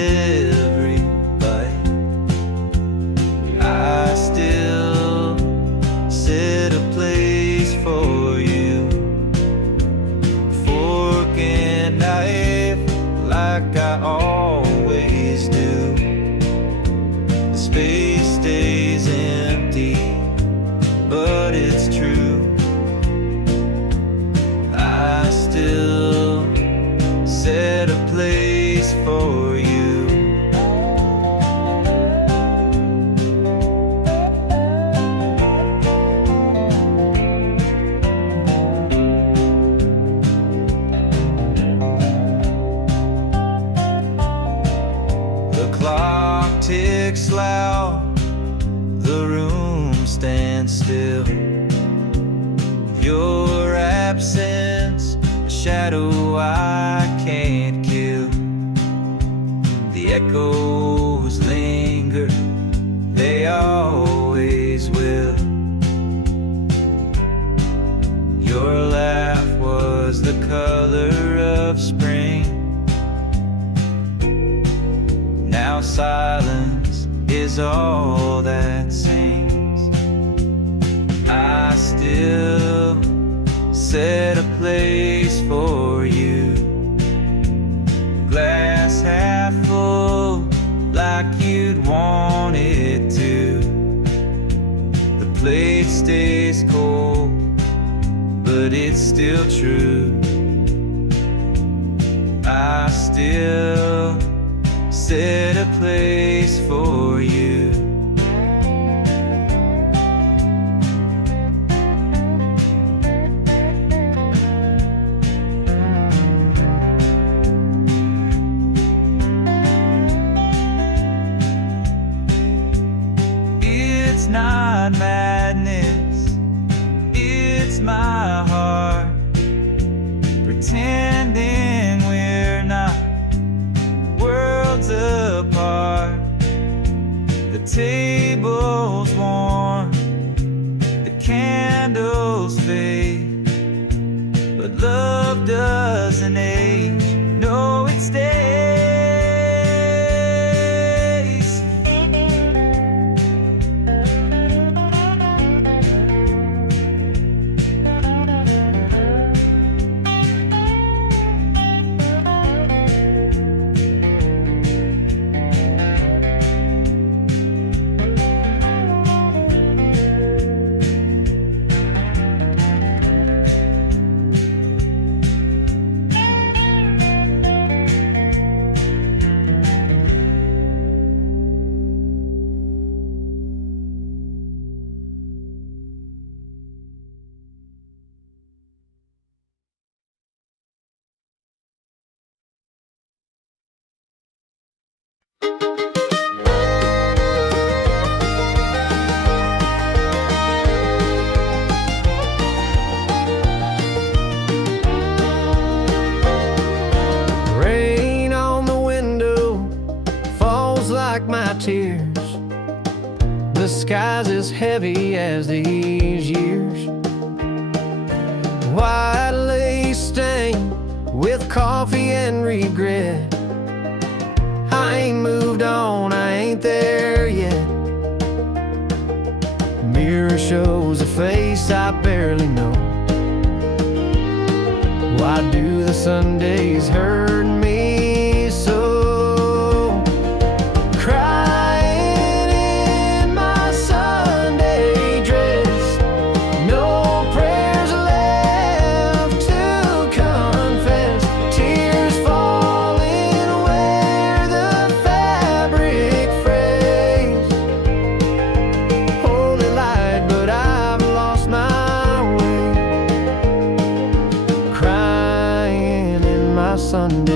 clicks loud, the room stands still. Your absence, a shadow I can't kill. The echoes linger, they always will. Your laugh was the color of spring. Now silence is all that sings. I still set a place for you, glass half full like you'd want it to. The plate stays cold, but it's still true. I still set a place for you. It's not madness, it's my heart pretending we're not worlds apart. The table's warm, the candles fade, but love doesn't age, no, it stays. Rain on the window falls like my tears. The sky's as heavy as these years. White lace stained with coffee and regret. I ain't moved on, I ain't there yet. Mirror shows a face I barely know. Why do the Sundays hurt me so? Crying in my Sunday dress, no prayers left to confess. Tears falling where the fabric frays. Holy light, but I've lost my way. Crying in my Sunday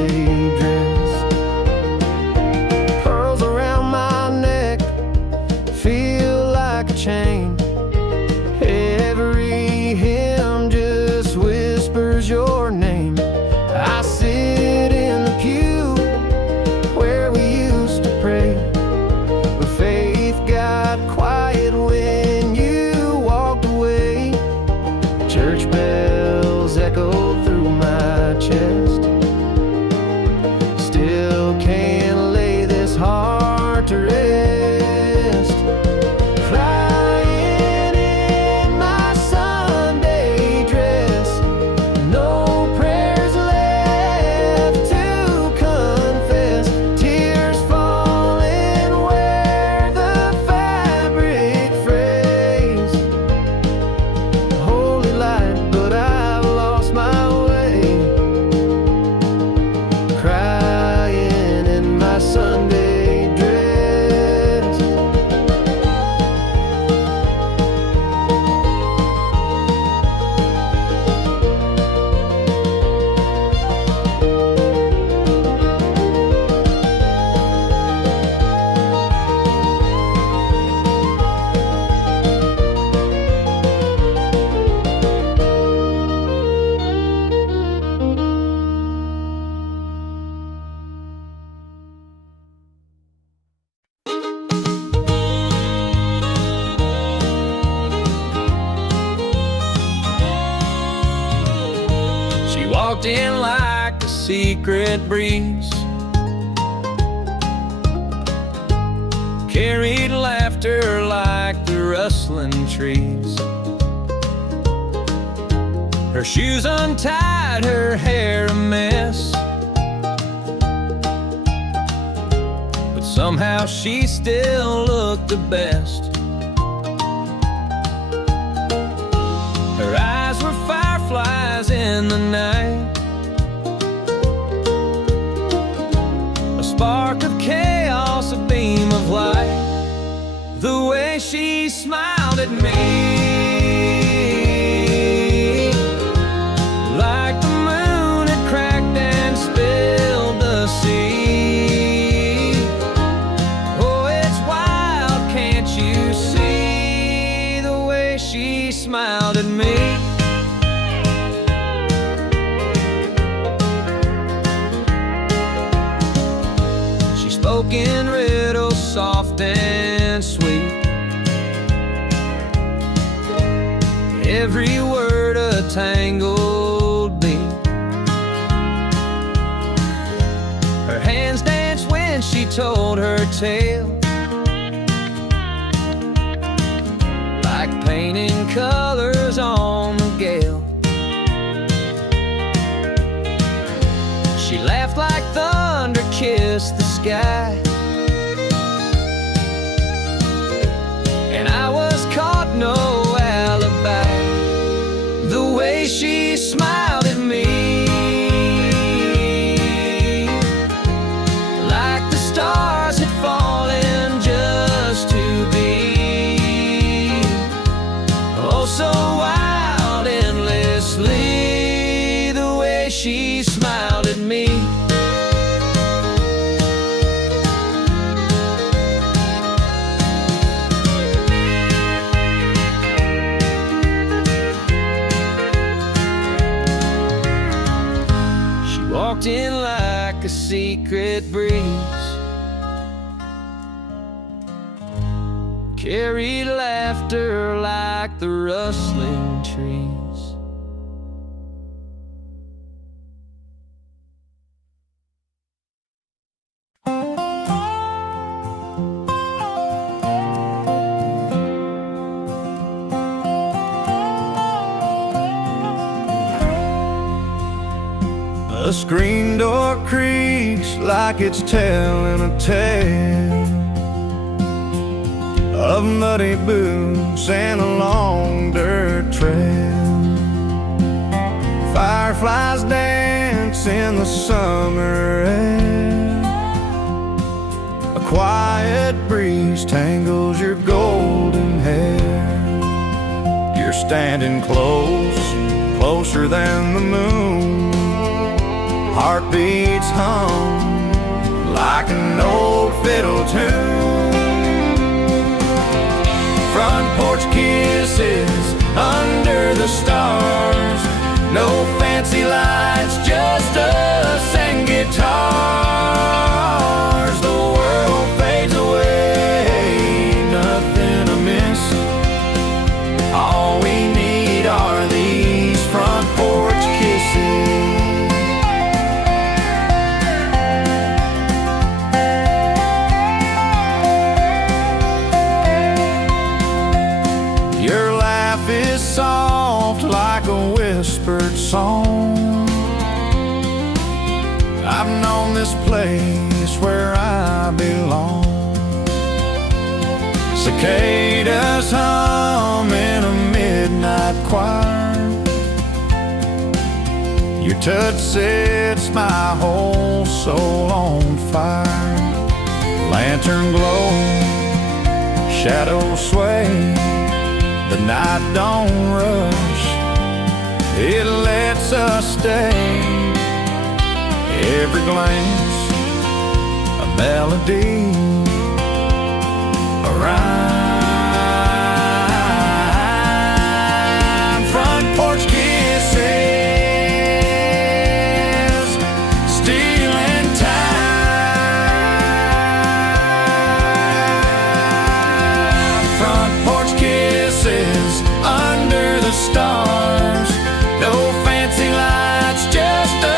walked in like a secret breeze, carried laughter like the rustling trees. Her shoes untied, her hair a mess, but somehow she still looked the best. Her eyes were fireflies in the night, a spark of chaos, a beam of light. The way she smiled at me, like the moon had cracked and spilled the sea. Oh, it's wild, can't you see? The way she smiled at me. She spoke in riddles, soft and sweet, every word a tangled beat. Her hands danced when she told her tale, like painting colors on the gale. She laughed like thunder kissed the sky, and I was caught, no alibi. The way she smiled at me, like the stars had fallen just to be. Oh, so wild, endlessly, the way she smiled at me. Walked in like a secret breeze, carried laughter like the rustling trees. The screen door creaks like it's telling a tale of muddy boots and a long dirt trail. Fireflies dance in the summer air, a quiet breeze tangles your golden hair. You're standing close, closer than the moon. Heartbeats hum like an old fiddle tune. Front porch kisses under the stars, no fancy lights, just us and guitars. The world fades away, nothing amiss. All we need are these front porch kisses. Soft like a whispered song. I've known this place where I belong. Cicadas hum in a midnight choir. Your touch sets my whole soul on fire. Lantern glow, shadows sway. The night don't rush, it lets us stay. Every glance, a melody, a rhyme. Front porch kisses, stealing time. Front porch kisses under the stars, no fancy lights, just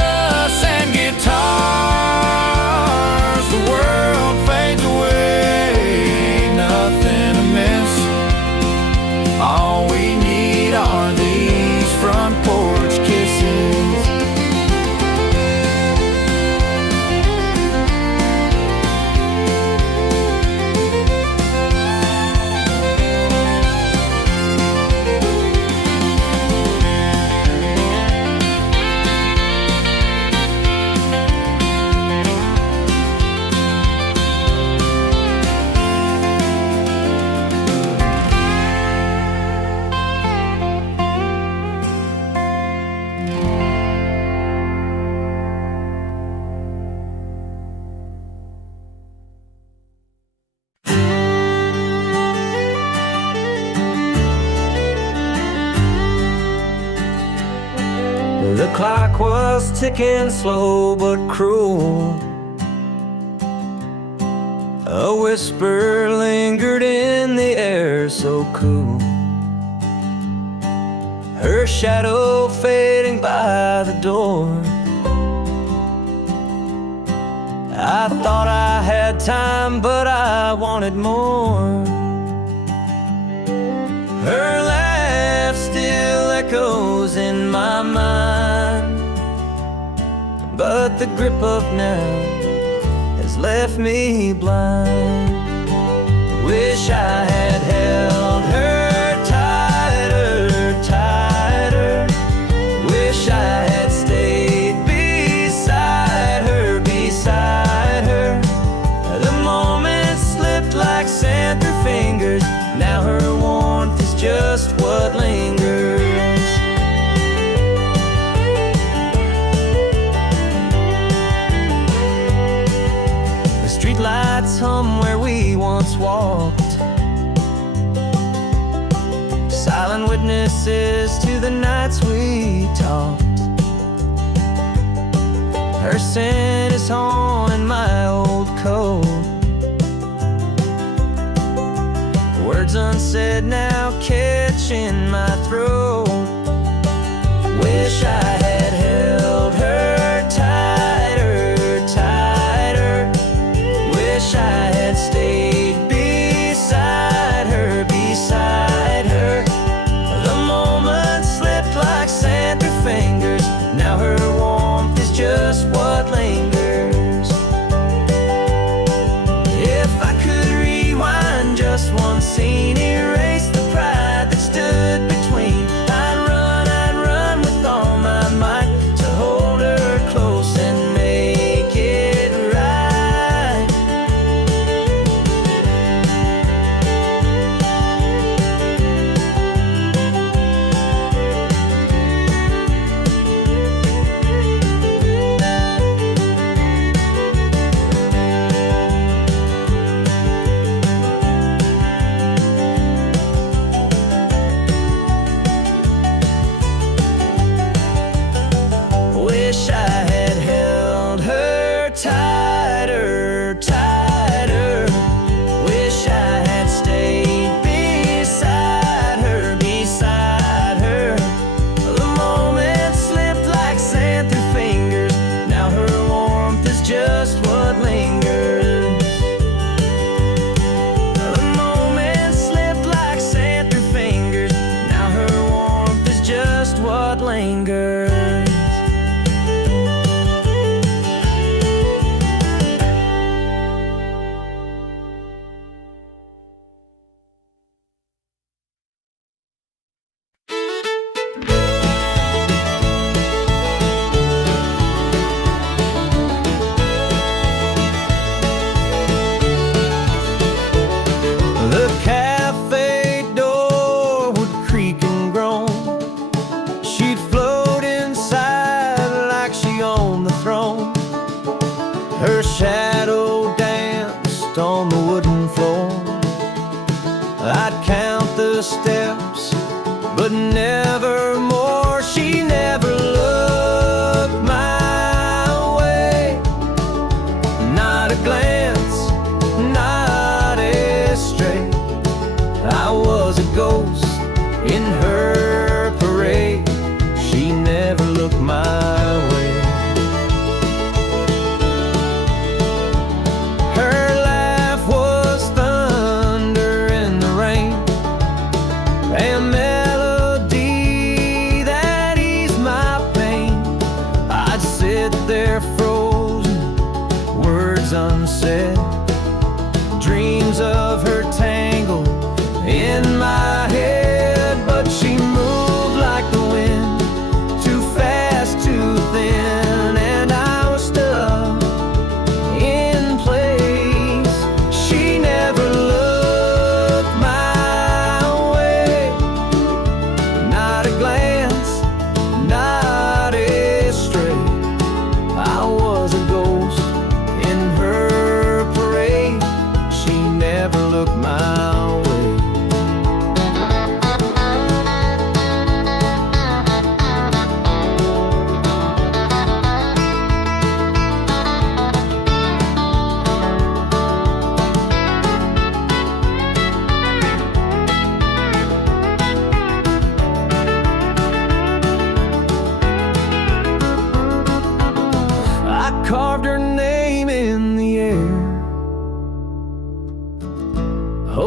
clock was ticking slow but cruel. A whisper lingered in the air so cool, her shadow fading by the door. I thought I had time, but I wanted more. Her laugh still echoes in my mind, but the grip of now has left me blind. Wish I had held her tighter, tighter. Wish I had stayed beside her, beside her. The moments slipped like sand through fingers. Now her warmth is just what lingers. The street lights hum where we once walked, silent witnesses to the nights we talked. Her scent is haunting my old coat. Words unsaid now catching my throat. Wish I had held her tighter, tighter. Wish I had stayed beside her, beside her. The moments slipped like sand through fingers. Now her warmth is just what lingers. If I could rewind just one scene, erase the pride that stood between. I'd run with all my might to hold her close and make it right. Wish I had held her tighter, tighter. Wish I had stayed beside her, beside her. The moments slipped like sand through fingers. Now her warmth is just what lingers. The moments slipped like sand through fingers. Now her warmth is just what lingers. The cafe door would creak and groan. She'd float inside like she owned the throne. Her shadow danced on the wooden floor. I'd count the steps, but never more. She never looked my way. Not a glance, not a stray. I was a ghost in her parade. She never looked my way. Her laugh was thunder in the rain, and melodies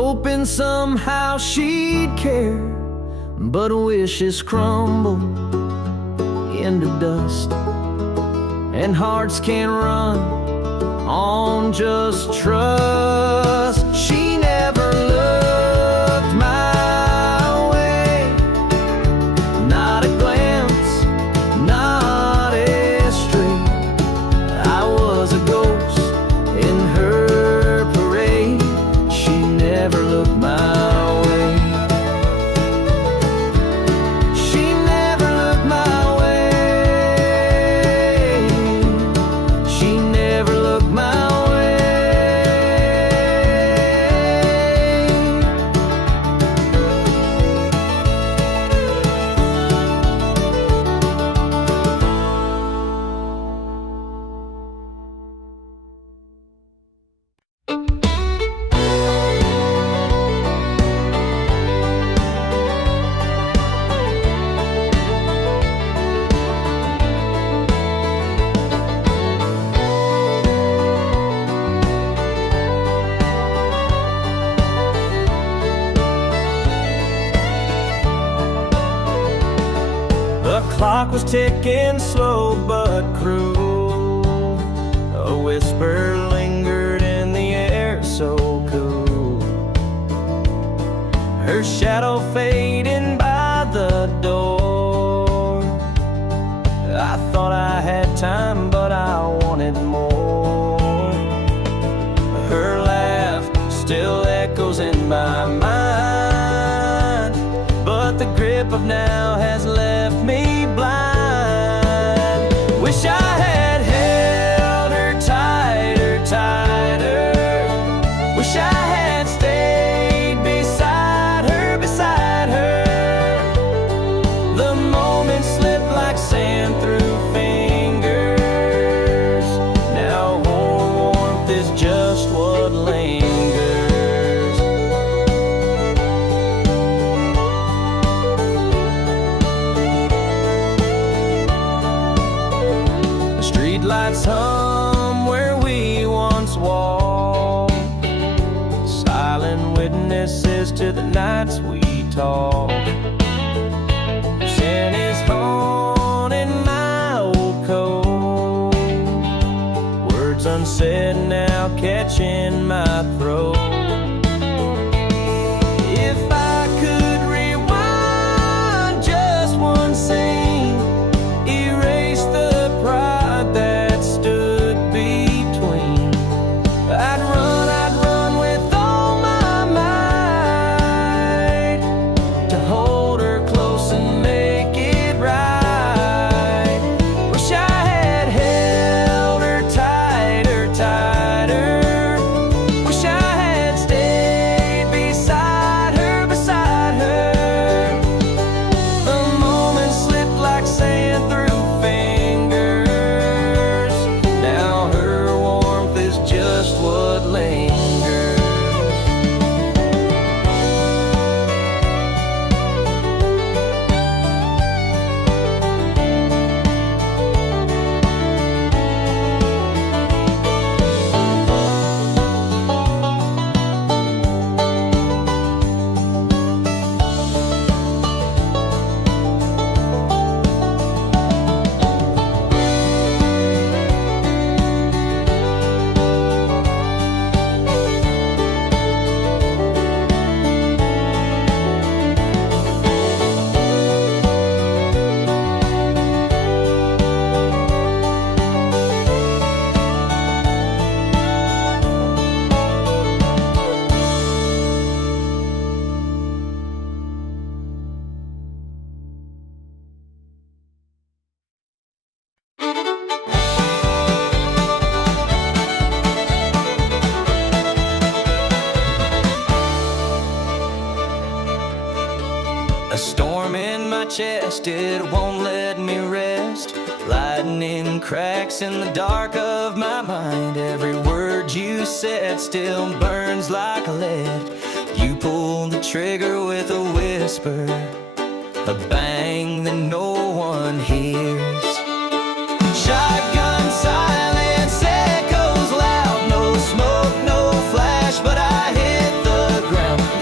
hoping somehow she'd care. But wishes crumble into dust, and hearts can run on just trust. She never looked my way, not a glance, not a stray. I was a ghost in her parade. She never looked my way. The clock was ticking slow but cruel. A whisper lingered in the air so cool. Her shadow fading by the door. I thought I had time, but I wanted more. Her laugh still echoes in my mind, but the grip of now has left me blind. Wish I had held her tighter, tighter. Wish I had stayed beside her, beside her. The moments slip like sand through fingers. Now warmth is just what lingers. Lights hum where we once walked, silent witnesses to the nights we talked. Sin is haunting my old code, words unsaid now catching my throat. If I could rewind just one scene, erase the pride that stood between. I'd run with all my might to hold her close and make it right. Wish I had held her tighter, tighter. Wish I had stayed beside her, beside her. The moments slipped like sand through fingers. Now her warmth is just what lingers. A storm in my chest, it won't let me rest. Lightning cracks in the dark of my mind. Every word you said still burns like lead. You pulled the trigger with a whisper, a bang that no one hears. Shotgun silence echoes loud. No smoke, no flash, but I hit the ground.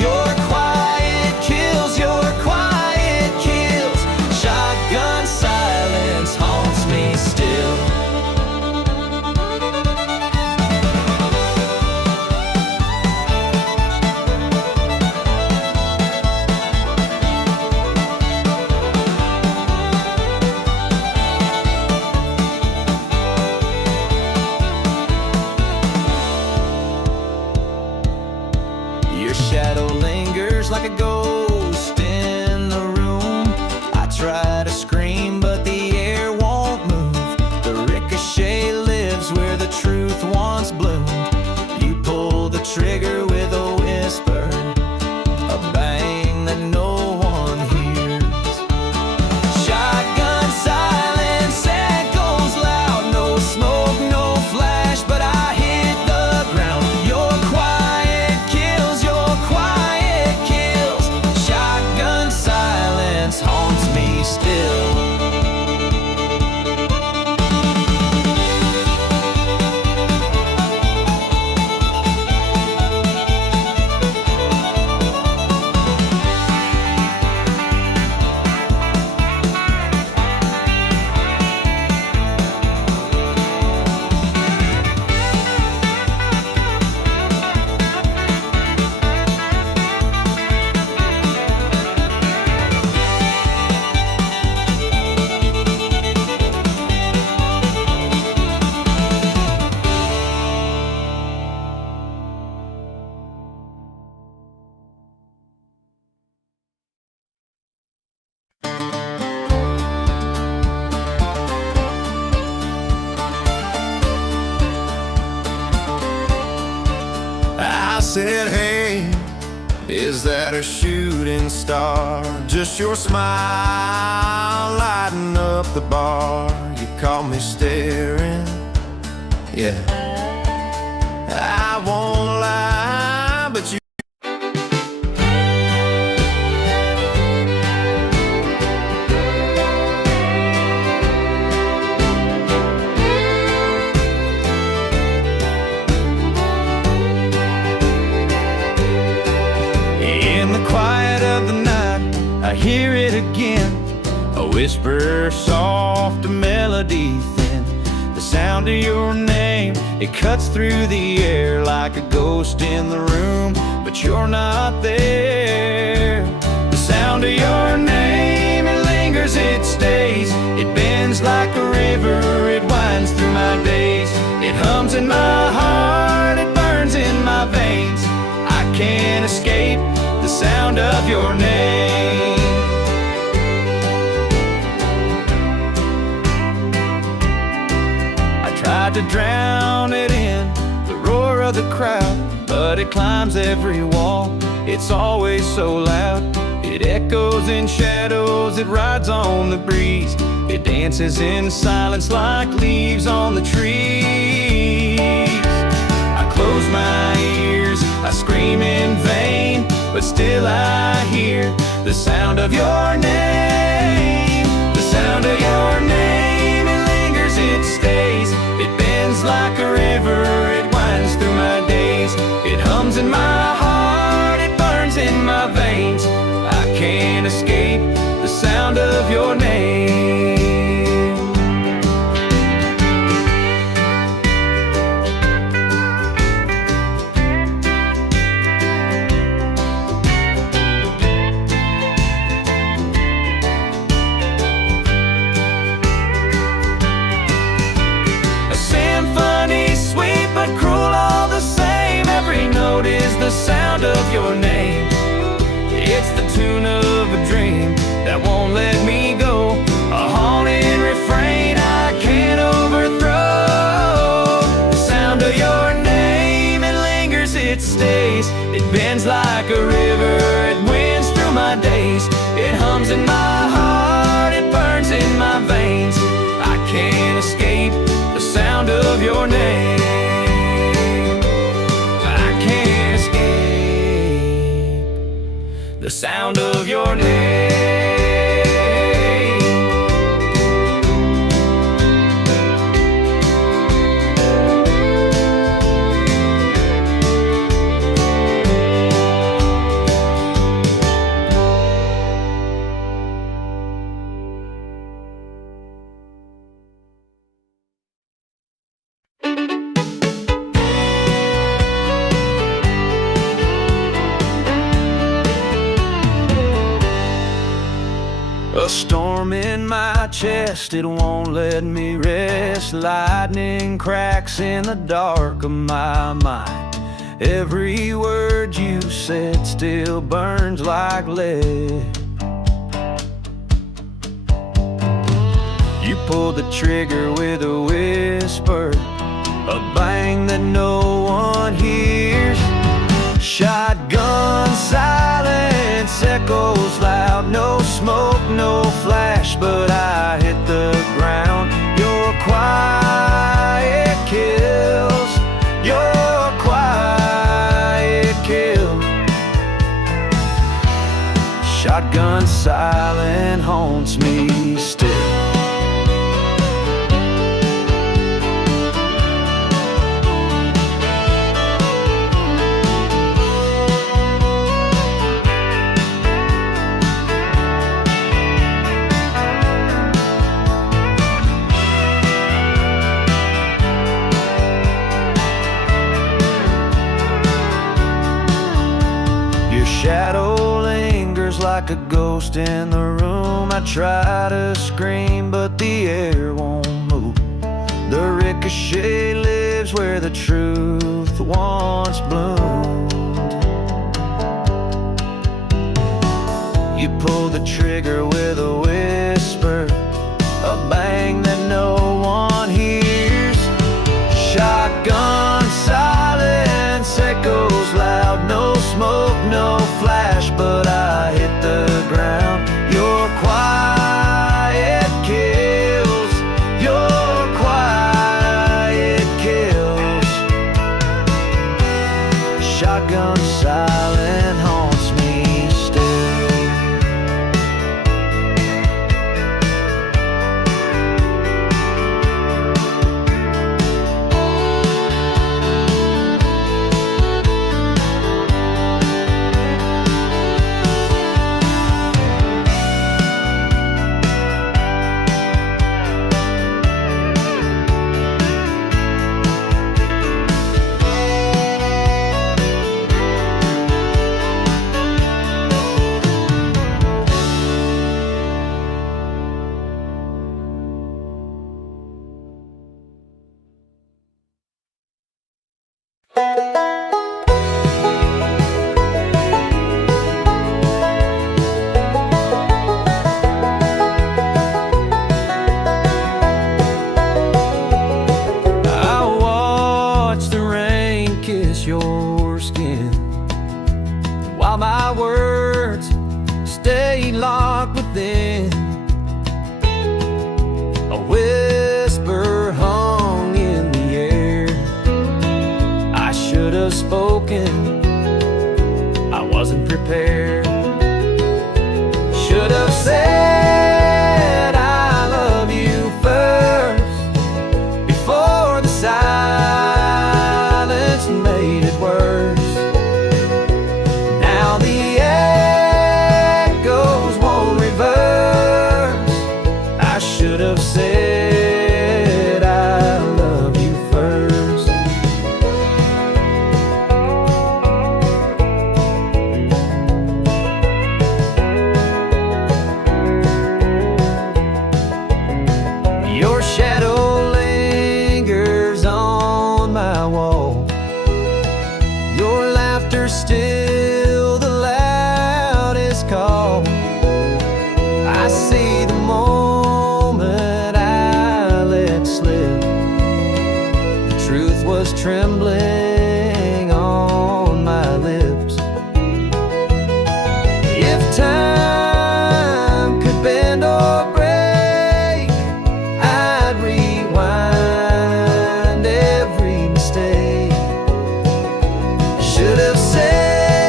shadow lingers like a ghost in the room. I try to scream, but the air won't move. The ricochet lives where the truth once bloomed. You pull the trigger with a whisper, a bang that no one hears. Shotgun silence echoes loud, no smoke, no flash, but I hit the ground. Your quiet kills, your quiet kills. Shotgun silence haunts me still. I said, hey, is that a shooting star? Just your smile lighting up the bar. You caught me staring, yeah. I won't lie, but you in the quiet of the night, I hear it again. A whisper, soft, a melody thin. The sound of your name, it cuts through the air like a ghost in the room, but you're not there. The sound of your name, it lingers, it stays. It bends like a river, it winds through my days. It hums in my heart, it burns in my veins. I can't escape the sound of your name. I tried to drown it in the roar of the crowd, but it climbs every wall. It's always so loud. It echoes in shadows, it rides on the breeze. It dances in silence like leaves on the trees. I close my ears, I scream in vain, but still I hear the sound of your name. The sound of your name, it lingers, it stays. It bends like a river, it winds through my days. It hums in my heart, it burns in my veins. I can't escape the sound of your name. The sound of your name, it's the tune of a dream that won't let me go. A haunting refrain I can't overthrow. The sound of your name, it lingers, it stays. It bends like a river, it winds through my days. It hums in my heart, it burns in my veins. I can't escape the sound of your name. The sound of your name. A storm in my chest, it won't let me rest. Lightning cracks in the dark of my mind. Every word you say kiss, it still burns like lead. You pulled the trigger with a whisper, a bang that no one hears. Shotgun silence echoes loud, no smoke, no flash, but I hit the ground. Your quiet kills, your quiet kill. Shotgun silence haunts me still. Shadow lingers like a ghost in the room. I try to scream, but the air won't move. The ricochet lives where the truth once bloomed. You pull the trigger with a whisper, a bang that no one hears. Shotgun silence echoes loud, no smoke, no flash, but I hit the ground. Your quiet kills, your quiet kills. Shotgun silence haunts me still. Your skin while my words stay locked within. A whisper hung in the air. I should have spoken, I wasn't prepared. Should have said I love you first before the silence made it worse. Now the echoes won't reverse. I should have said I love you first. Your shadow lingers on my wall. Your laughter still the loudest call. I see the moment I let slip. The truth was trembling on my lips. If time could bend or break, I'd rewind every mistake. Should have said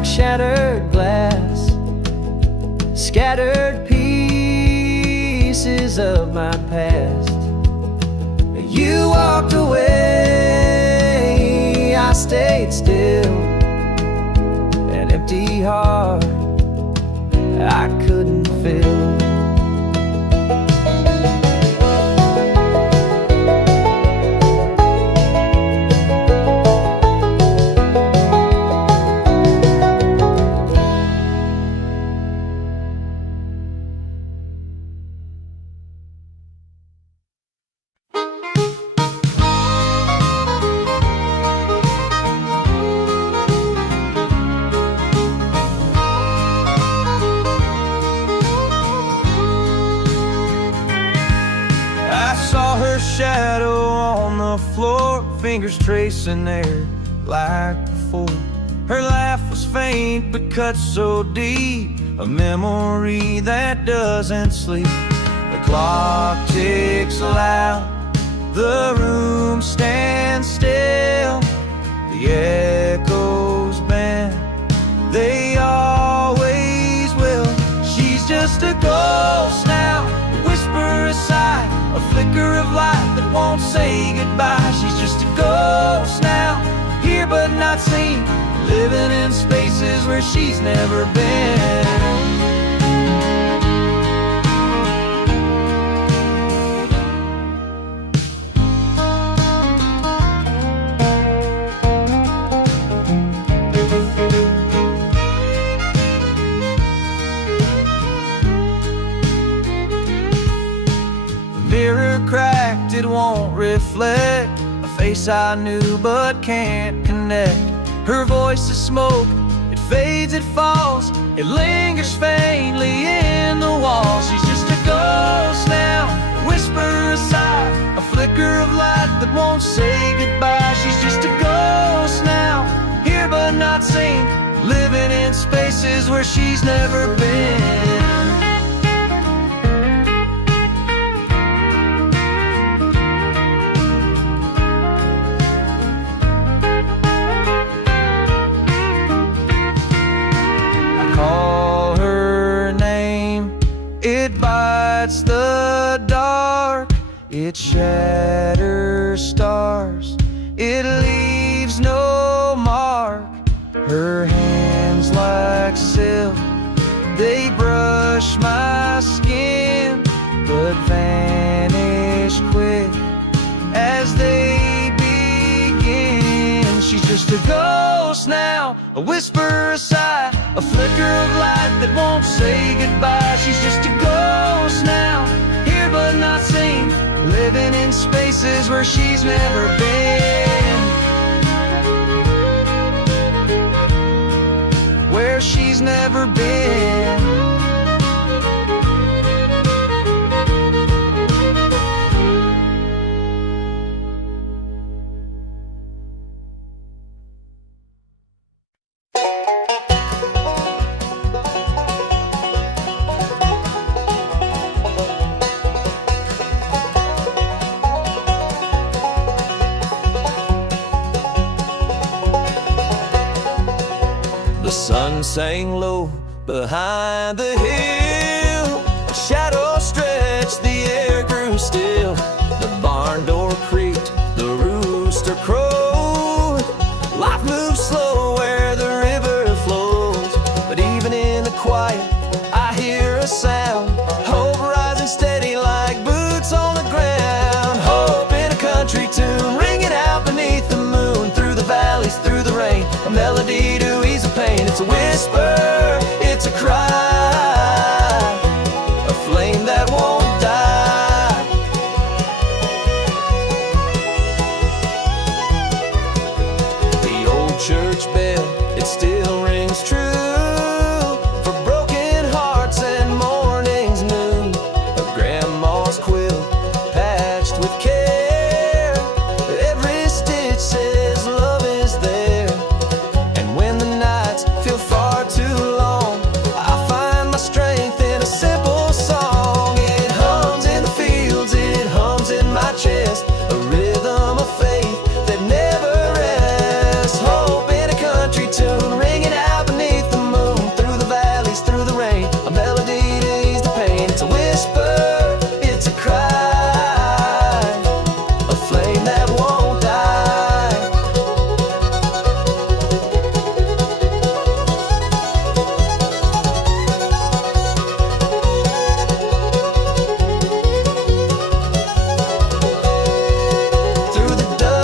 like shattered glass, scattered pieces of my past. You walked away, I stayed still, an empty heart I couldn't fill. Shadow on the floor, fingers tracing there like before. Her laugh was faint but cut so deep, a memory that doesn't sleep. The clock ticks loud, the room stands still, the echoes bend, they always will. She's just a ghost now, a whisper, a sigh, a flicker of light that won't say goodbye. She's just a ghost now, here but not seen, living in spaces where she's never been. Cracked, it won't reflect a face I knew but can't connect. Her voice is smoke, it fades, it falls, it lingers faintly in the wall. She's just a ghost now, a whisper, a sigh, a flicker of light that won't say goodbye. She's just a ghost now, here but not seen, living in spaces where she's never been. Bites the dark, it shatters stars, it leaves no mark. Her hands like silk, they brush my skin, but vanish quick as they begin. She's just a ghost now, a whisper, a sigh, a flicker of light that won't say goodbye. She's just a ghost now, here but not seen, living in spaces where she's never been. Where she's never been. The sun sang low behind the hill, a shadow stretched, the air grew still. The barn door creaked, the rooster crowed. Life moves slow where the river flows, but even in the quiet I hear a sound. Hope rising steady like boots on the ground. Hope in a country tune, ringing out beneath the moon, through the valleys, through the rain, a melody to ease the pain. It's a whisper, it's a cry, a flame that won't die. The old church bell, it still rings true for broken hearts and mornings new. A grandma's quilt patched with care, every stitch says love is there. And when the nights feel far too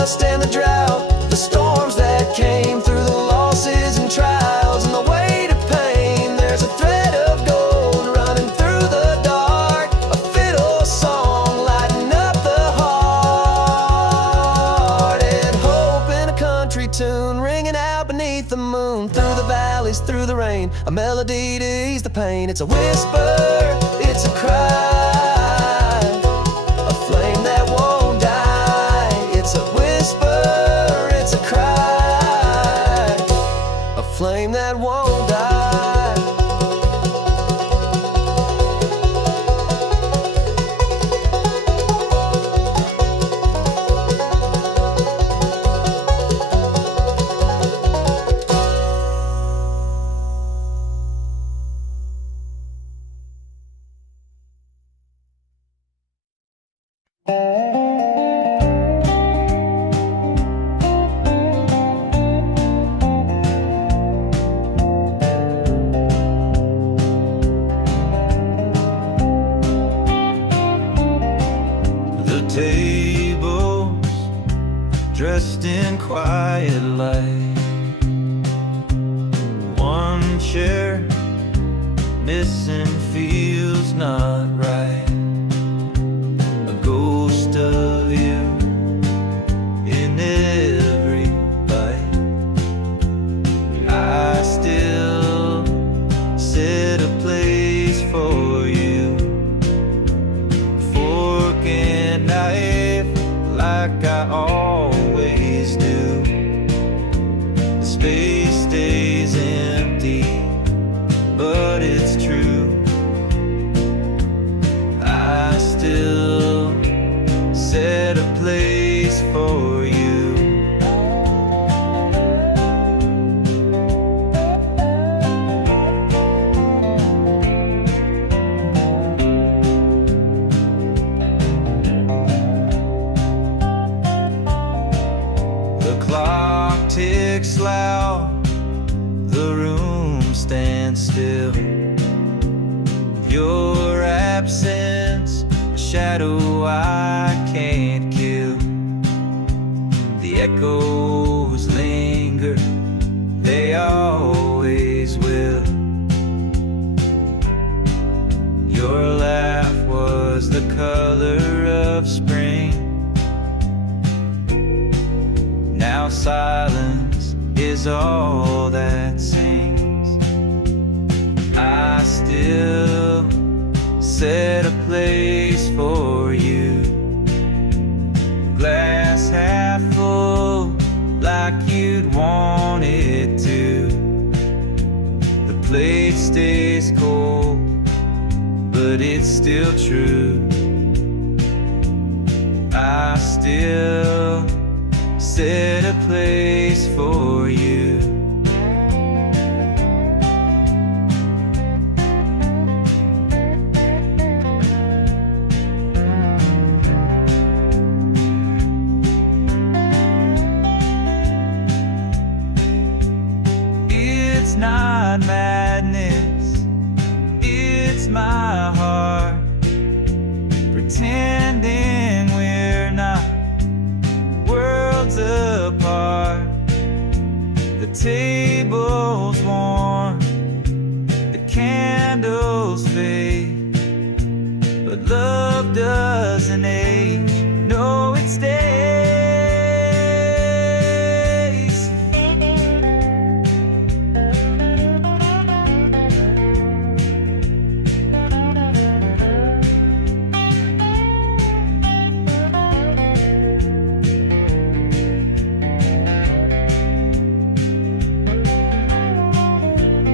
dust and the drought, the storms that came through the losses and trials, and the weight of pain. There's a thread of gold running through the dark, a fiddle song lighting up the heart, and hope in a country tune ringing out beneath the moon. Through the valleys, through the rain, a melody to ease the pain. It's a whisper, it's a cry, a flame that won't die. It's a whisper, it's a cry, a flame that won't die. The tables dressed in quiet light, one chair missing feels not right. A ghost of you in every bite. I still set a place for you, fork and knife like I always do. The space stays empty, but it's true. I still set a place for you. The clock ticks loud, the room stands still. Your absence, a shadow I can't kill. The echoes linger, they always will. Your laugh was the color of spring. Now silence is all that sings. I still set a place for you. Glass half full, like you'd want it to. The plate stays cold, but it's still true. I still set a place for you. It's not madness, it's my heart pretending we're not worlds apart. The table's warm, the candles fade, but love doesn't age, no it stays.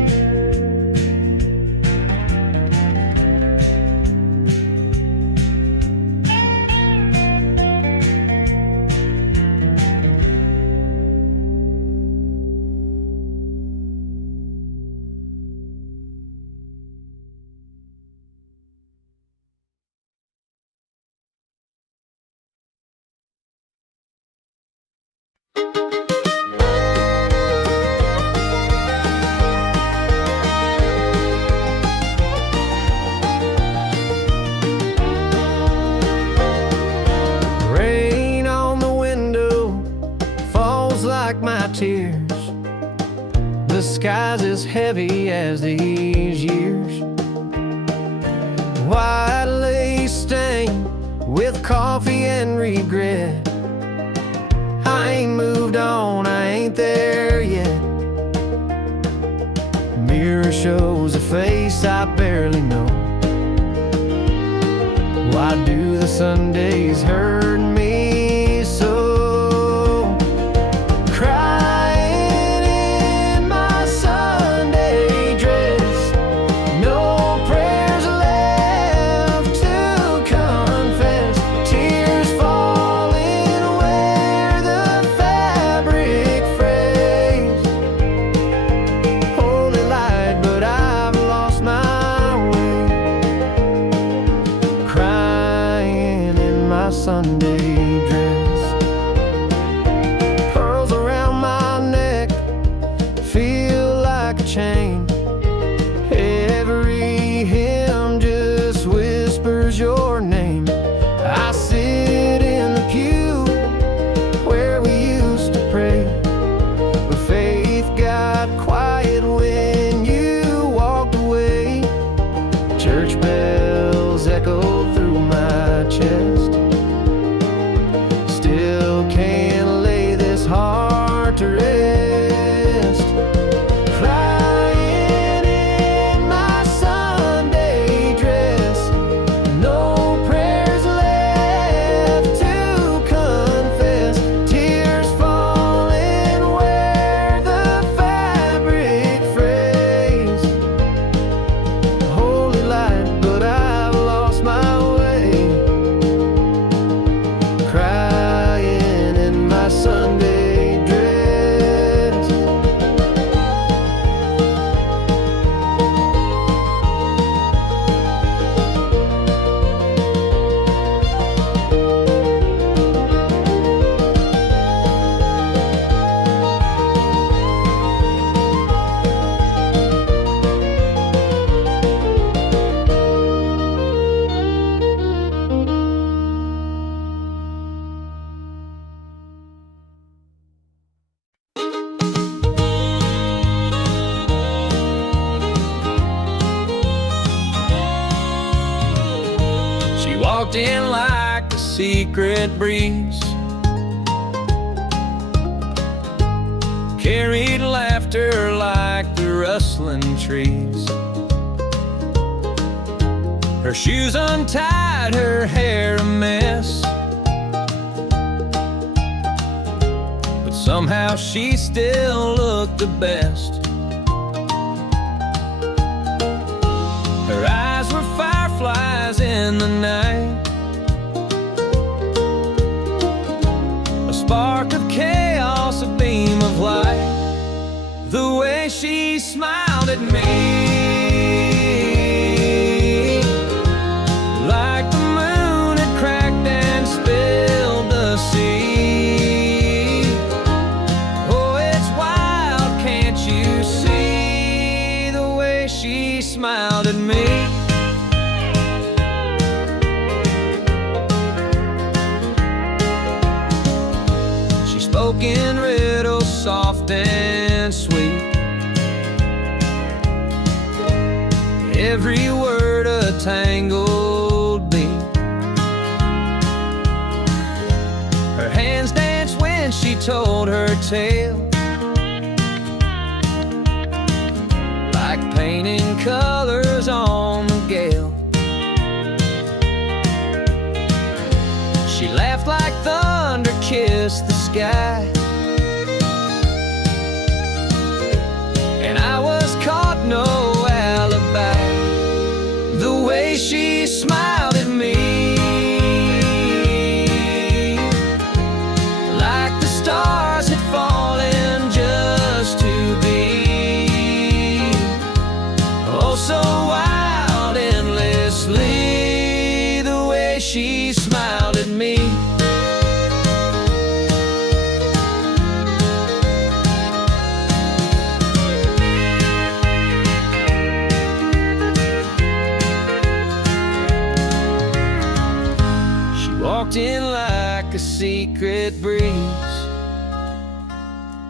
like my tears. The sky's as heavy as these years. White lace stain with coffee and regret. I ain't moved on, I ain't there yet. Mirror shows a face I barely know. Why do the Sundays hurt me so? Crying in my Sunday dress, no prayers left to confess. Tears falling where the fabric frays. Holy light, but I've lost my way. Crying in my Sunday dress. Pearls around my neck feel like a chain. Every hymn just whispers your name. I sit in the pew where we used to pray, but faith got quiet when you walked away. Church bells echo through my chest. Still can't lay this heart to rest. Crying in my Sunday dress, no prayers left to confess. Tears falling where the fabric frays. Holy light, but I've lost my way. Crying in my Sunday dress. She walked in like a secret breeze, carried laughter like the rustling trees. Her shoes untied, her hair a mess, but somehow she still looked the best. Her eyes were fireflies in the night, a spark of chaos, a beam of light. The way she smiled at me, like the moon had cracked and spilled the sea. Oh, it's wild, can't you see? The way she smiled at me. She spoke in riddles, soft and sweet, every word a tangled beat. Her hands danced when she told her tale, like painting colors on the gale. She laughed like thunder kissed the sky, and I was caught, no alibi. The way she smiled at me, like the stars had fallen just to be. Oh, so wild, endlessly, the way she smiled at me. Walked in like a secret breeze,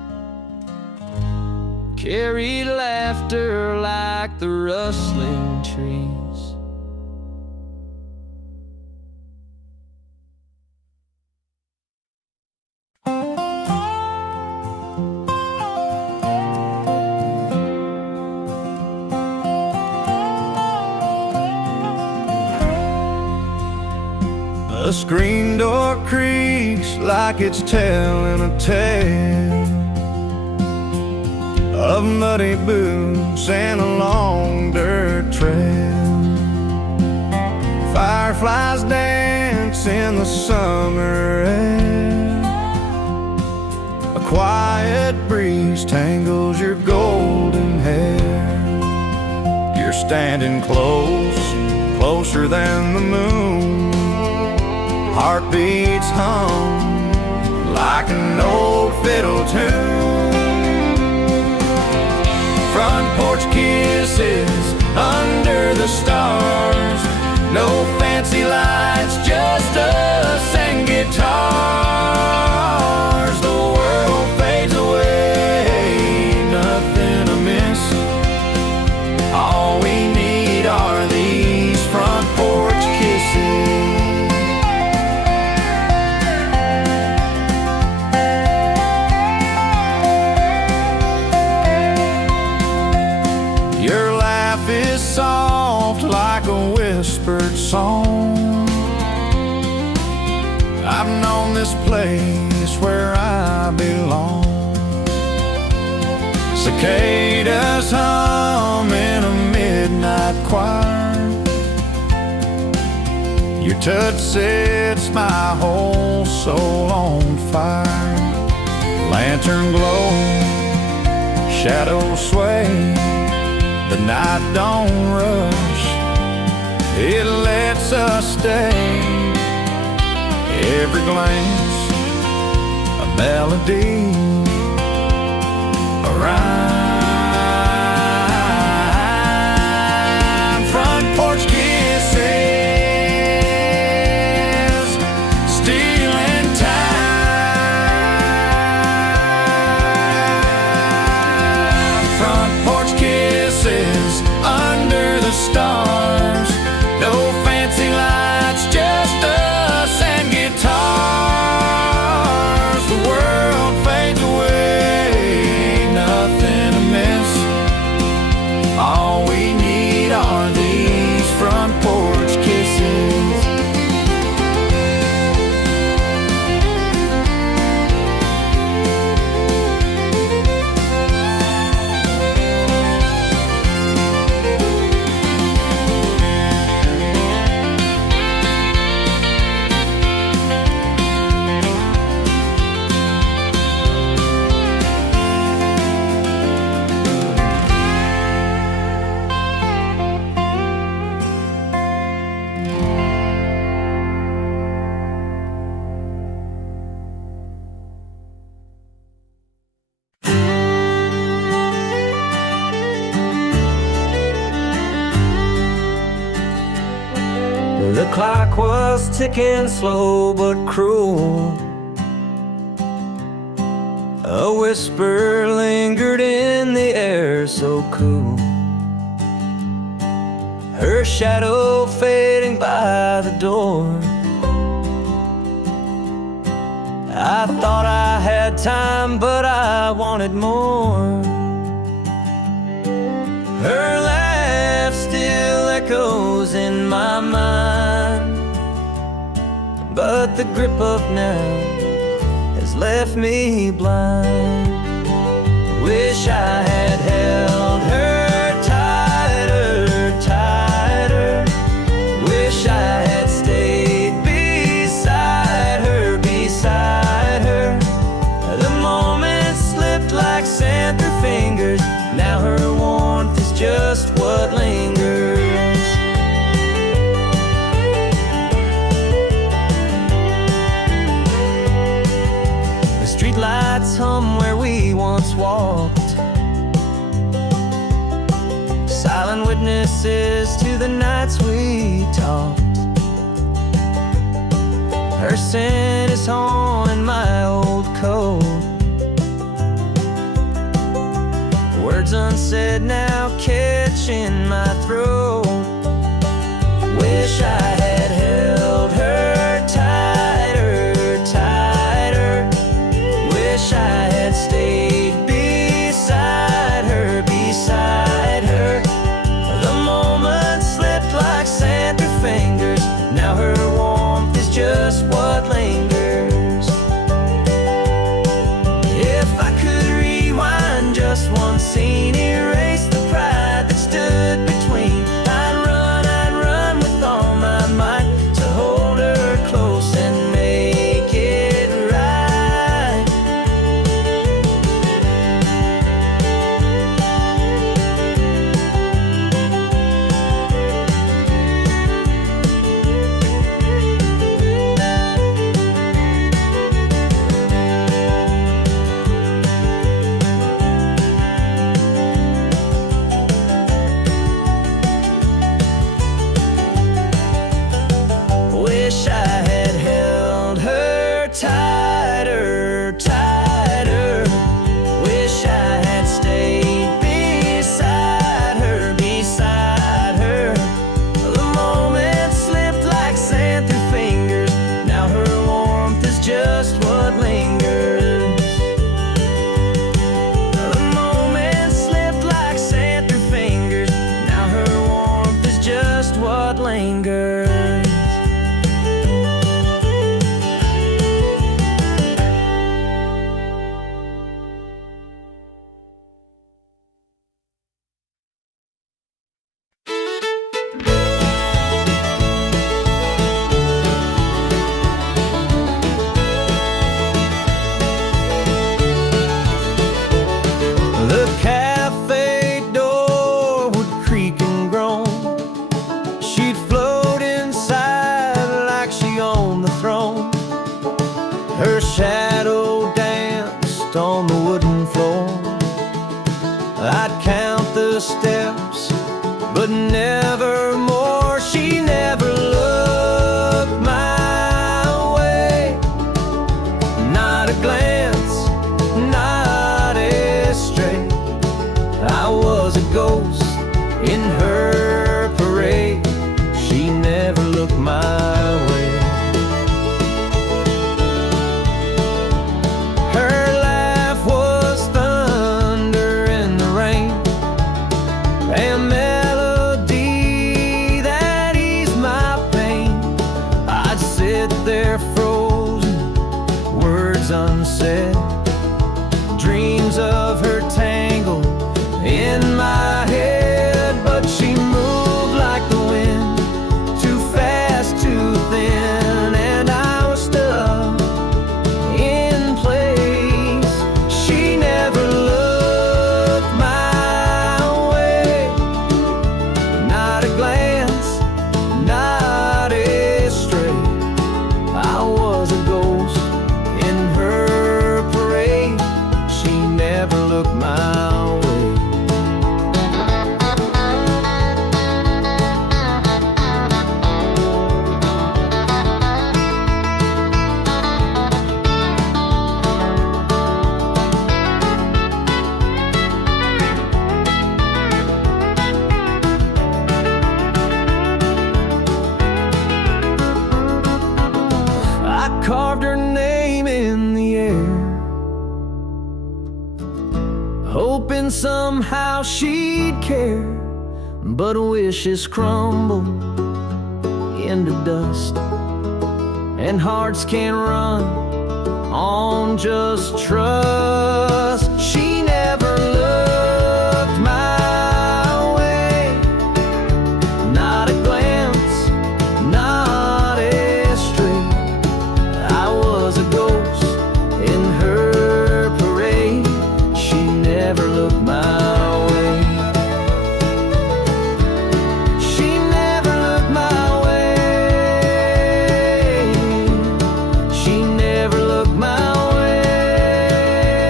carried laughter like the rustling trees. The screen door creaks like it's telling a tale of muddy boots and a long dirt trail. Fireflies dance in the summer air. A quiet breeze tangles your golden hair. You're standing close, closer than the moon. Heartbeats hum like an old fiddle tune. Front porch kisses under the stars. No fancy lights, just us and guitars. The world fades away, nothing amiss. All we need are these front porch kisses. Soft like a whispered song. I've known this place where I belong. Cicadas hum in a midnight choir. Your touch sets my whole soul on fire. Lantern glow, shadows sway. The night don't rush, it lets us stay. Every glance, a melody, a rhyme. Front porch kisses, stealing time. Front porch kisses under the stars. No fancy lights, just us and guitars. The world fades away, nothing amiss. All we need are these front porch kisses. The clock was ticking slow but cruel. A whisper lingered in the air so cool. Her shadow fading by the door. I thought I had time, but I wanted more. Her laugh still echoes in my mind, but the grip of now has left me blind. Wish I had held her tighter, tighter. Wish I had stayed beside her, beside her. The moments slipped like sand through fingers. Now her warmth is just what lingers. The streetlights hum where we once walked, silent witnesses to the nights we talked. Her scent is haunting my old coat. We're sunset now catching my throat. Wish I had held her tighter, tighter. Wish I had stayed beside her, beside her. The moment slipped like sand through fingers. Now her warmth is just what lingers. If I could rewind just one scene, erase the pride that stood between, I'd run with all my might to hold her close and make it right. Wish I had held her tighter, tighter. Wish I had stayed beside her, beside her. The moment slipped like sand through fingers. Now her warmth is just what lingers. The moment slipped like sand through fingers. Now her warmth is just what lingers. The cafe door would creak and groan. She'd float inside like she owned the throne. Her shadow danced on the wooden floor. I'd count the steps, but never more. She never looked my way. Not a glance, not a stray. I was a ghost in her parade. She never looked my way. Her laugh was thunder in the rain, a melody that eased my pain. I'd sit there frozen, words unsaid, dreams of her tangled in my head. But she moved like the wind, too fast, too thin, and I was stuck in place. She never looked my way. Not a glance, not a stray. I was a ghost in her parade. She never looked my way. I carved her name in the air, hoping somehow she'd care. But wishes crumble into dust, and hearts can't run on just trust. She never looked my way. Not a glance, not a stray. I was a ghost in her parade. She never looked my way. She never looked my way. She never looked my way.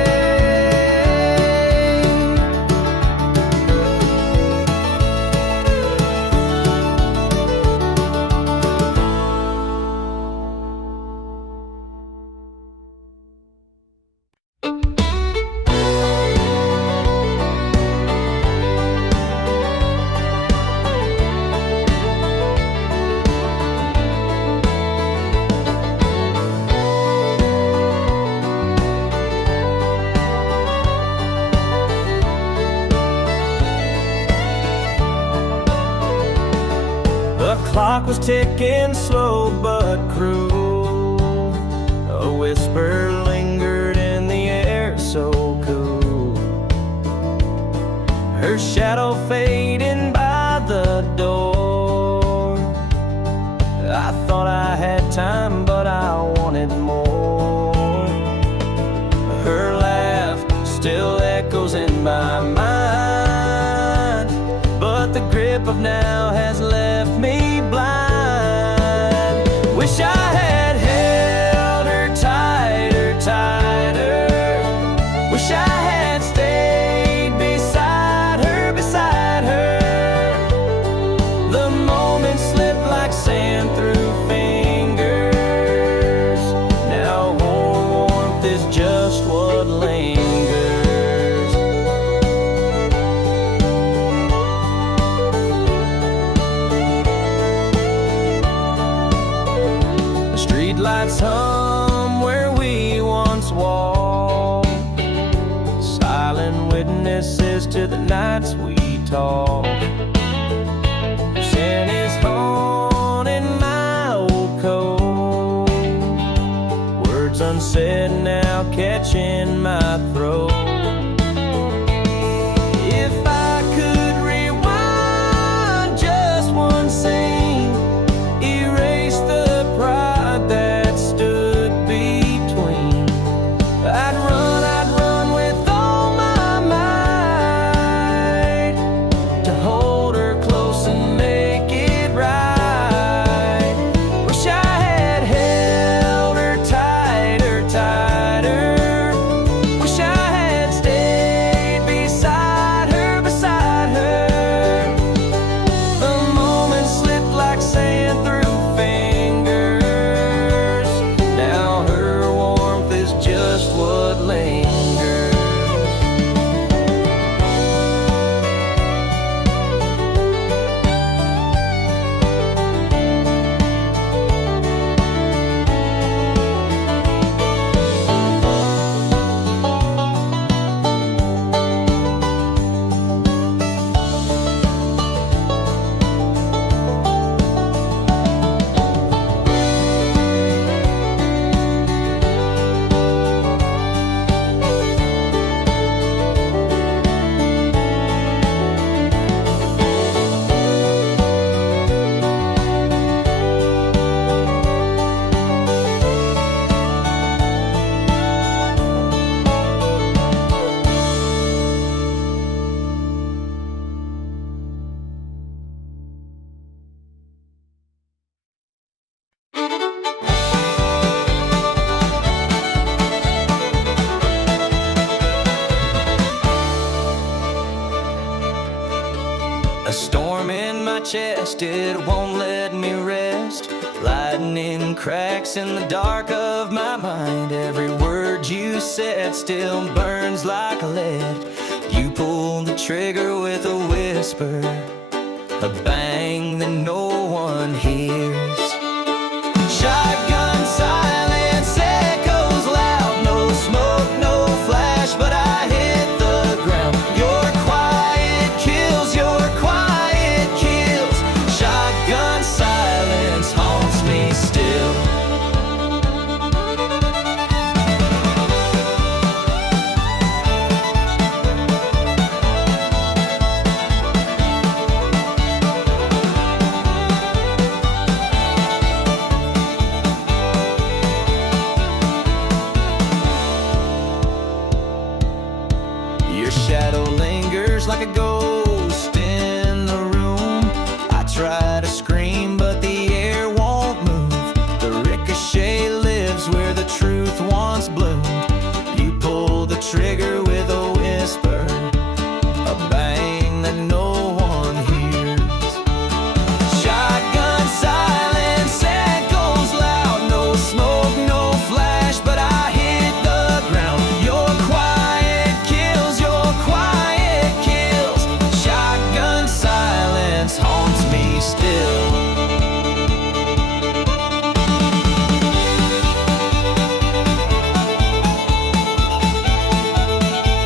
clock was ticking slow but cruel. A whisper lingered in the air so cool. Her shadow fading by the door. I thought I had time, but I wanted more. Her laugh still echoes in my mind, but the grip of now has left me blind. Wish I had held her tighter, tighter. Wish I had stayed beside her, beside her. The moments slipped like sand through fingers. Now warmth is just what lingers. The streetlights hum where we once walked, silent witnesses to the nights we talked. Sin is haunting my old coat, words unsaid now catching my throat. If I could rewind just one scene, erase the pride that stood between, I'd run with all my might to hold her close and make it right. Wish I had held her tighter, tighter. Wish I had stayed beside her, beside her. The moments slipped like sand through fingers. Now her warmth is just what lingers. A storm in my chest, it won't let me rest. Lightning cracks in the dark of my mind. Every word you said still burns like lead. You pulled the trigger with a whisper, a bang that no one hears. Shotgun silence echoes loud. No smoke, no flash, but I hit the ground. Your quiet kills, your quiet kills. Shotgun silence haunts me still. Your shadow lingers like a ghost in the room. I try to scream, but the air won't move. The ricochet lives where the truth once bloomed. You pull the trigger with a whisper, a bang that no one hears. Shotgun silence echoes loud. No smoke, no flash, but I hit the ground. Your quiet kills, your quiet kills. Shotgun silence haunts me still.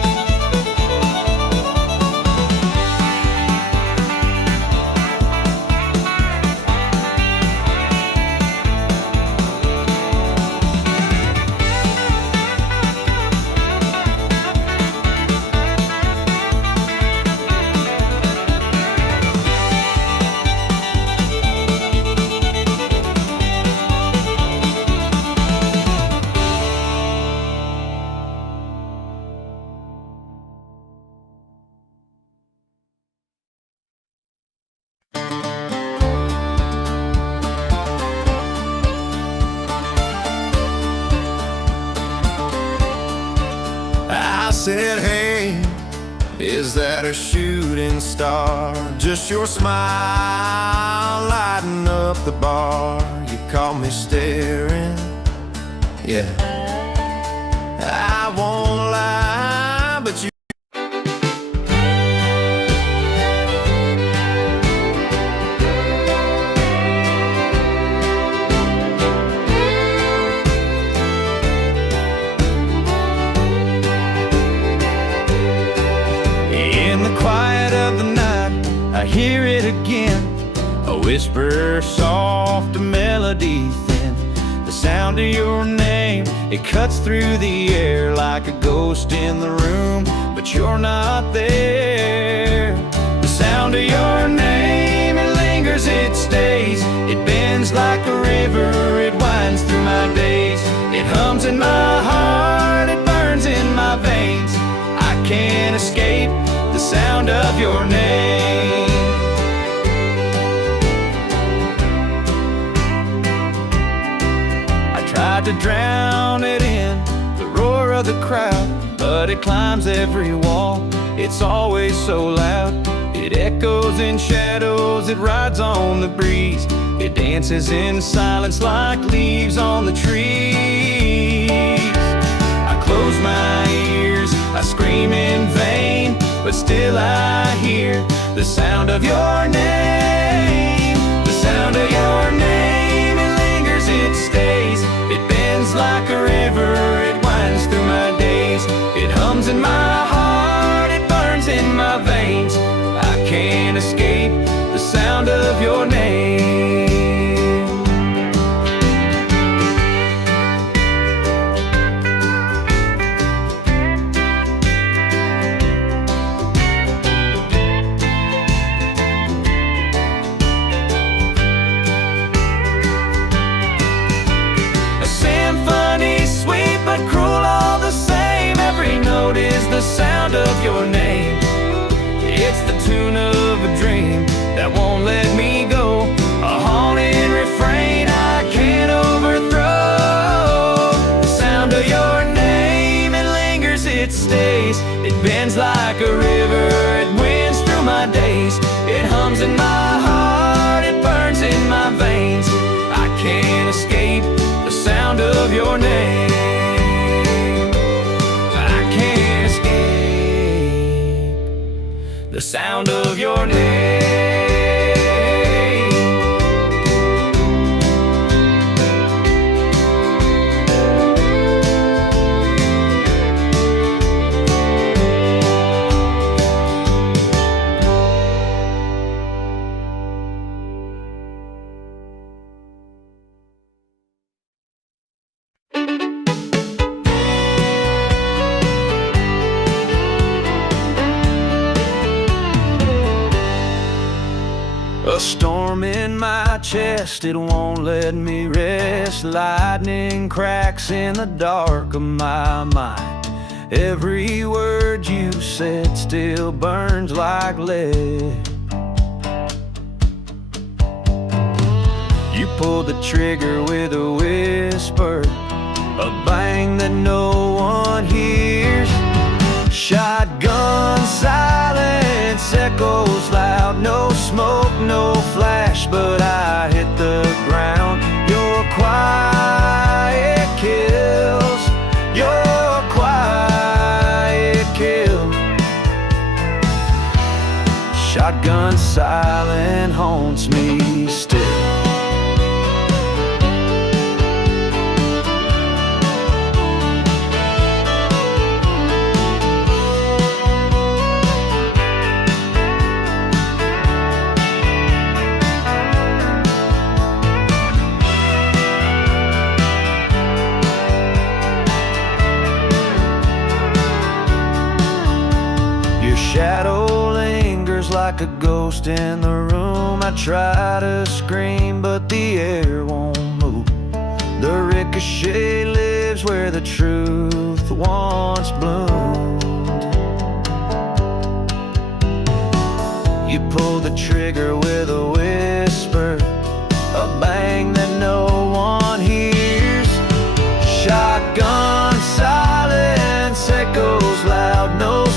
I said, hey, is that a shooting star? Just your smile lighting up the bar. You caught me staring, yeah. I won't lie, but you I hear it again, a whisper soft, a melody thin. The sound of your name, it cuts through the air like a ghost in the room, but you're not there. The sound of your name, it lingers, it stays. It bends like a river, it winds through my days. It hums in my heart, it burns in my veins. I can't escape the sound of your name. I tried to drown it in the roar of the crowd, but it climbs every wall. It's always so loud. It echoes in shadows, it rides on the breeze. It dances in silence like leaves on the trees. I close my ears, I scream in vain, but still I hear the sound of your name. The sound of your name, it lingers, it stays. It bends like a river, it winds through my days. It hums in my heart, it burns in my veins. I can't escape the sound of your name. The sound of your name, it's the tune of a dream that won't let me go. A haunting refrain I can't overthrow. The sound of your name, it lingers, it stays. It bends like a river, it winds through my days. It hums in my heart, it burns in my veins. I can't escape the sound of your name. The sound of your name. A storm in my chest, it won't let me rest. Lightning cracks in the dark of my mind. Every word you said still burns like lead. You pulled the trigger with a whisper, a bang that no one hears. Shotgun silence echoes loud. No smoke, no flash, but I hit the ground. Your quiet kills, your quiet kill. Shotgun silence haunts me still. Shadow lingers like a ghost in the room. I try to scream, but the air won't move. The ricochet lives where the truth once bloomed. You pull the trigger with a whisper, a bang that no one hears. Shotgun silence echoes loud.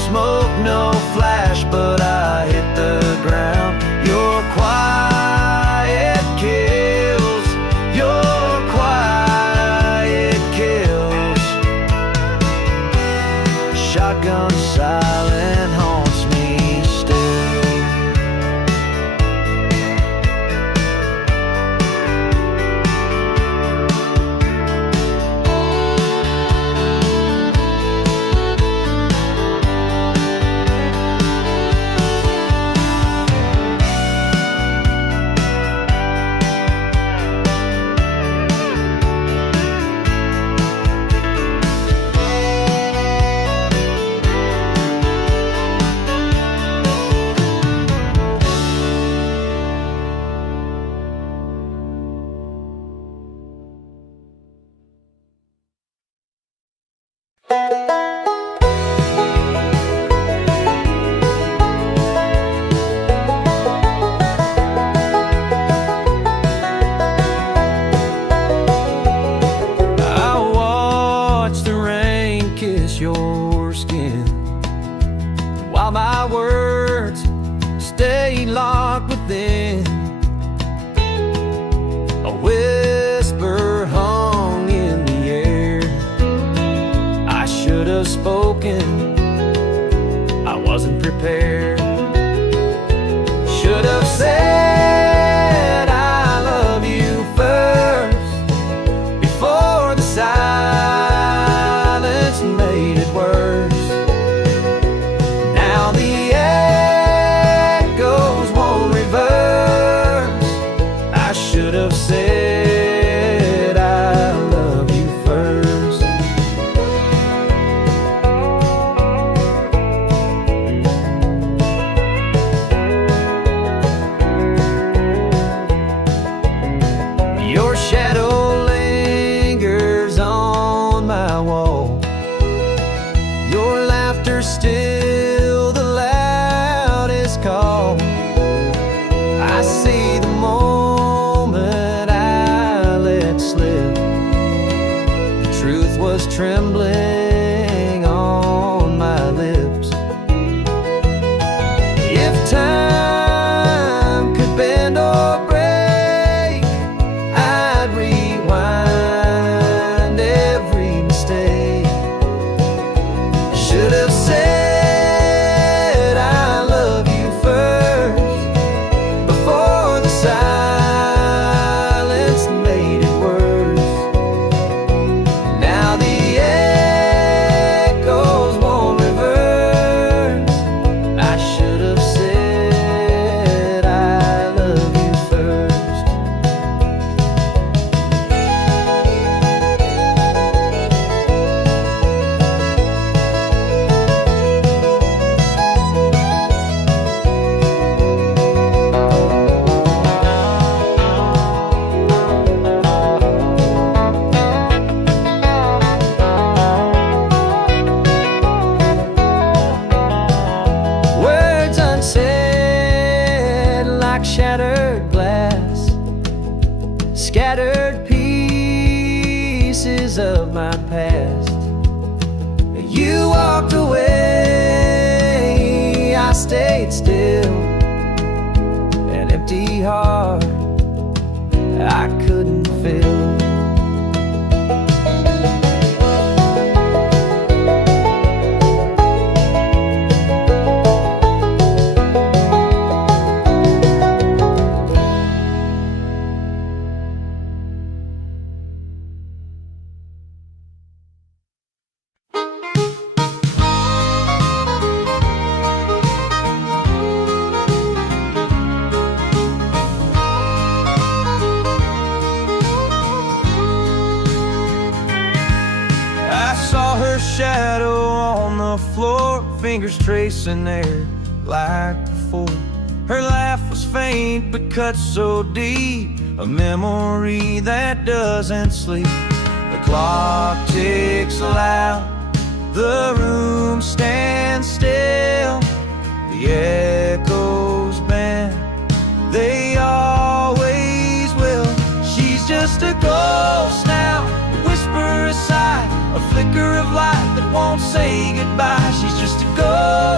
smoke, no flash, but I hit the ground. Your quiet kills, your quiet kills. Shotgun silent haunts me still. Your skin while my words stay locked within. A whisper hung in the air. I should have spoken, I wasn't prepared. Should have said I love you first before the silence made it worse. Now the echoes won't reverse. I should have said I love you first. Your shadow lingers on my wall. Your laughter still the loudest call. I see the moment I let slip. The truth was trembling on my lips. If time could bend or break, I'd rewind every mistake. Should have said I love you first before the silence made it worse. Now the echoes won't reverse. I should have said I love you first. Words unsaid like shattered glass, scattered pieces of my past. You walked away, I stayed still. An empty heart I couldn't fill. I saw her shadow on the floor, fingers tracing air like before. Her laugh was faint but cut so deep, a memory that doesn't sleep. The clock ticks loud, the room stands still. The echoes bend, they always will. She's just a ghost now, a whisper aside, a flicker of light that won't say goodbye. She's just a ghost.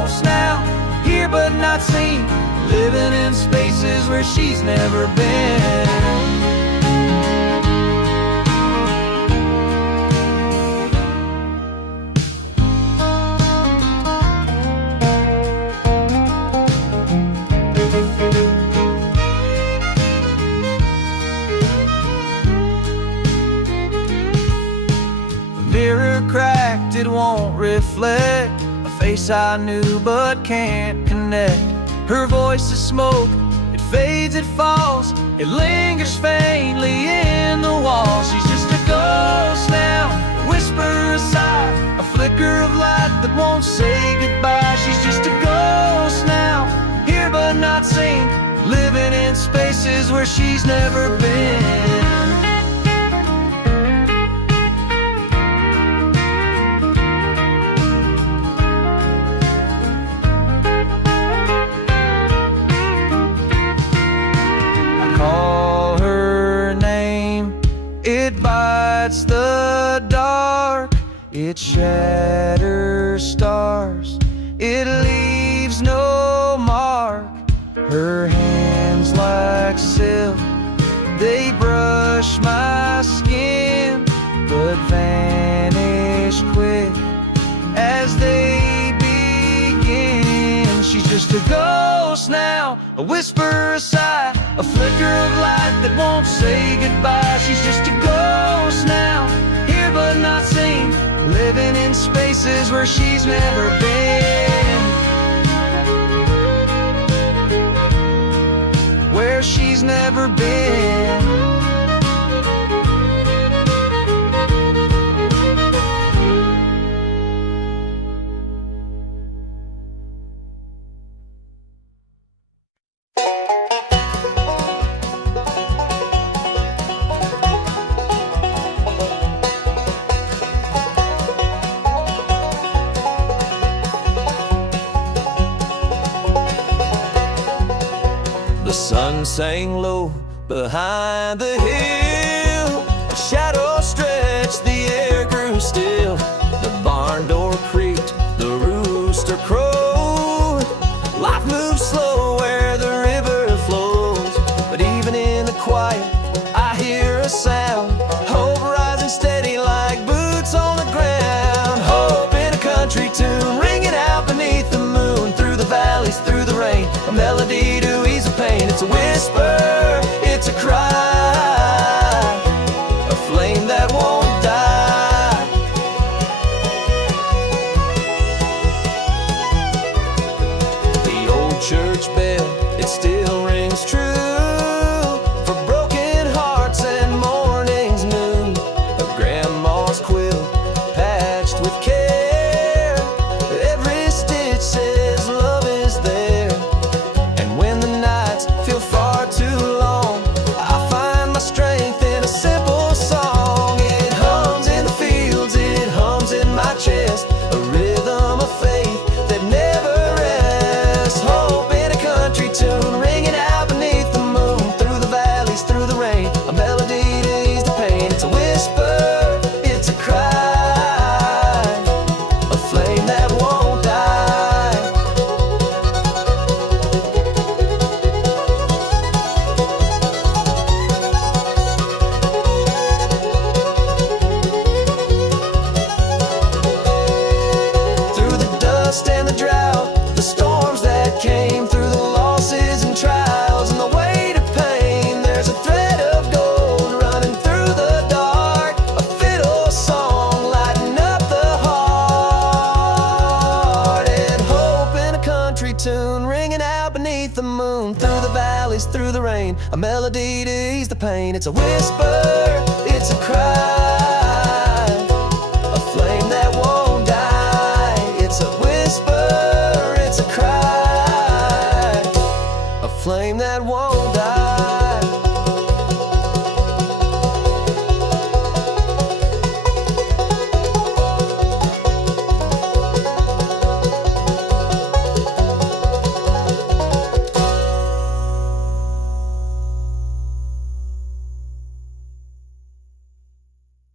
living in spaces where she's never been. Cracked, it won't reflect a face I knew but can't connect. Her voice is smoke, it fades, it falls, it lingers faintly in the wall. She's just a ghost now, a whisper, a sigh, a flicker of light that won't say goodbye. She's just a ghost now, here but not seen, living in spaces where she's never been. The dark, it shatters stars, it leaves no mark. Her hands like silk, they brush my skin, but vanish quick as they begin. She's just a ghost now, a whisper, a sigh, a flicker of light that won't say goodbye. She's just a ghost now, here but not seen, living in spaces where she's never been. Where she's never been. The sun sang low behind the hill, a shadow stretched, the air grew still. The barn door creaked, the rooster crowed. Life moves slow where the river flows, but even in the quiet I hear a sound. Hope rising steady like boots on the ground. Hope in a country tune, ringing out beneath the moon. Through the valleys, through the rain, a melody to ease the pain. It's a whisper, it's a cry, a flame that won't die. The old church bell, it still rings true for broken hearts and mornings new. A grandma's quilt patched with care, every stitch says love is there. And when the nights feel far too long, I find my strength in a simple song. It hums in the fields, it hums in my chest, a rhythm of faith that never rests. Hope in a country tune, ringing out beneath the moon. Through the valleys, through the rain, a melody to ease the pain. It's a whisper, it's a cry, a flame that won't die. Through the dust and the drought, the storms that came, through the losses and trials and the weight of pain, there's a thread of gold running through the dark, a fiddle song lighting up the heart. And hope in a country tune, ringing out beneath the moon. Through the valleys, through the rain, a melody to ease the pain. It's a whisper, it's a cry, a flame that won't die. It's a whisper, it's a cry, a flame that won't die.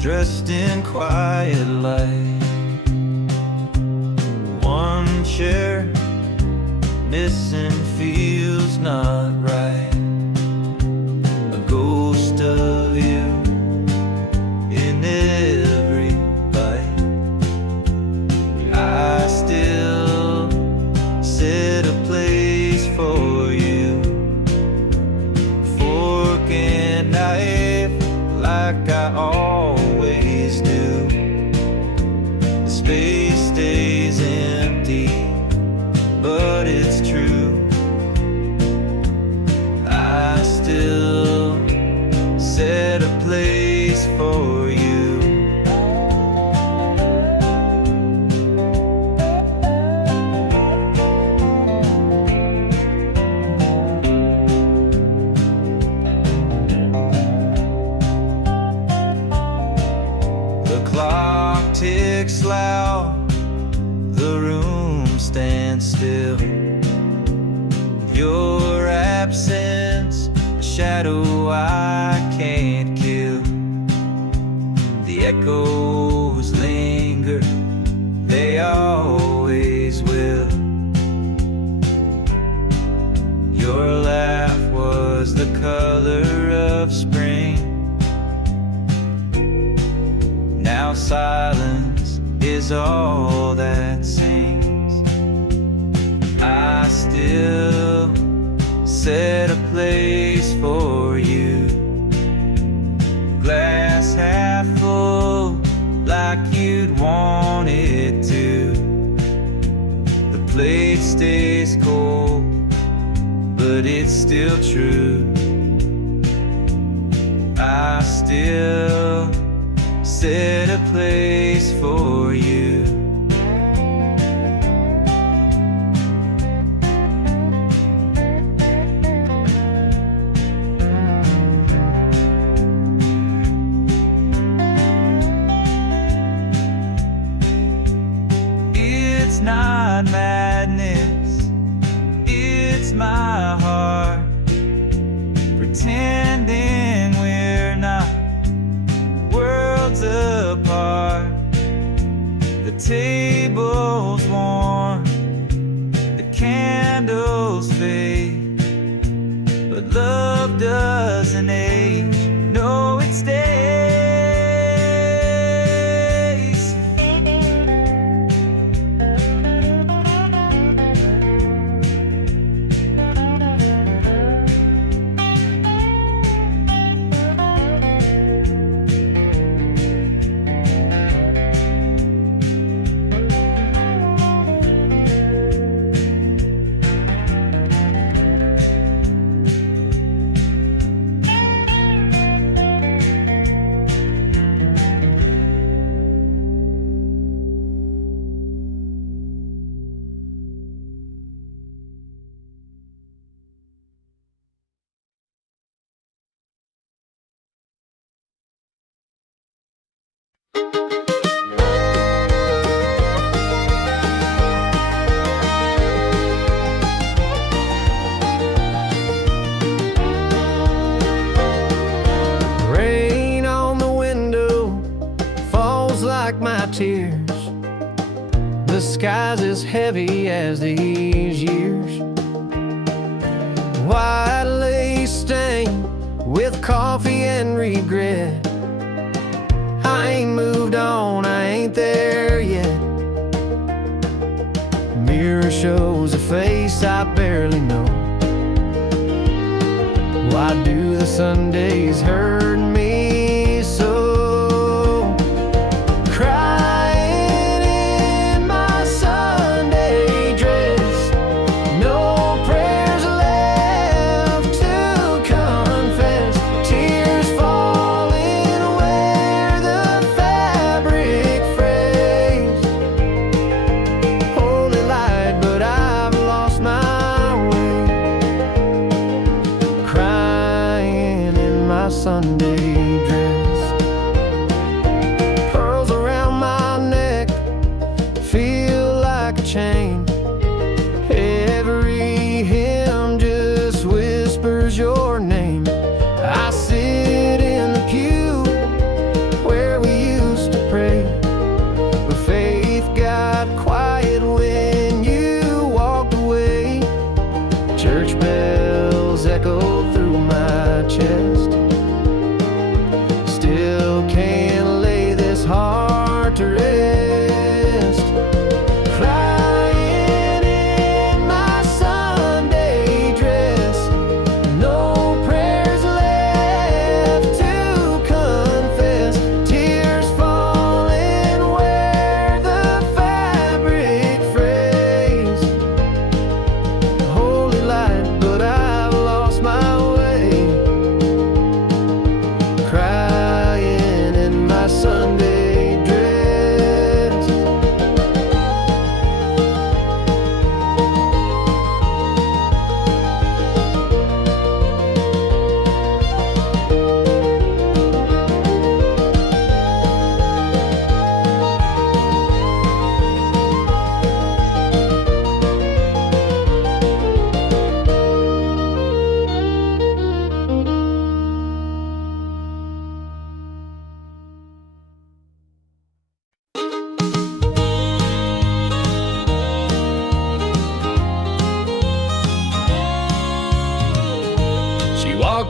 dressed in quiet light. One chair missing feels not right. A ghost of you in every bite. I still set a place for you, fork and knife like I always do. The space stays empty, but it's true. I still set a place for you. The clock ticks loud, the room stands still. Your absence, a shadow I can't kill. The echoes linger, they always will. Your laugh was the color of spring. Now silence is all that sings. I still set a place for you. Glass half full, like you'd want it to. The plate stays cold, but it's still true. I still set a place for you. It's not madness, it's my heart pretending we're not worlds apart. The table's warm, the candles fade, but love doesn't age, no it stays. Rain on the window falls like my tears. The sky's as heavy as these years. White lace stain with coffee and regret. I ain't moved on, I ain't there yet. Mirror shows a face I barely know. Why do the Sundays hurt me so? Crying in my Sunday dress, no prayers left to confess. Tears falling where the fabric frays. Holy light, but I've lost my way. Crying in my Sunday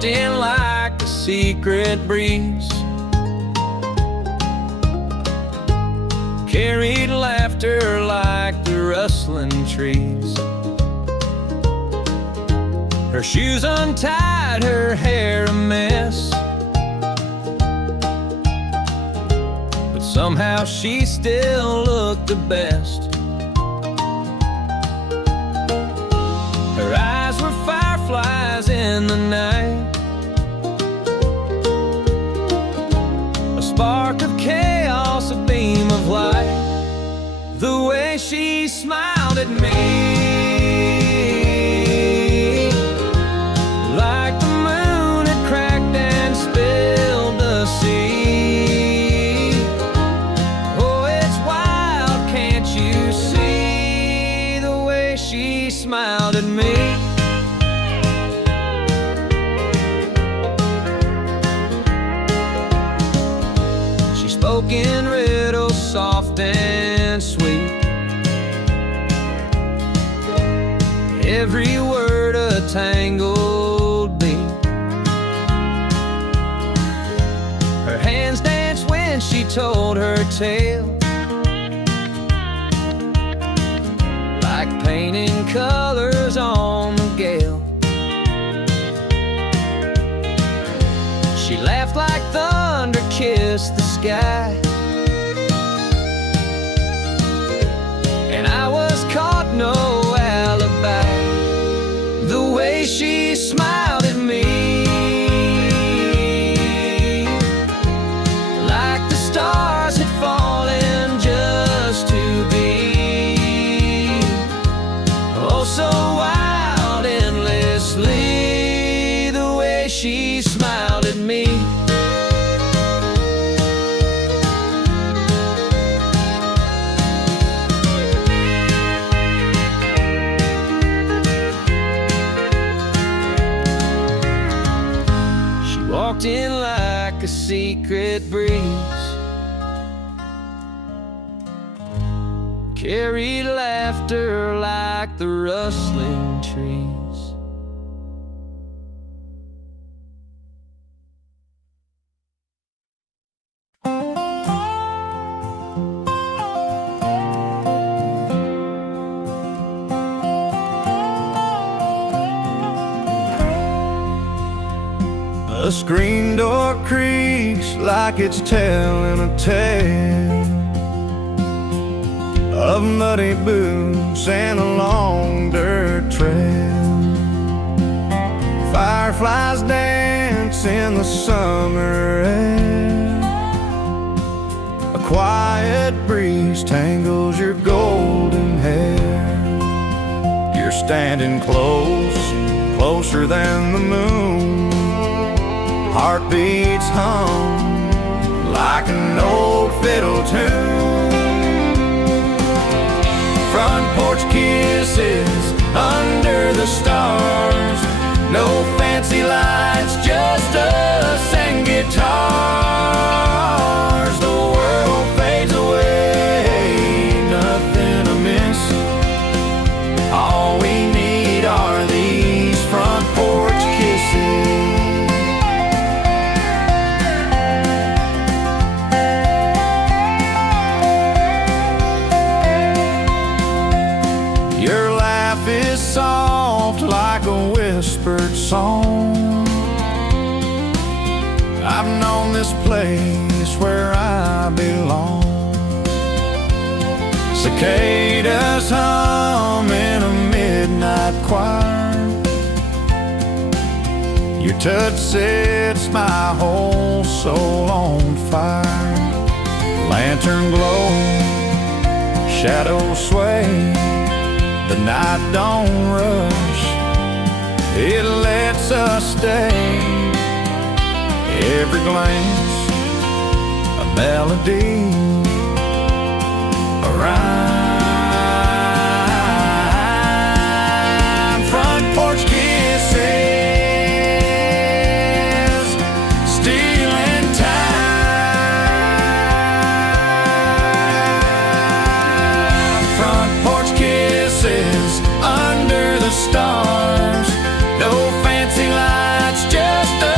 walked in like a secret breeze, carried laughter like the rustling trees. Her shoes untied, her hair a mess, but somehow she still looked the best. Her eyes were fireflies in the night, a spark of chaos, a beam of light. The way she smiled at me, like the moon had cracked and spilled the sea. Oh, it's wild, can't you see? The way she smiled at me. She spoke in riddles, soft and sweet, every word a tangled beat. Her hands danced when she told her tale, like painting colors on the gale. She laughed like thunder kissed the sky, and I was caught, no alibi. The way she smiled at me, like the stars had fallen just to be. Oh, so wild, endlessly, the way she smiled at me. Walked in like a secret breeze, carried laughter like the rustling trees. The screen door creaks like it's telling a tale of muddy boots and a long dirt trail. Fireflies dance in the summer air, a quiet breeze tangles your golden hair. You're standing close, closer than the moon. Heartbeats hum like an old fiddle tune. Front porch kisses under the stars, no fancy lights, just us and guitars. The world fades away, nothing amiss. All we need are these front porch kisses. Soft like a whispered song. I've known this place where I belong. Cicadas hum in a midnight choir. Your touch sets my whole soul on fire. Lantern glow, shadows sway. The night don't rush, it lets us stay. Every glance, a melody, a rhyme. Front porch kisses, stealing time. Front porch kisses under the stars, no fancy lights, just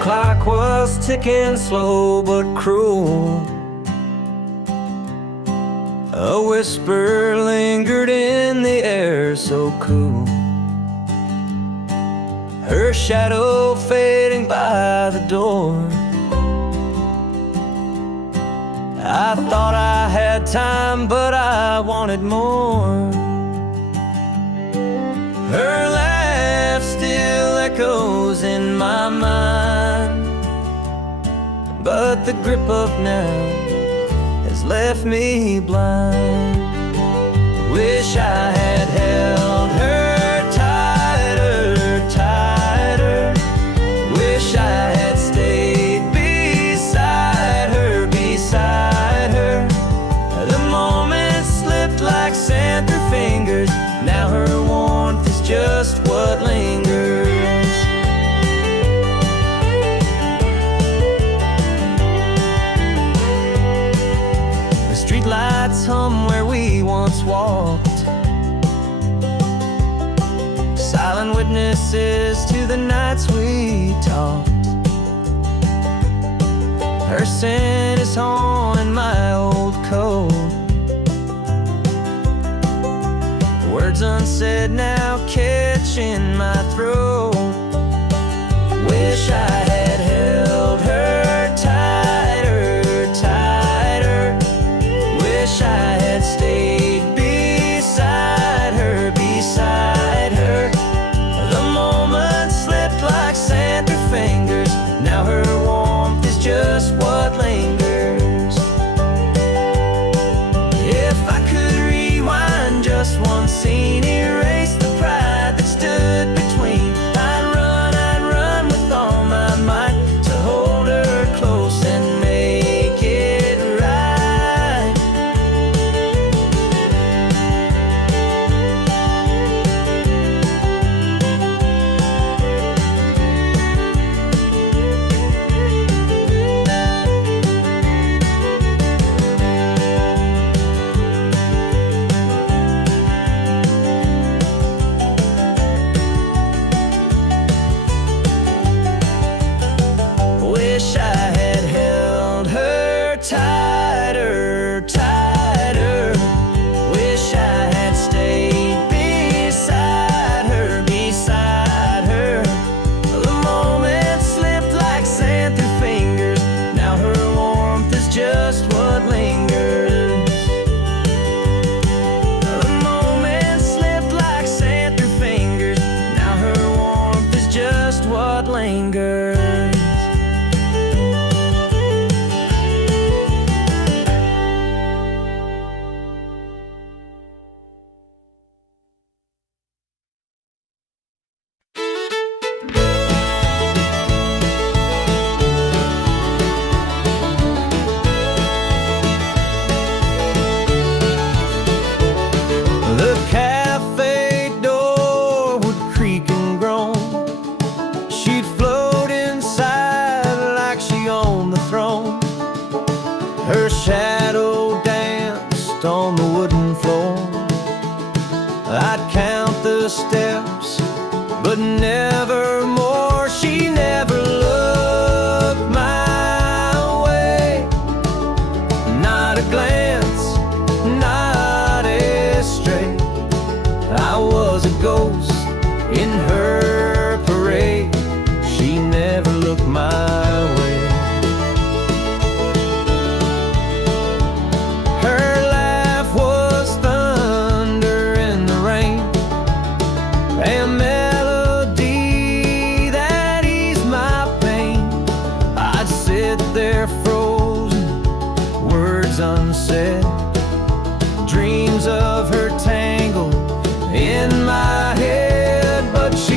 clock was ticking slow but cruel. A whisper lingered in the air so cool, her shadow fading by the door. I thought I had time, but I wanted more. Her laugh still echoes in my mind, but the grip of now has left me blind. Wish I had held her tighter, tighter. Wish I had stayed beside her, beside her. The moments slipped like sand through fingers. Now her warmth is just what lingers. The streetlights hum where we once walked, silent witnesses to the nights we talked. Her scent is haunting my old coat. Words unsaid now catch in my throat. Wish I had held her tighter, tighter. Wish I had stayed beside her, beside her. The moments slipped like sand through fingers. Now her warmth is just what lingers. If I could rewind just one scene, erase the pride that stood between, I'd run with all my might to hold her close and make it right. Wish I had held her tighter, tighter. Wish I had stayed beside her, beside her. The moments slipped like sand through fingers. Now her warmth is just what lingers. The moments slipped like sand through fingers. Now her warmth is just what lingers. The cafe door would creak and groan. She'd float inside like she owned the throne. Her shadow danced on the wooden floor. I'd count the steps, but never more. She never looked my way. Not a glance, not a stray. I was a ghost in her parade. She never looked my way. Her laugh was thunder in the rain, a melody that eased my pain. I'd sit there frozen, words unsaid, dreams of her tangled in my head, but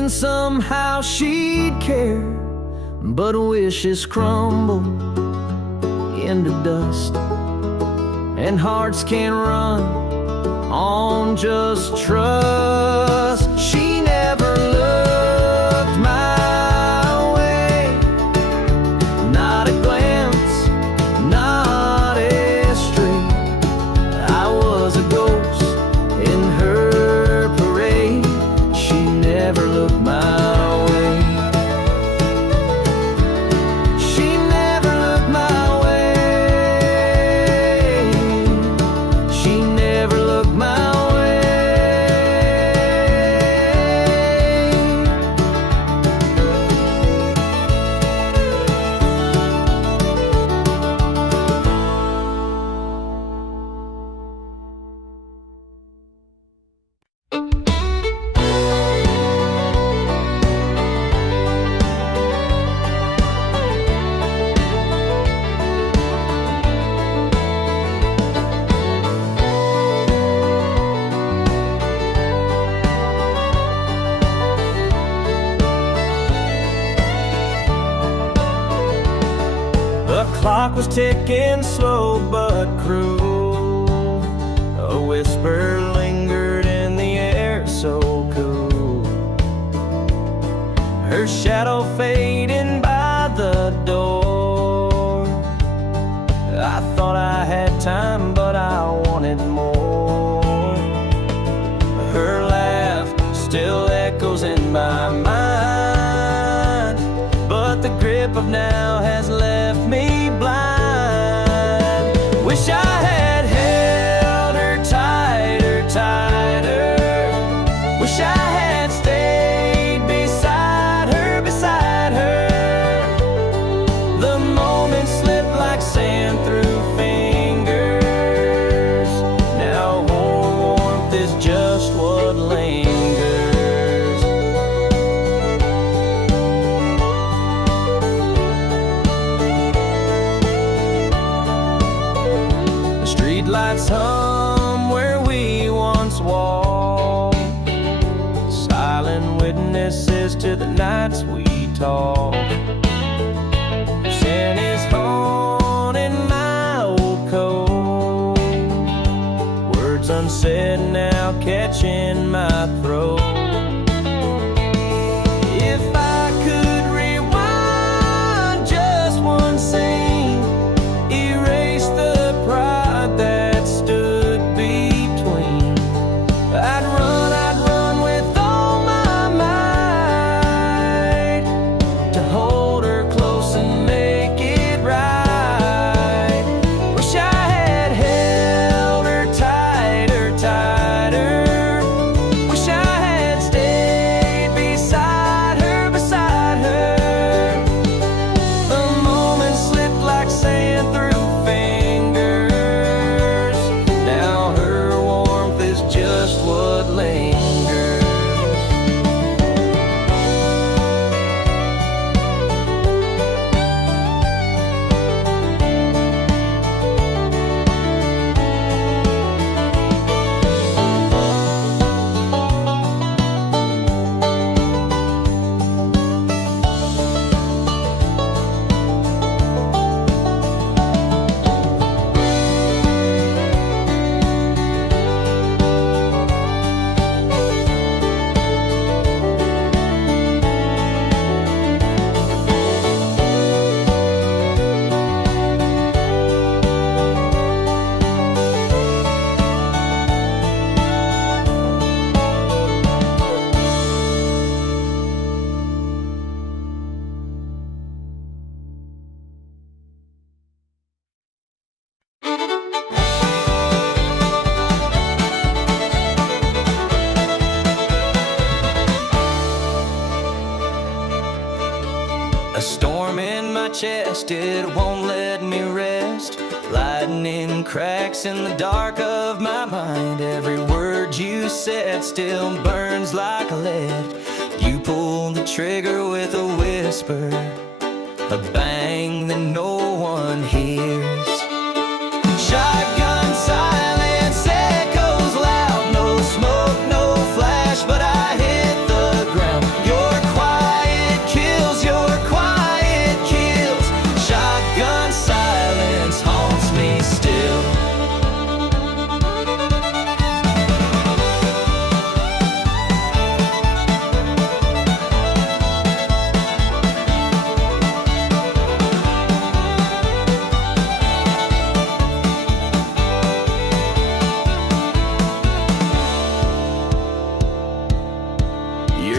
hoping somehow she'd care, but wishes crumble into dust, and hearts can run on just trust. She never looked my way, not a glance, not a stray. I was a ghost in her parade. She never looked my way. She never looked my way. She never looked my way. The clock was ticking slow but cruel. A whisper lingered in the air so cool. Her shadow fading by the door. I thought I had time, but I wanted more. Her laugh still echoes in my mind, but the grip of now has left me blind. Wish I had held her tighter, tighter. Wish I had stayed beside her, beside her. The moments slipped like sand through fingers. Now warmth is just what lingers. Lights hum where we once walked, silent witnesses to the nights we talked. Sin is haunting my old coat, words unsaid now catching my throat. If I could rewind just one scene, erase the pride that stood between. I'd run with all my might to hold her close and make it right. Wish I had held her tighter, tighter. Wish I had stayed beside her, beside her. The moments slipped like sand through fingers. Now her warmth is just what lingers. A storm in my chest, it won't let me rest. Lightning cracks in the dark of my mind. Every word you said still burns like lead. You pull the trigger with a whisper, a bang that no one hears. Shotgun silence echoes loud. No smoke, no flash, but I hit the ground. Your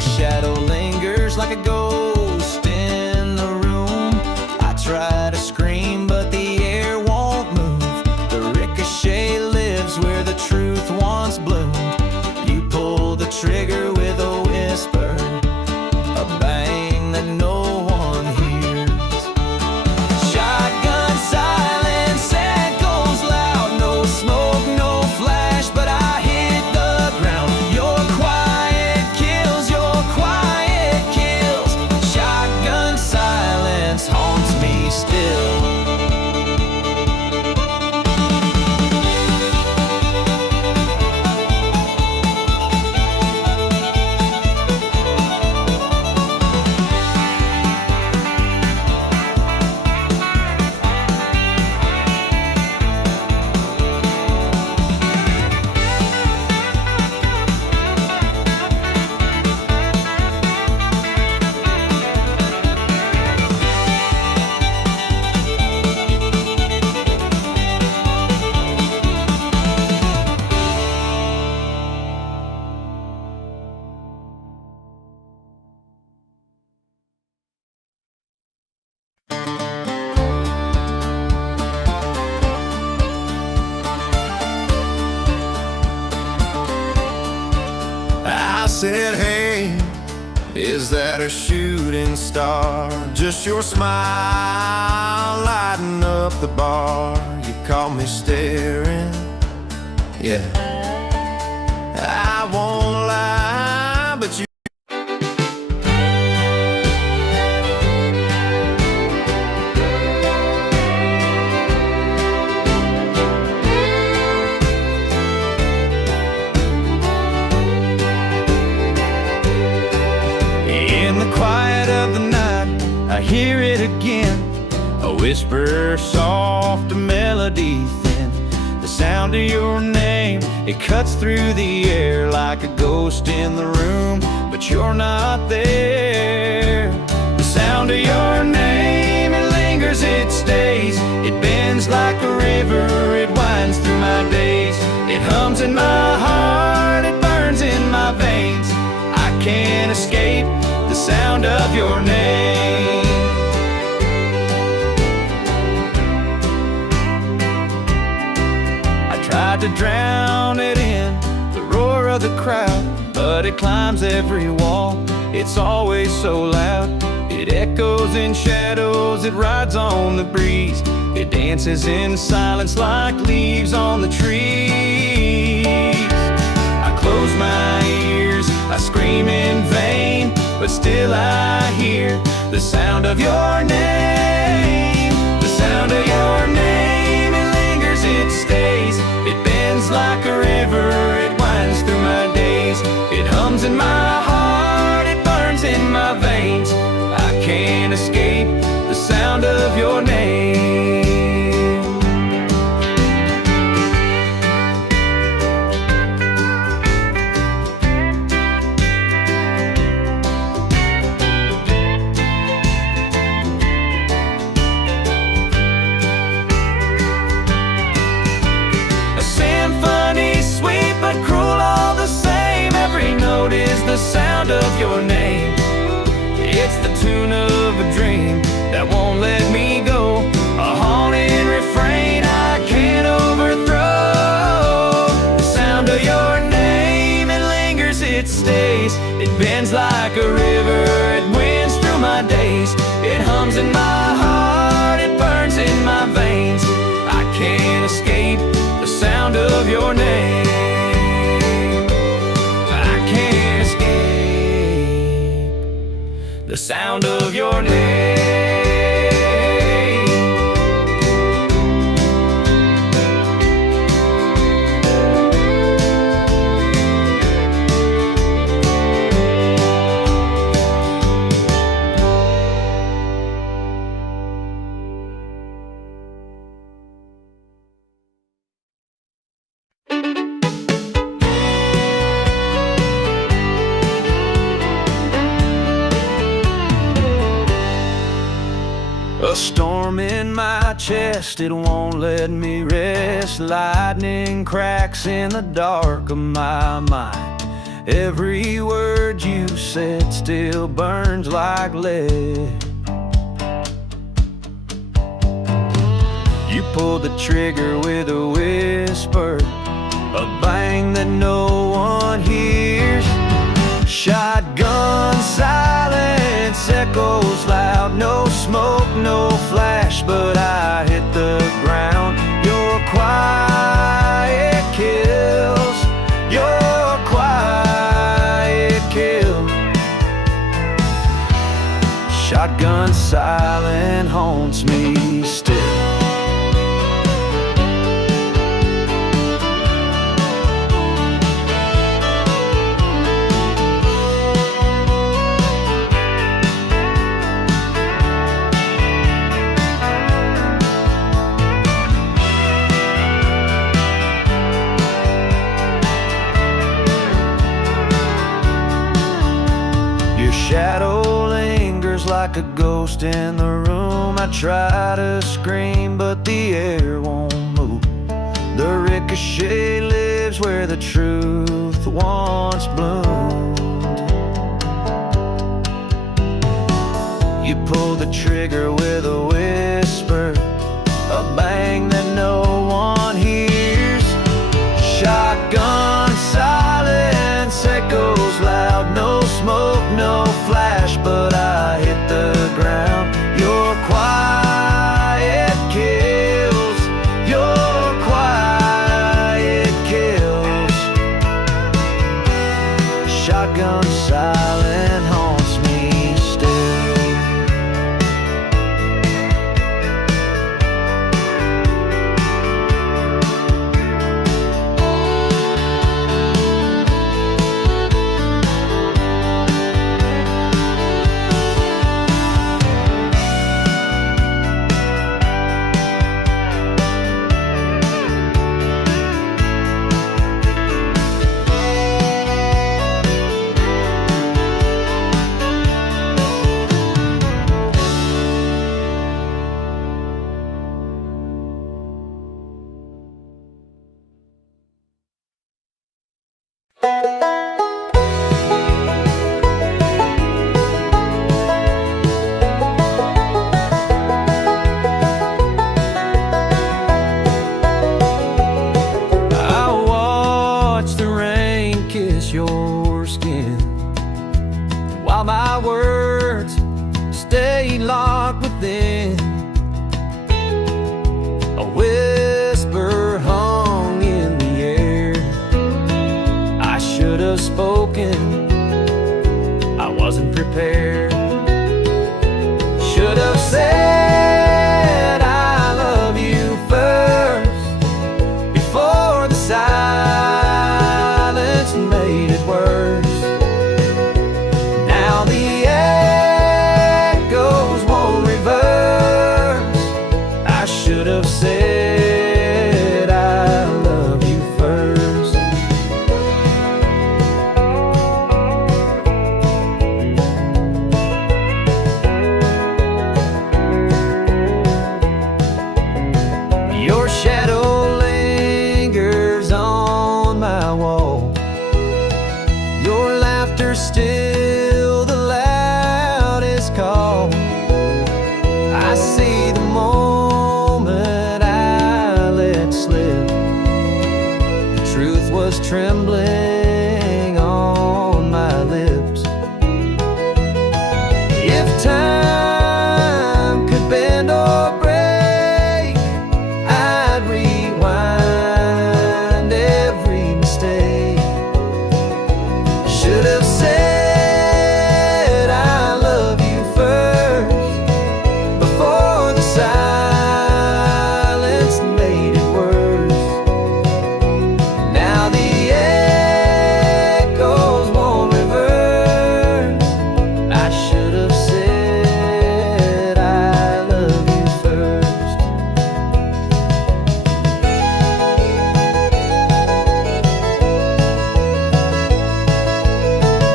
shadow lingers like a ghost in the room. I try to scream, but the air won't move. The ricochet lives where the truth once bloomed. You pull the trigger with a whisper, a bang that no one hears. Shotgun silence echoes loud. No smoke, no flash, but I hit the ground. Your quiet kills, your quiet kills. Shotgun silence haunts me still. I said, hey, is that a shooting star? Just your smile lighting up the bar. You caught me staring, yeah. I won't lie, but you in the quiet of the night, I hear it again. A whisper, soft, a melody thin. The sound of your name, it cuts through the air like a ghost in the room, but you're not there. The sound of your name, it lingers, it stays. It bends like a river, it winds through my days. It hums in my heart, it burns in my veins. I can't escape the sound of your name. I tried to drown it in the roar of the crowd, but it climbs every wall. It's always so loud. It echoes in shadows, it rides on the breeze. It dances in silence like leaves on the trees. I close my ears, I scream in vain, but still I hear the sound of your name. The sound of your name, it lingers, it stays. It bends like a river, it winds through my days. It hums in my heart, it burns in my veins. I can't escape the sound of your name. The sound of your name, it's the tune of a dream that won't let me go. A haunting refrain I can't overthrow. The sound of your name, it lingers, it stays. It bends like a river, it winds through my days. It hums in my heart, it burns in my veins. I can't escape the sound of your name. The sound of your name. A storm in my chest, it won't let me rest. Lightning cracks in the dark of my mind. Every word word you said still burns like lead. You pulled the trigger with a whisper, a bang that no one hears. Shotgun silence echoes loud, no smoke, no flash, but I hit the ground. Your quiet kills, your quiet kill. Shotgun silence haunts me still. Shadow lingers like a ghost in the room. I try to scream, but the air won't move. The ricochet lives where the truth once bloomed. You pull the trigger with a whisper, a bang that no one hears. Shotgun silence echoes loud, no smoke, no flash, but I hit the ground. Your quiet kills, your quiet kills. Shotgun silence haunts me still. Your skin while my words stay locked within. A whisper hung in the air. I should have spoken, I wasn't prepared. Should have said I love you first before the silence made it worse. Now the echoes won't reverse. I should have said I love you first. Your shadow lingers on my wall. Your laughter still the loudest call. I see the moment I let slip. The truth was trembling on my lips. If time could bend or break, I'd rewind every mistake. Should have said I love you first before the silence made it worse. Now the echoes won't reverse. I should have said I love you first.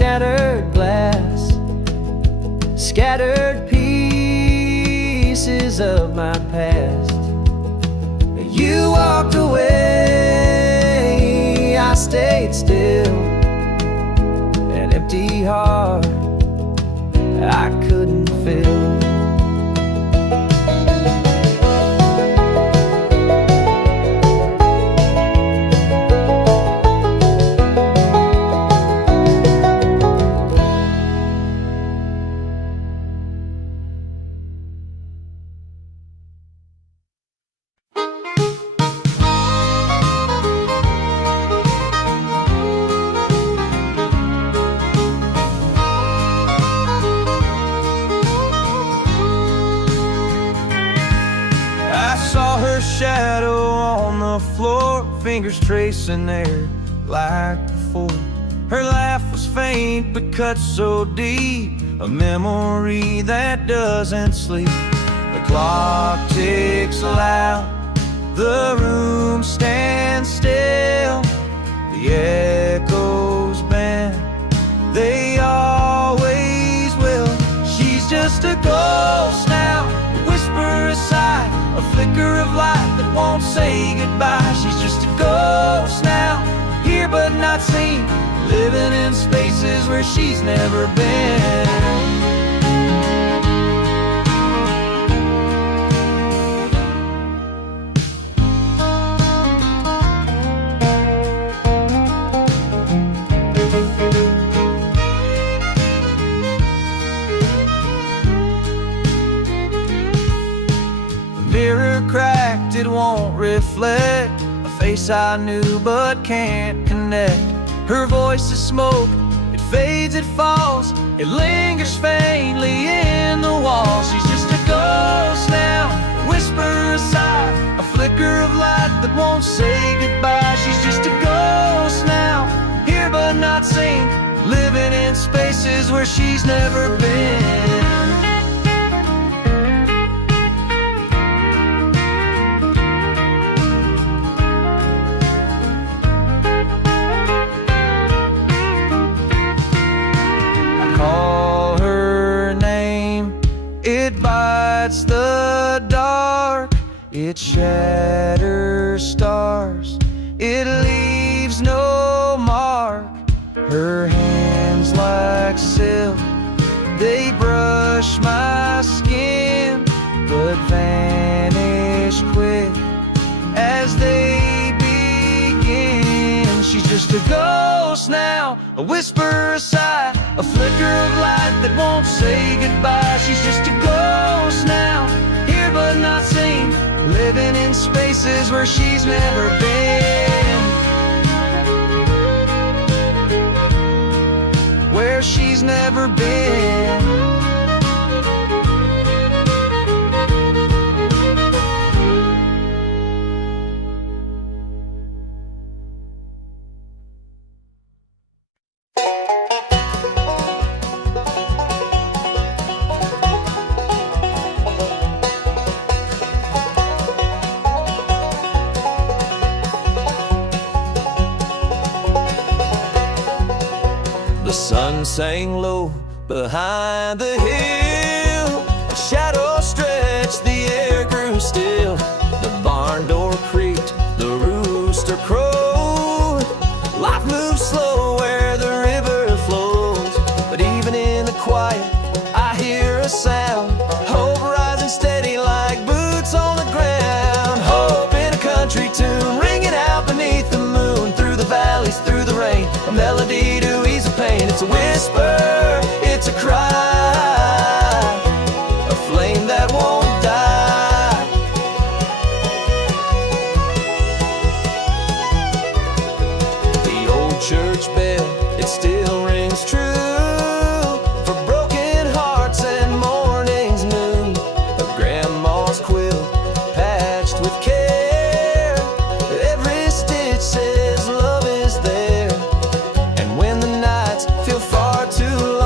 shattered glass, scattered pieces of my past. You walked away, I stayed still, an empty heart I couldn't fill. Shadow on the floor, fingers tracing there like before. Her laugh was faint but cut so deep, a memory that doesn't sleep. The clock ticks loud, the room stands still, the echoes bend, they always will. She's just a ghost now, a whisper, a sigh, a flicker of light that won't say goodbye. She's just a ghost now, here but not seen, living in spaces where she's never been. Cracked, it won't reflect a face I knew but can't connect. Her voice is smoke, it fades, it falls, it lingers faintly in the walls. She's just a ghost now, a whisper, a sigh, a flicker of light that won't say goodbye. She's just a ghost now, here but not seen, living in spaces where she's never been. Bites the dark, it shatters stars, it leaves no mark. Her hands like silk, they brush my skin, but vanish quick as they begin. She's just a ghost now, a whisper, a sigh, a flicker of light that won't say goodbye. She's just a ghost now, here but not seen, living in spaces where she's never been. Where she's never been. The sun sang low behind the hill, a shadow stretched, the air grew still. The barn door creaked, the rooster crowed. Life moves slow where the river flows, but even in the quiet I hear a sound. Hope rising steady like boots on the ground. Hope in a country tune, ringing out beneath the moon. Through the valleys, through the rain, a melody to ease the pain. It's a whisper, it's a cry, a flame that won't die. The old church bell, it still rings true for broken hearts and mornings new. A grandma's quilt patched with care, every stitch says love is there. And when the nights feel far too long,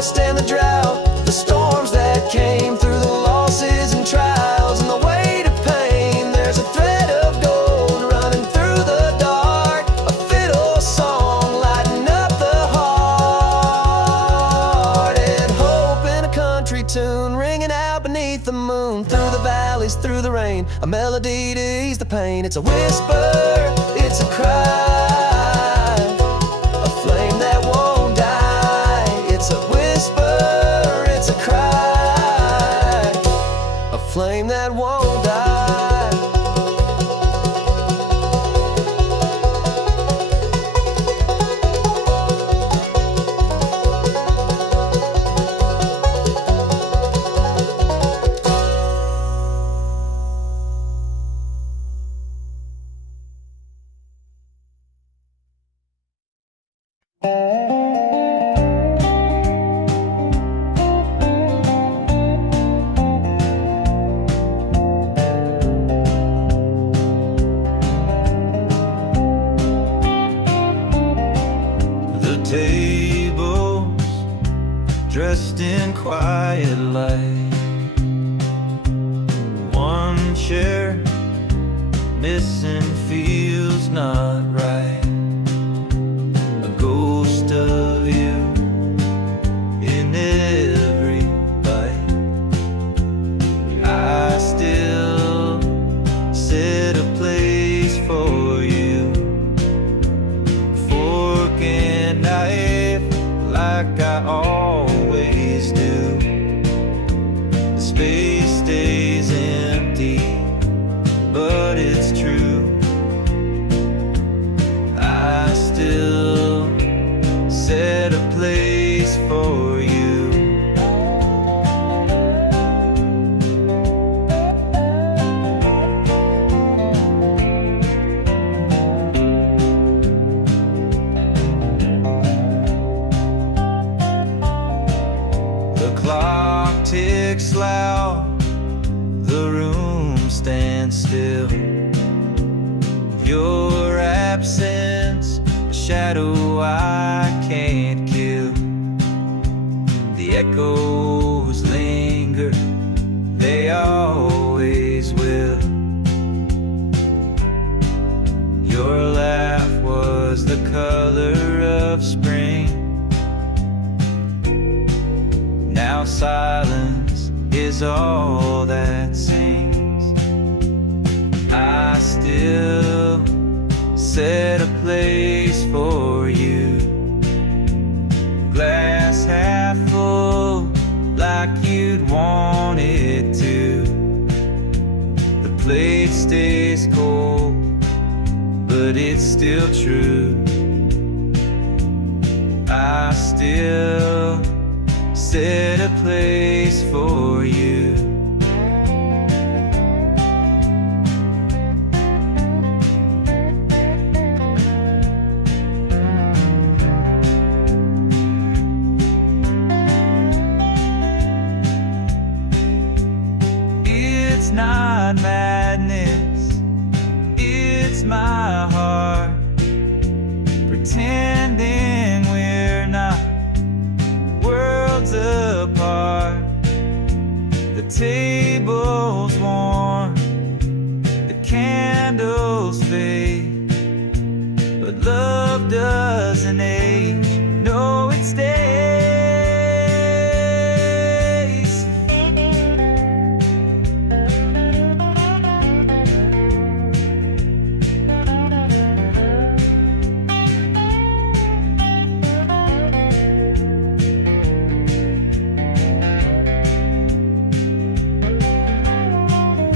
dust and the drought, the storms that came through, the losses and trials, and the weight of pain. There's a thread of gold running through the dark, a fiddle song lighting up the heart, and hope in a country tune ringing out beneath the moon, through the valleys, through the rain, a melody to ease the pain. It's a whisper, it's a cry, a flame that won't die. It's a whisper, it's a cry, a flame that won't die. The tables dressed in quiet light, one chair missing feels not right, a ghost of you in every bite. I still set a place for you, fork and knife like I always do. The space stays empty, but it's true. I still set a place for you. The clock ticks loud, the room stands still. Your absence, a shadow I can't kill. The echoes linger, they always will. Your laugh was the color of spring. Now silence is all that sings. I still set a place for you, glass half full like you'd want it to. The plate stays cold, but it's still true. I still set a place for you. It's not madness, it's my heart pretending we're not worlds apart. The table's warm, the candles fade, but love doesn't age, no it stays.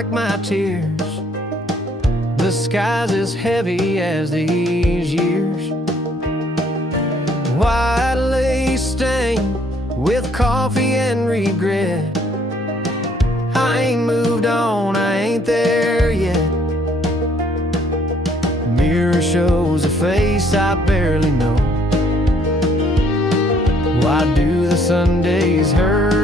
like my tears. The sky's as heavy as these years. White lace stain with coffee and regret. I ain't moved on, I ain't there yet. Mirror shows a face I barely know. Why do the Sundays hurt